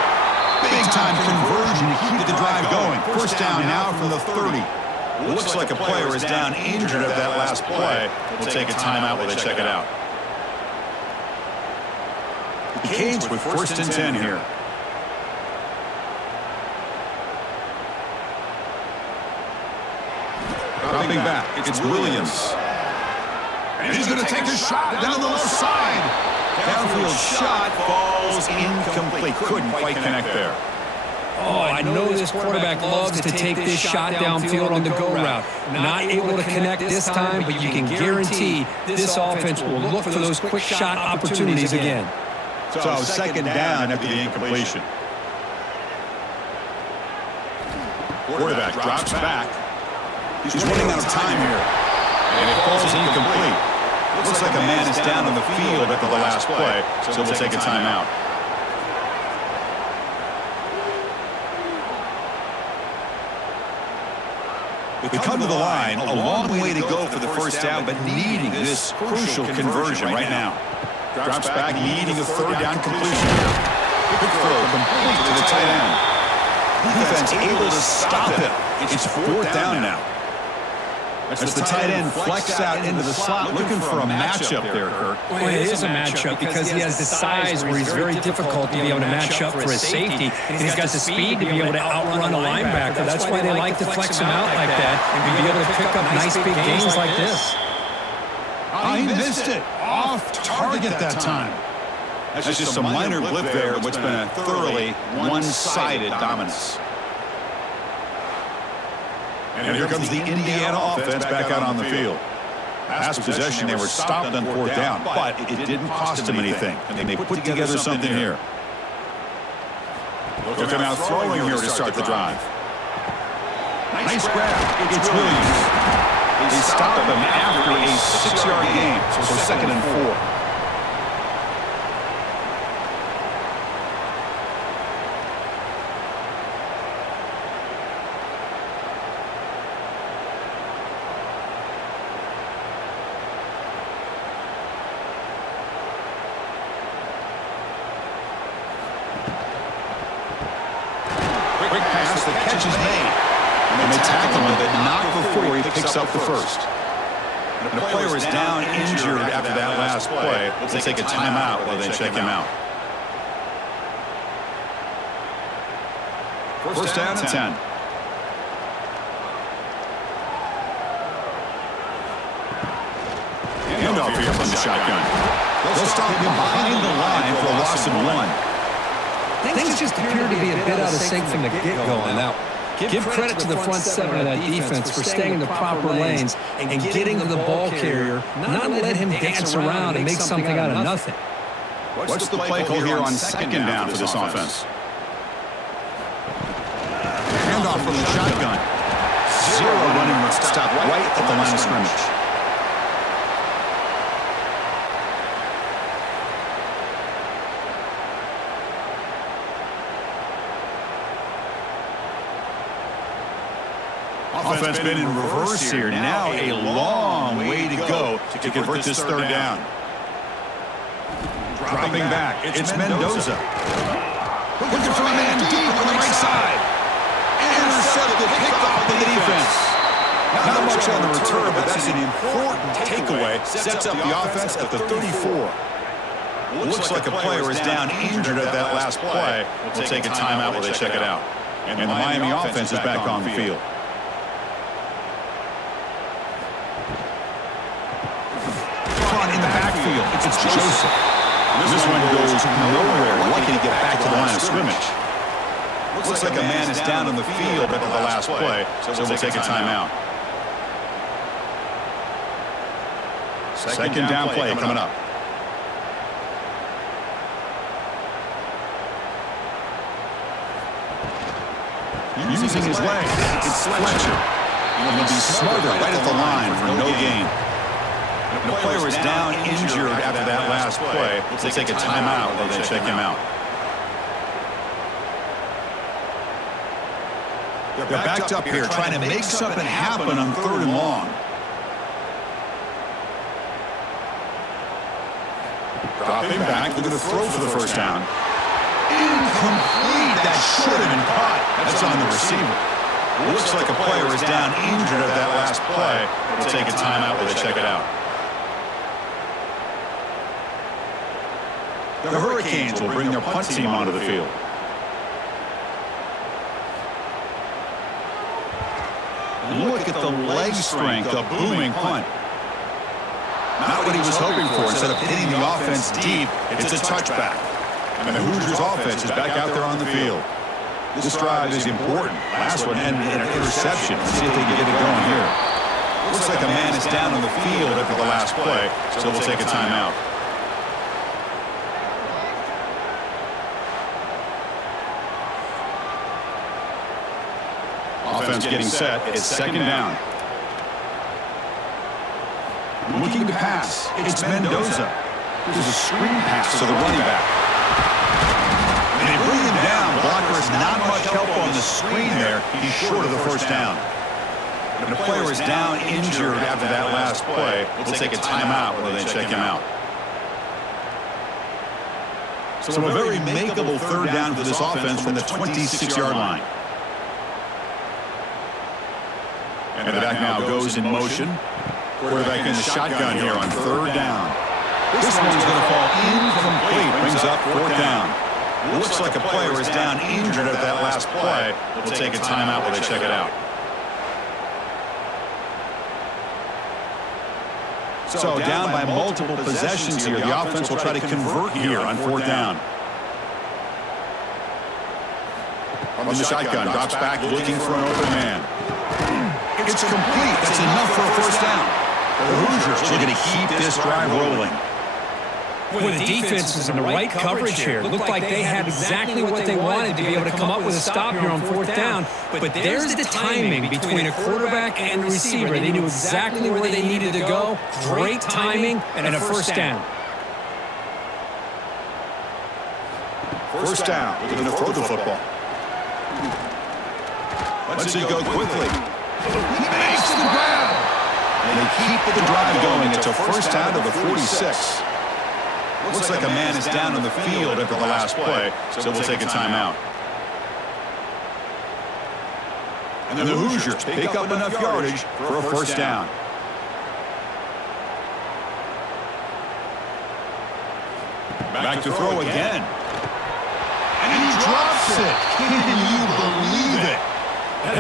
Big-time conversion to keep the drive going. First down now from the 30. Looks like a player is down injured at that last play. We'll take a timeout while they check it out. The Canes with 1st and 10 here. Dropping back, it's Williams. And he's going to take a shot down the left side. Downfield shot falls incomplete. Couldn't quite connect there. Oh, I know this quarterback loves to take this shot downfield on the go route. Not able to connect this time, but you can guarantee this offense will look for those quick shot opportunities again. So second down after the incompletion. Quarterback drops back. He's running out of time here. And it falls incomplete. Looks like a man is down on the field at the last play, so we'll take a timeout. We come to the line, a long way to go for the first down, but needing this crucial conversion right now. Drops back, needing a third down completion. Quick throw, complete to the tight end. Defense able to stop it. It's fourth down now. As the tight end flex out into the slot, looking for a matchup there, Kirk. Well, it is a matchup because he has the size where he's very difficult to be able to match up for his safety, and he's got the speed to be able to outrun a linebacker. That's why they like to flex him out like that and be able to pick up nice big gains like this. He missed it. Off target that time. That's just a minor blip there, what's been a thoroughly one-sided dominance. And here comes the Indiana offense back out on the field. Past possession, they were stopped on fourth down, but it didn't cost them anything. And they put together something here. They'll come out throwing here to start the drive. Nice grab. It's Williams. They stop him after a 6-yard gain, so second and 4. Picks up the first. And the player is down injured after that last play. We'll take a timeout while they check him out. First down and 10. Handoff here from the shotgun. They'll stop him behind the line for a loss of 1. Things just appear to be a bit out of sync from the get-go on that one. Give credit to the front seven of that defense for staying in the proper lanes and getting to the ball carrier, not let him dance around and make something out of nothing. What's the play call here on second down for this offense? Handoff from the shotgun. Zero running room stop right at the line of scrimmage. Offense been in reverse here. Now a long way to go to convert this third down. Dropping back. It's Mendoza. Looking for a man deep on the right side. Intercepted. Picked off by the defense. Not much on the return, but that's an important takeaway. Sets up the offense at the 34. Looks like a player is down injured at that last play. We'll take a timeout while they check it out. And the Miami offense is back on the field. In the backfield, it's Joseph. This one goes nowhere. Lucky to get back to the line of scrimmage. Looks like a man is down on the field at the last play, so we'll take a timeout. Second down play coming up. Using his leg, it's Fletcher. He'll be smothered right at the line for no gain. The player is down injured after that last play. We'll take a timeout while they check him out. They're backed up here trying to make something happen on third and long. Dropping back, they're going to throw for the first down. Incomplete. That should have been caught. That's on the receiver. Looks like a player is down injured at that last play. We'll take a timeout while they check it out. The Hurricanes will bring their punt team onto the field. Look at the leg strength, a booming punt. Not what he was hoping for. Instead of hitting the offense deep, it's a touchback. And the Hoosiers offense is back out there on the field. This drive is important. Last one ended in an interception. Let's see if they can get it going here. Looks like a man is down on the field after the last play, so we'll take a timeout. Offense getting set. It's second down. Looking to pass. It's Mendoza. There's a screen pass to the running back. And they bring him down. Blocker has not much help on the screen there. He's short of the first down. And the player is down injured after that last play. We'll take a timeout while they check him out. So a very makeable third down for this offense from the 26-yard line. And the back now goes in motion. Quarterback in the shotgun here on third down. This one's going to fall incomplete. Brings up fourth down. Looks like a player is down injured at that last play. We'll take a timeout while they check it out. So down by multiple possessions here. The offense will try to convert here on fourth down. From the shotgun, drops back looking for an open man. It's complete. That's enough for a first down. The Hoosiers looking to keep this drive rolling. Well, the defense was in the right coverage here. It looked like they had exactly what they wanted to be able to come up with a stop here on fourth down. But there's the timing between a quarterback and the receiver. They knew exactly where they needed to go. Great timing and a first down. First down. We're going to throw the football. Let's it go quickly. He makes the grab. And they keep the drive going. It's a first down to the 46. Looks like a man is down on the field after the last play, so we'll take a timeout. And the Hoosiers pick up enough yardage for a first down. Back to throw again. And he drops it. Can you believe it?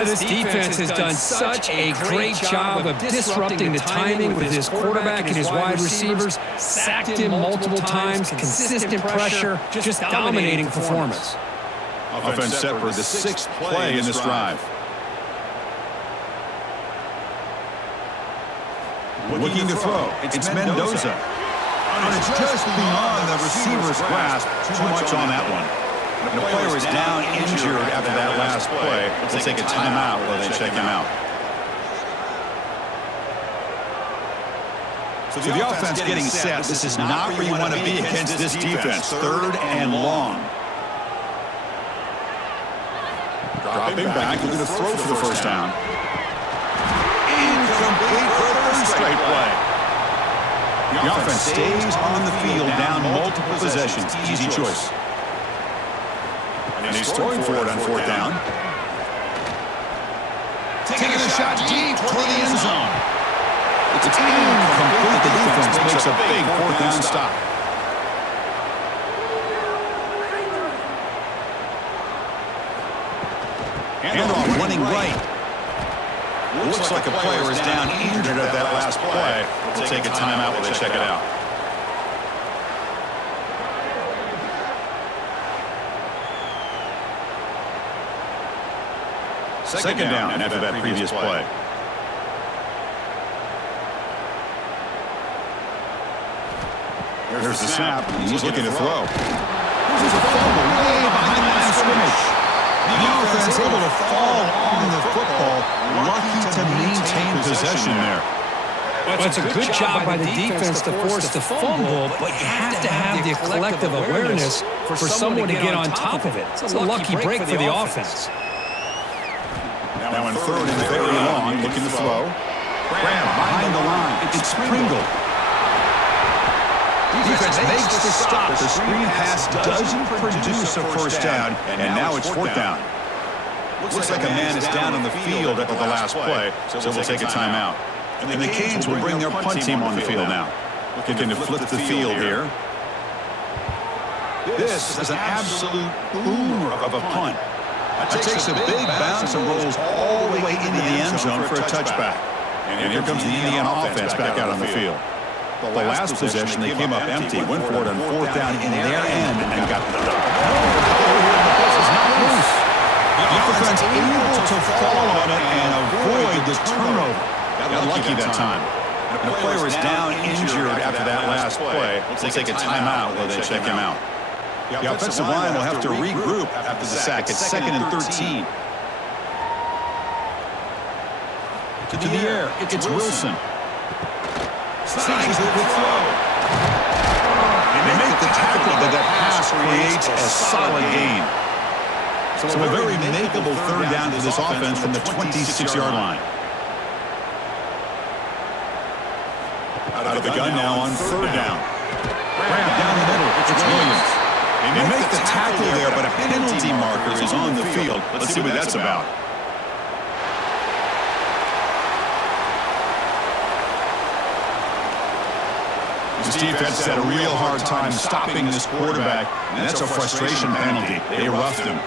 This defense has done such a great job of disrupting the timing with his quarterback and his wide receivers. Sacked him multiple times, consistent pressure, just dominating performance. Offense set for the sixth play in this drive. Looking to throw. It's Mendoza. And it's just beyond the receiver's grasp. Too much on that one. The player is down injured after that last play. We'll take a timeout while they check him out. So the offense getting set. This is not where you want to be against this defense. Third and long. Dropping back, looking to throw for the first down. Incomplete for a third straight play. The offense stays on the field down multiple possessions. Easy choice. And he's throwing for it on fourth down. Taking a shot deep toward the end zone. It's incomplete. The defense makes a big fourth down stop. Handoff running right. Looks like a player is down injured at that last play. We'll take a timeout while they check it out. Second down after that previous play. There's the snap. He's looking to throw. There's a fumble way behind the line of scrimmage. The offense able to fall on the football. Lucky to maintain possession there. Well, it's a good job by the defense to force the fumble, but you have to have the collective awareness for someone to get on top of it. It's a lucky break for the offense. Now in third and very long, looking to throw. Grab behind the line. It's Pringle. Defense makes the stop. The screen pass doesn't produce a first down, and now it's fourth down. Looks like a man is down on the field after the last play, so we'll take a timeout. And the Canes will bring their punt team on the field now. Looking to flip the field here. This is an absolute boomer of a punt. That takes a big bounce and rolls all the way into the end zone for a touchback. And here comes the Indiana offense back out on the field. The last possession, they came up empty, went for it on fourth down in their end, and got the This is not loose. The offense able to fall on it and avoid the turnover. Got lucky that time. And the player is down injured after that last play. We'll take a timeout while they check him out. The offensive line will have to regroup after the sack. It's 2nd and 13. To the air, it's Wilson. Sneaks with the throw. They make the tackle, but that pass creates a solid gain. So a very makeable third down for this offense from the 26-yard line. Out of the gun now on third down. Down the middle, it's Williams. They make the tackle there, but a penalty marker is on the field. Let's see what that's about. This defense had a real hard time stopping this quarterback, and that's a frustration penalty. They roughed him.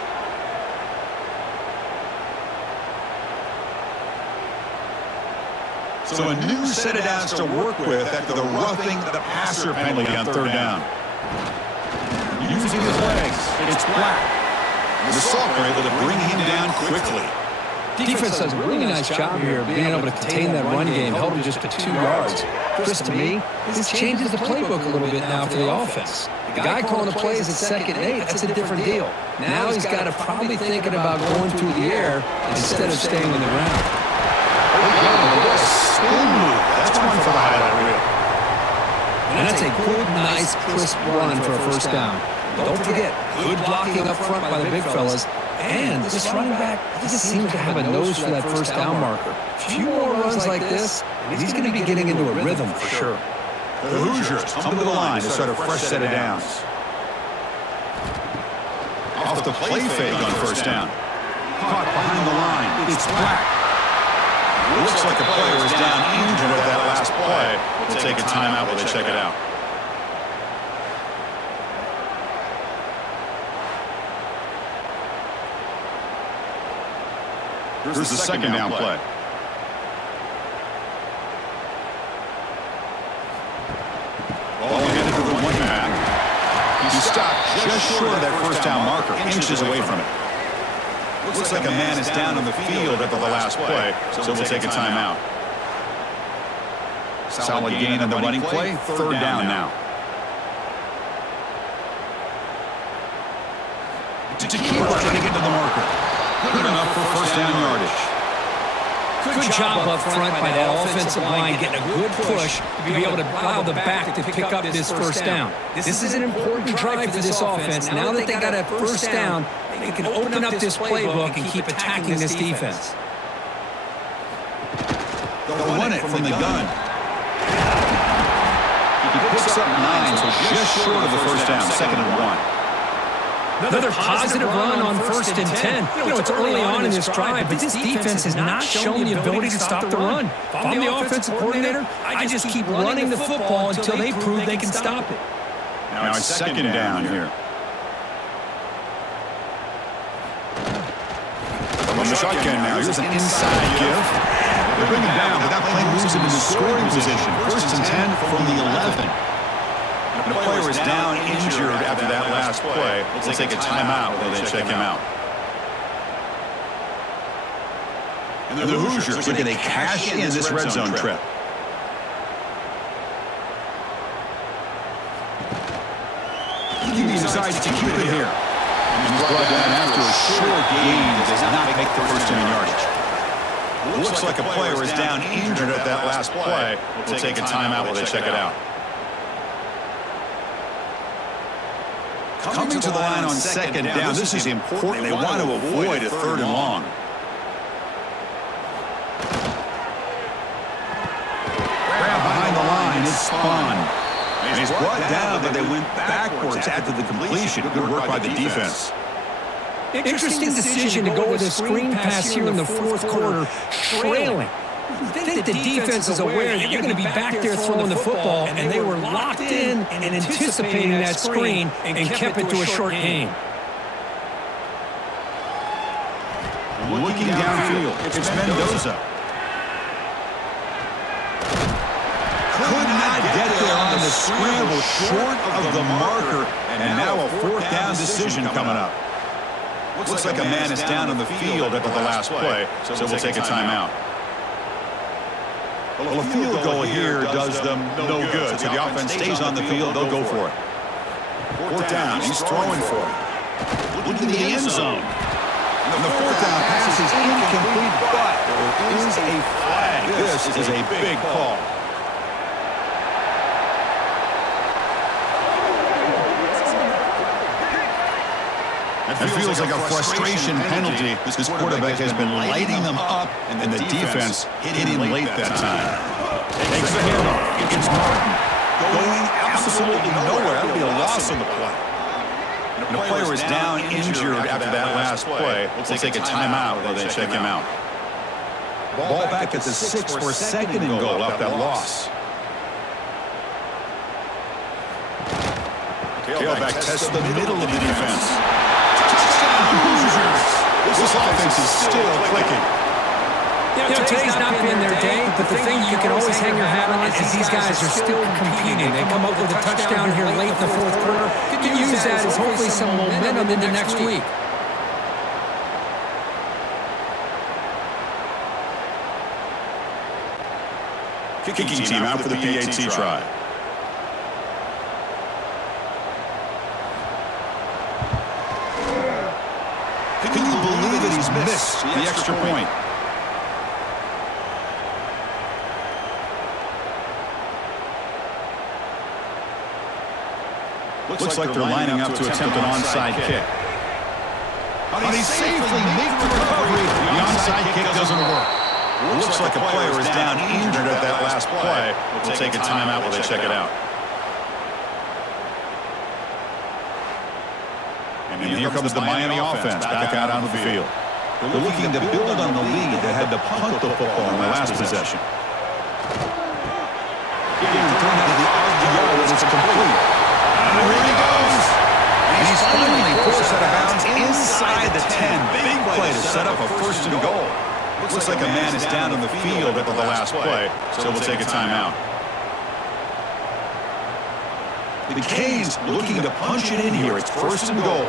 So a new set of downs to work with after the roughing the passer penalty on third down. Using his legs, it's Black. The Soft are able to bring him down quickly. Defense does a really nice job here of being able to contain that run game, held him just to 2 yards. Chris, to me, this changes the playbook a little bit now for the offense. The guy calling the plays at 2nd and 8, that's a different deal. Now he's got to probably thinking about going through the air instead of staying on the ground. Spin move. That's one for the highlight reel. And that's a good, nice, crisp run for a first down. Don't forget, good blocking up front by the big fellas. And this running back just seems to have a nose for that first down marker. A few more runs like this, and he's going to be getting into a rhythm for sure. The Hoosiers come to the line to start a fresh set of downs. Off the play fake on first down. Caught behind the line. It's Black. Looks like the player is down injured at that last play. We'll take a timeout while they check it out. Here's the second down play. Ball headed to the one man. He stopped just short of that first down marker, inches away from it. Looks like a man is down on the field after the last play, so we'll take a timeout. Solid gain on the running play. Third down now. To keep trying to get to the marker. Good enough for first down yardage. Good job up front by that offensive line getting a good push to be able to allow the back to pick up this first down. This is an important drive for this offense. Now that they got a first down, they can open up this playbook and keep attacking this defense. They'll run it from the gun. He picks up 9, so just short of the first down, 2nd and 1. Another positive run on 1st and 10. You know, it's early on in this drive, but this defense has not shown the ability to stop the run. If I'm the offensive coordinator, I just keep running the football until they prove they can stop it. Now it's 2nd down here. From the shotgun now, here's an inside give. They bring him down, but that play moves him into scoring position. 1st and 10 from the 11. The player is down injured after that last play. We'll take a timeout while they check him out. And the Hoosiers looking to cash in this red zone trip. He decides to keep it here. And he's brought down after a short gain. Does not make the first down yardage. Looks like a player is down injured at that last play. We'll take a timeout while they check it out. Coming to the line on 2nd down, this is important. They want to avoid a 3rd and long. Grab behind the line, it's Spawn. And he's brought down, but they went backwards after the completion. Good work by the defense. Interesting decision to go with a screen pass here in the 4th quarter, trailing. I think the defense is aware that you're going to be back there throwing the football, and they were locked in and anticipating that screen and kept it to a short gain. Looking downfield. It's Mendoza. Could not get there on the scramble, short of the marker, and now a fourth down decision coming up. Looks like a man is down on the field after the last play, so we'll take a timeout. Well, a field goal here does them no good, so the offense stays on the field, they'll go for it. Fourth down, he's throwing for it. Looking in the end zone. And the fourth down pass is incomplete, but there is a flag. This is a big call. It feels like a frustration penalty. This quarterback has been lighting them up, and the defense hit him late that time. Takes the handoff. It's Martin. Going absolutely nowhere. That'll be a loss on the play. And the player is down injured after that last play. We'll take a timeout while they check him out. Ball back at the 6 for a second and goal off that loss. Tailback tests the middle of the defense. Hoosiers. This offense is still clicking. Today's not been their day, but the thing you can always hang your hat on is these guys are still competing. They come up with a touchdown here late in the fourth quarter. You can use that as hopefully some momentum into next week. Kicking team out for the PAT try. Can you believe it? He's missed the extra point. Looks like they're lining up to attempt an onside kick. How do they safely make the recovery? The onside kick doesn't work. Looks like a player is down injured at that last play. We'll take a timeout while they check it out. And here comes the Miami offense back out onto the field. They're looking to build on the lead that had to punt the football in the last possession. Getting thrown to the RDO as it's complete. And here he goes. And he's finally forced out of bounds inside the 10. Big play to set up a first and goal. Looks like a man is down on the field after the last play, so we'll take a timeout. The Canes looking to punch it in here. It's first and goal.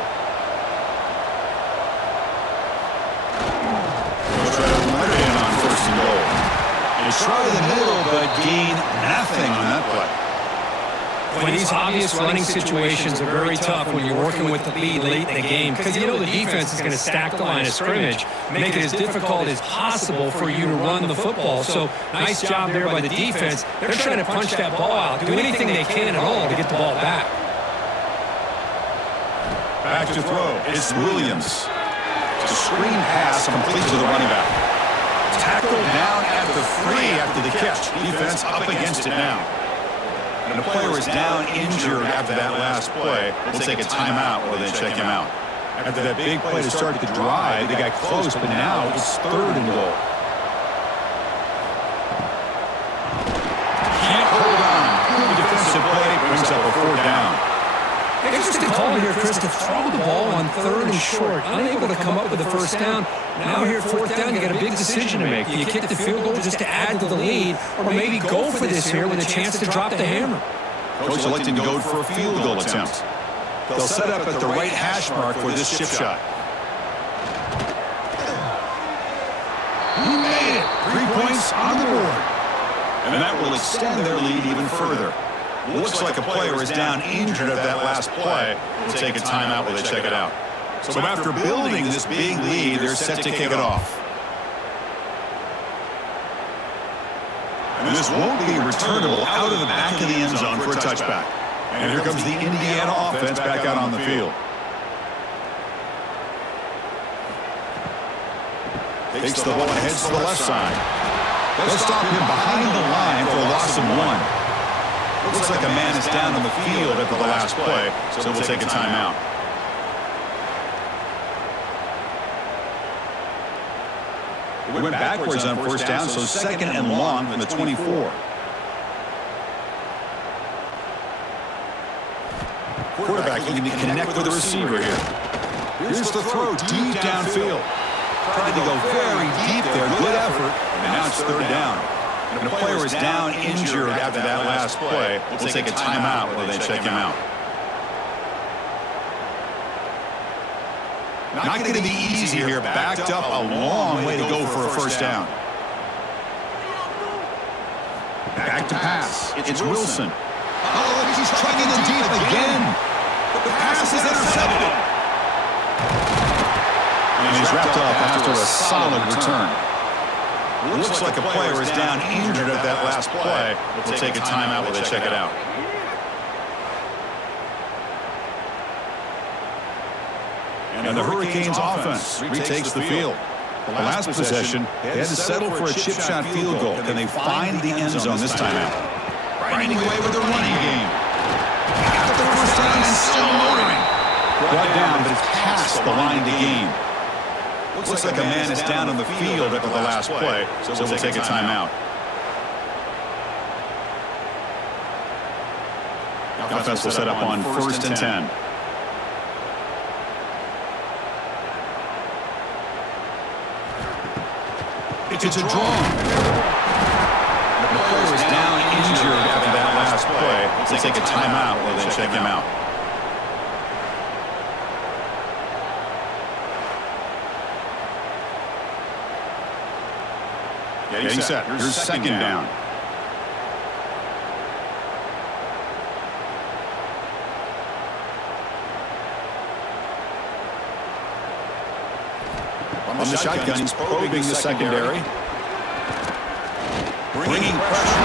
They'll try to run it in on first and goal. They try the middle, but gain nothing on that play. Boy, these obvious running situations are very tough when you're working with the lead late in the game because you know the defense is going to stack the line of scrimmage, make it as difficult as possible for you to run the football. So nice job there by the defense. They're trying to punch that ball out, do anything they can at all to get the ball back. Back to throw. It's Williams. It's a screen pass complete to the running back. Tackled down at the 3 after the catch. Defense up against it now. And the player is down injured after that last play. We'll take a timeout while they check him out. After that big play to start the drive, they got close, but now it's third and goal. Can't hold on. Good defensive play brings up a fourth down. Interesting call here, Chris, to throw the ball on third and short. Unable to come up with a first down. Now here, fourth down, you got a big decision to make. Do you kick the field goal just to add to the lead, or maybe go for this here with a chance to drop the hammer? Coach electing to go for a field goal attempt. They'll set up at the right hash mark for this chip shot. He made it. 3 points on the board. And that will extend their lead even further. Looks like a player is down injured at that last play. We'll take a timeout while they check it out. So after building this big lead, they're set to kick it off. And this won't be returnable out of the back of the end zone for a touchback. And here comes the Indiana offense back out on the field. Takes the ball and heads to the left side. They'll stop him behind the line for a loss of 1. Looks like a man is down on the field after the last play, so we'll take a timeout. We went backwards on first down, so second and long from the 24. Quarterback looking to connect with the receiver here. Here's the throw deep downfield. Tried to go very deep there. Good effort. And now it's third down. And the player is down injured after that last play. We'll take a timeout while they check him out. Not going to be easy here. Backed up a long way to go for a first down. Back to pass. It's Wilson. Oh, he's trying in deep again. The pass is intercepted. And he's wrapped up after a solid return. Looks like a player is down injured at that last play. We'll take a timeout while they check it out. And the Hurricanes offense retakes the field. The last possession, they had to settle for a chip shot field goal. Can they find the end zone this time out? Right away with the running game. Got the first down and still motoring. Brought down, but it's past the line to gain. Looks like a man is down on the field after the last play, so we'll take a timeout. The offense will set up on 1st and 10. It's a draw. The player is down injured after that last play. We'll take a timeout while they check him out. Getting set. Here's second down. On the shotgun, he's probing the secondary. Bringing pressure.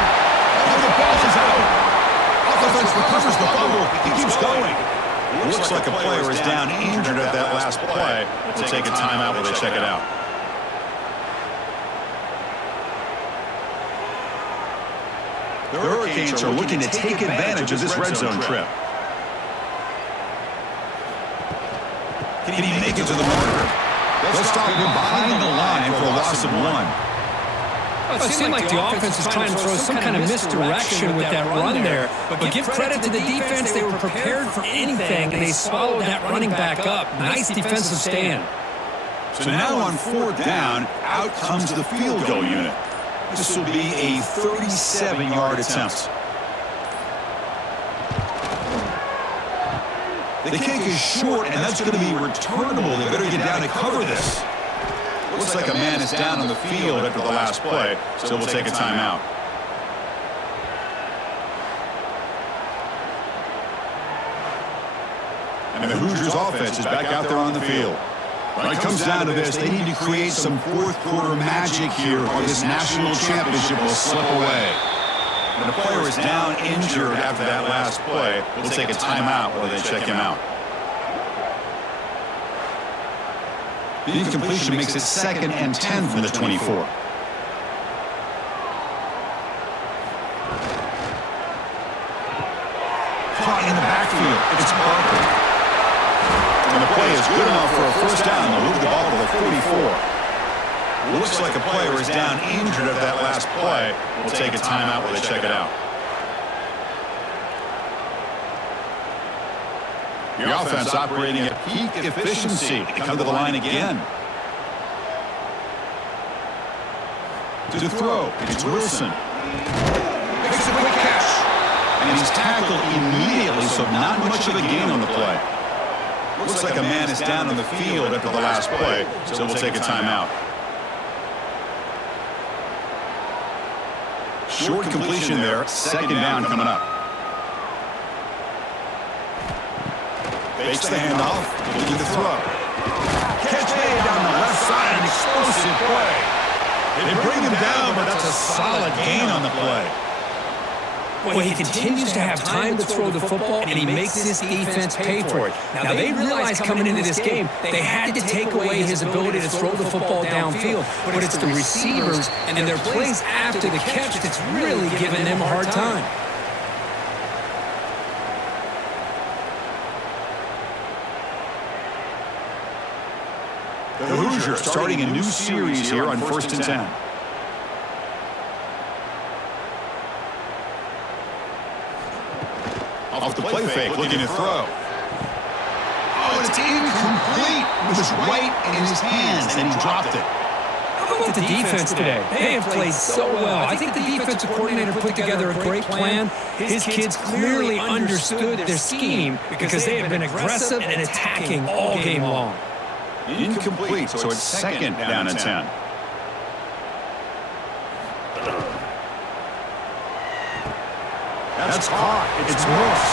Oh, the ball is out. Offense recovers the fumble. He keeps going. Looks like a player is down injured at that last play. We'll take a timeout while they check it out. The Hurricanes are looking to take advantage of this red zone trip. Can he make it to the marker? They'll stop him behind the line for a loss of 1. It seemed like the offense is trying to throw some kind of misdirection with that run there. But give credit to the defense. They were prepared for anything, and they swallowed that running back up. Nice defensive stand. So now on 4th down, out comes the field goal unit. This will be a 37-yard attempt. The kick is short, and that's going to be returnable. They better get down and cover this. Looks like a man is down on the field after the last play, so we'll take a timeout. And the Hoosiers offense is back out there on the field. When it comes down to this, they need to create some fourth-quarter magic here, or this national championship will slip away. And the player is down injured after that last play. We'll take a timeout while they check him out. The incompletion makes it 2nd and 10 from the 24. Caught in the backfield. It's Barker. And the play is good enough for a first down. They'll move the ball to the 44. Looks like a player is down injured at that last play. We'll take a timeout while they check it out. The offense operating at peak efficiency. They come to the line again. To throw, it's Wilson. Makes a quick catch. And he's tackled immediately, so not much of a gain on the play. Looks like a man is down on the field after the last play, so we'll take a timeout. Short completion there, 2nd down coming up. Fakes the handoff, looking to throw. Catch made down the left side, an explosive play. They bring him down, but that's a solid gain on the play. Well, he continues to have time to throw the football, and he makes this defense pay for it. Now, they realized coming into this game, they had to take away his ability to throw the football downfield, but it's the receivers and their plays after the catch that's really giving them a hard time. The Hoosiers starting a new series here on 1st and 10. Off the play fake, looking to throw. Oh, it's incomplete. It was right in his hands, and he dropped it. How about the defense today? They have played so well. I think the defensive coordinator put together a great plan. His kids clearly understood their scheme because they have been aggressive and attacking all game long. Incomplete, so it's second down and 10. That's caught. It's Morse.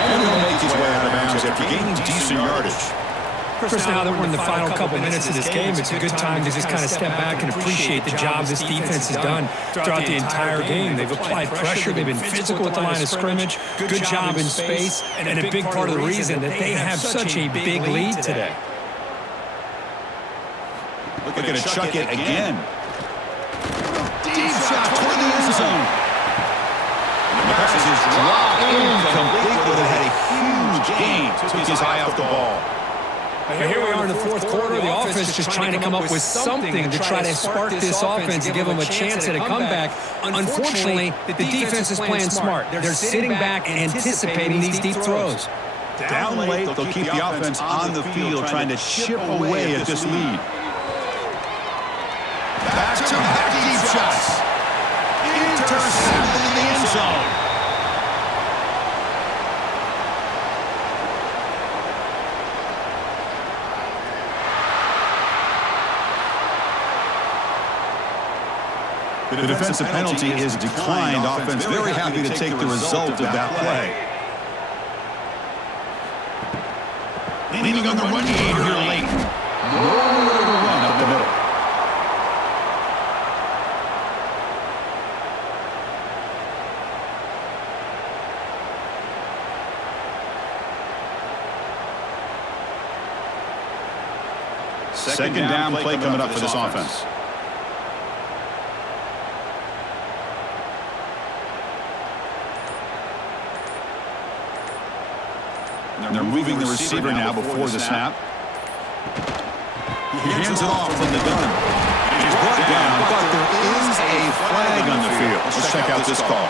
And he'll make his way out of bounds after gaining decent yardage. Chris, now that we're in the final couple minutes of this game, it's a good time to just kind of step back and appreciate the job this defense has done throughout the entire game. They've applied pressure. They've been physical at the line of scrimmage. Good job in space. And a big part of the reason that they have such a big lead today. Looking to chuck it again. Deep shot toward the end zone. The pass is dropped incomplete, but it had a huge gain. Took his eye off the ball. Here we are in the fourth quarter. The offense just trying to come up with something to try to spark this offense and give them a chance at a comeback. Unfortunately, the defense is playing smart. They're sitting back and anticipating these deep throws. Down late, they'll keep the offense on the field trying to chip away at this lead. Back-to-back deep shots. Intercepted in the end zone. The defensive penalty is declined. Offense very happy to take the result of that play. Leaning on the run game here late. Nowhere to run up the middle. Second down play coming up for this offense. They're moving the receiver now before the snap. He hands it off from the gun. He's brought down, but there is a flag on the field. Let's check out this call.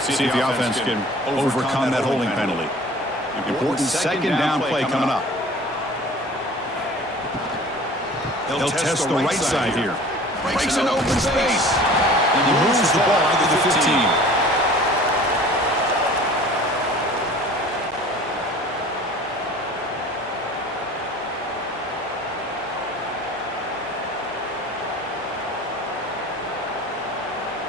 See if the offense can overcome that holding penalty. Important second down play coming up. He'll test the right side here. Breaks an open space. And he moves the ball out to the 15.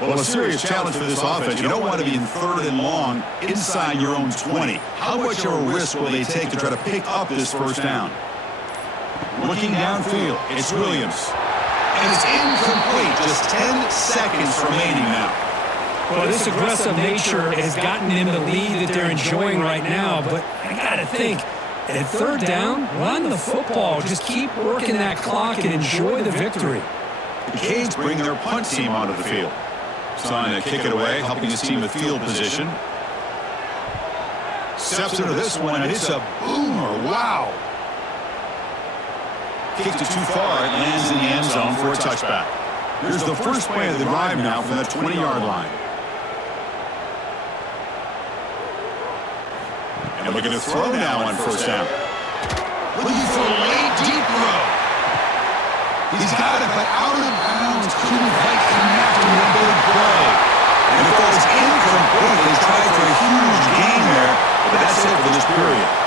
Well, a serious challenge for this offense. You don't want to be in third and long inside your own 20. How much of a risk will they take to try to pick up this first down? Looking downfield, it's Williams. And it's incomplete. Just 10 seconds remaining now. Well, this aggressive nature has gotten them the lead that they're enjoying right now. But I got to think, at third down, run the football. Just keep working that clock and enjoy the victory. The Canes bring their punt team onto the field. Trying to kick it away, helping his team with field position. Steps into this one, and it's a boomer. Wow. Kicked it too far. It lands in the end zone for a touchback. Here's the first play of the drive now from the 20-yard line. And looking to throw now on first down. Looking for a late deep throw. He's got it, but out of bounds. Couldn't quite connect with a big play. And it goes incomplete. He's tried for a huge gain there, but that's it for this period.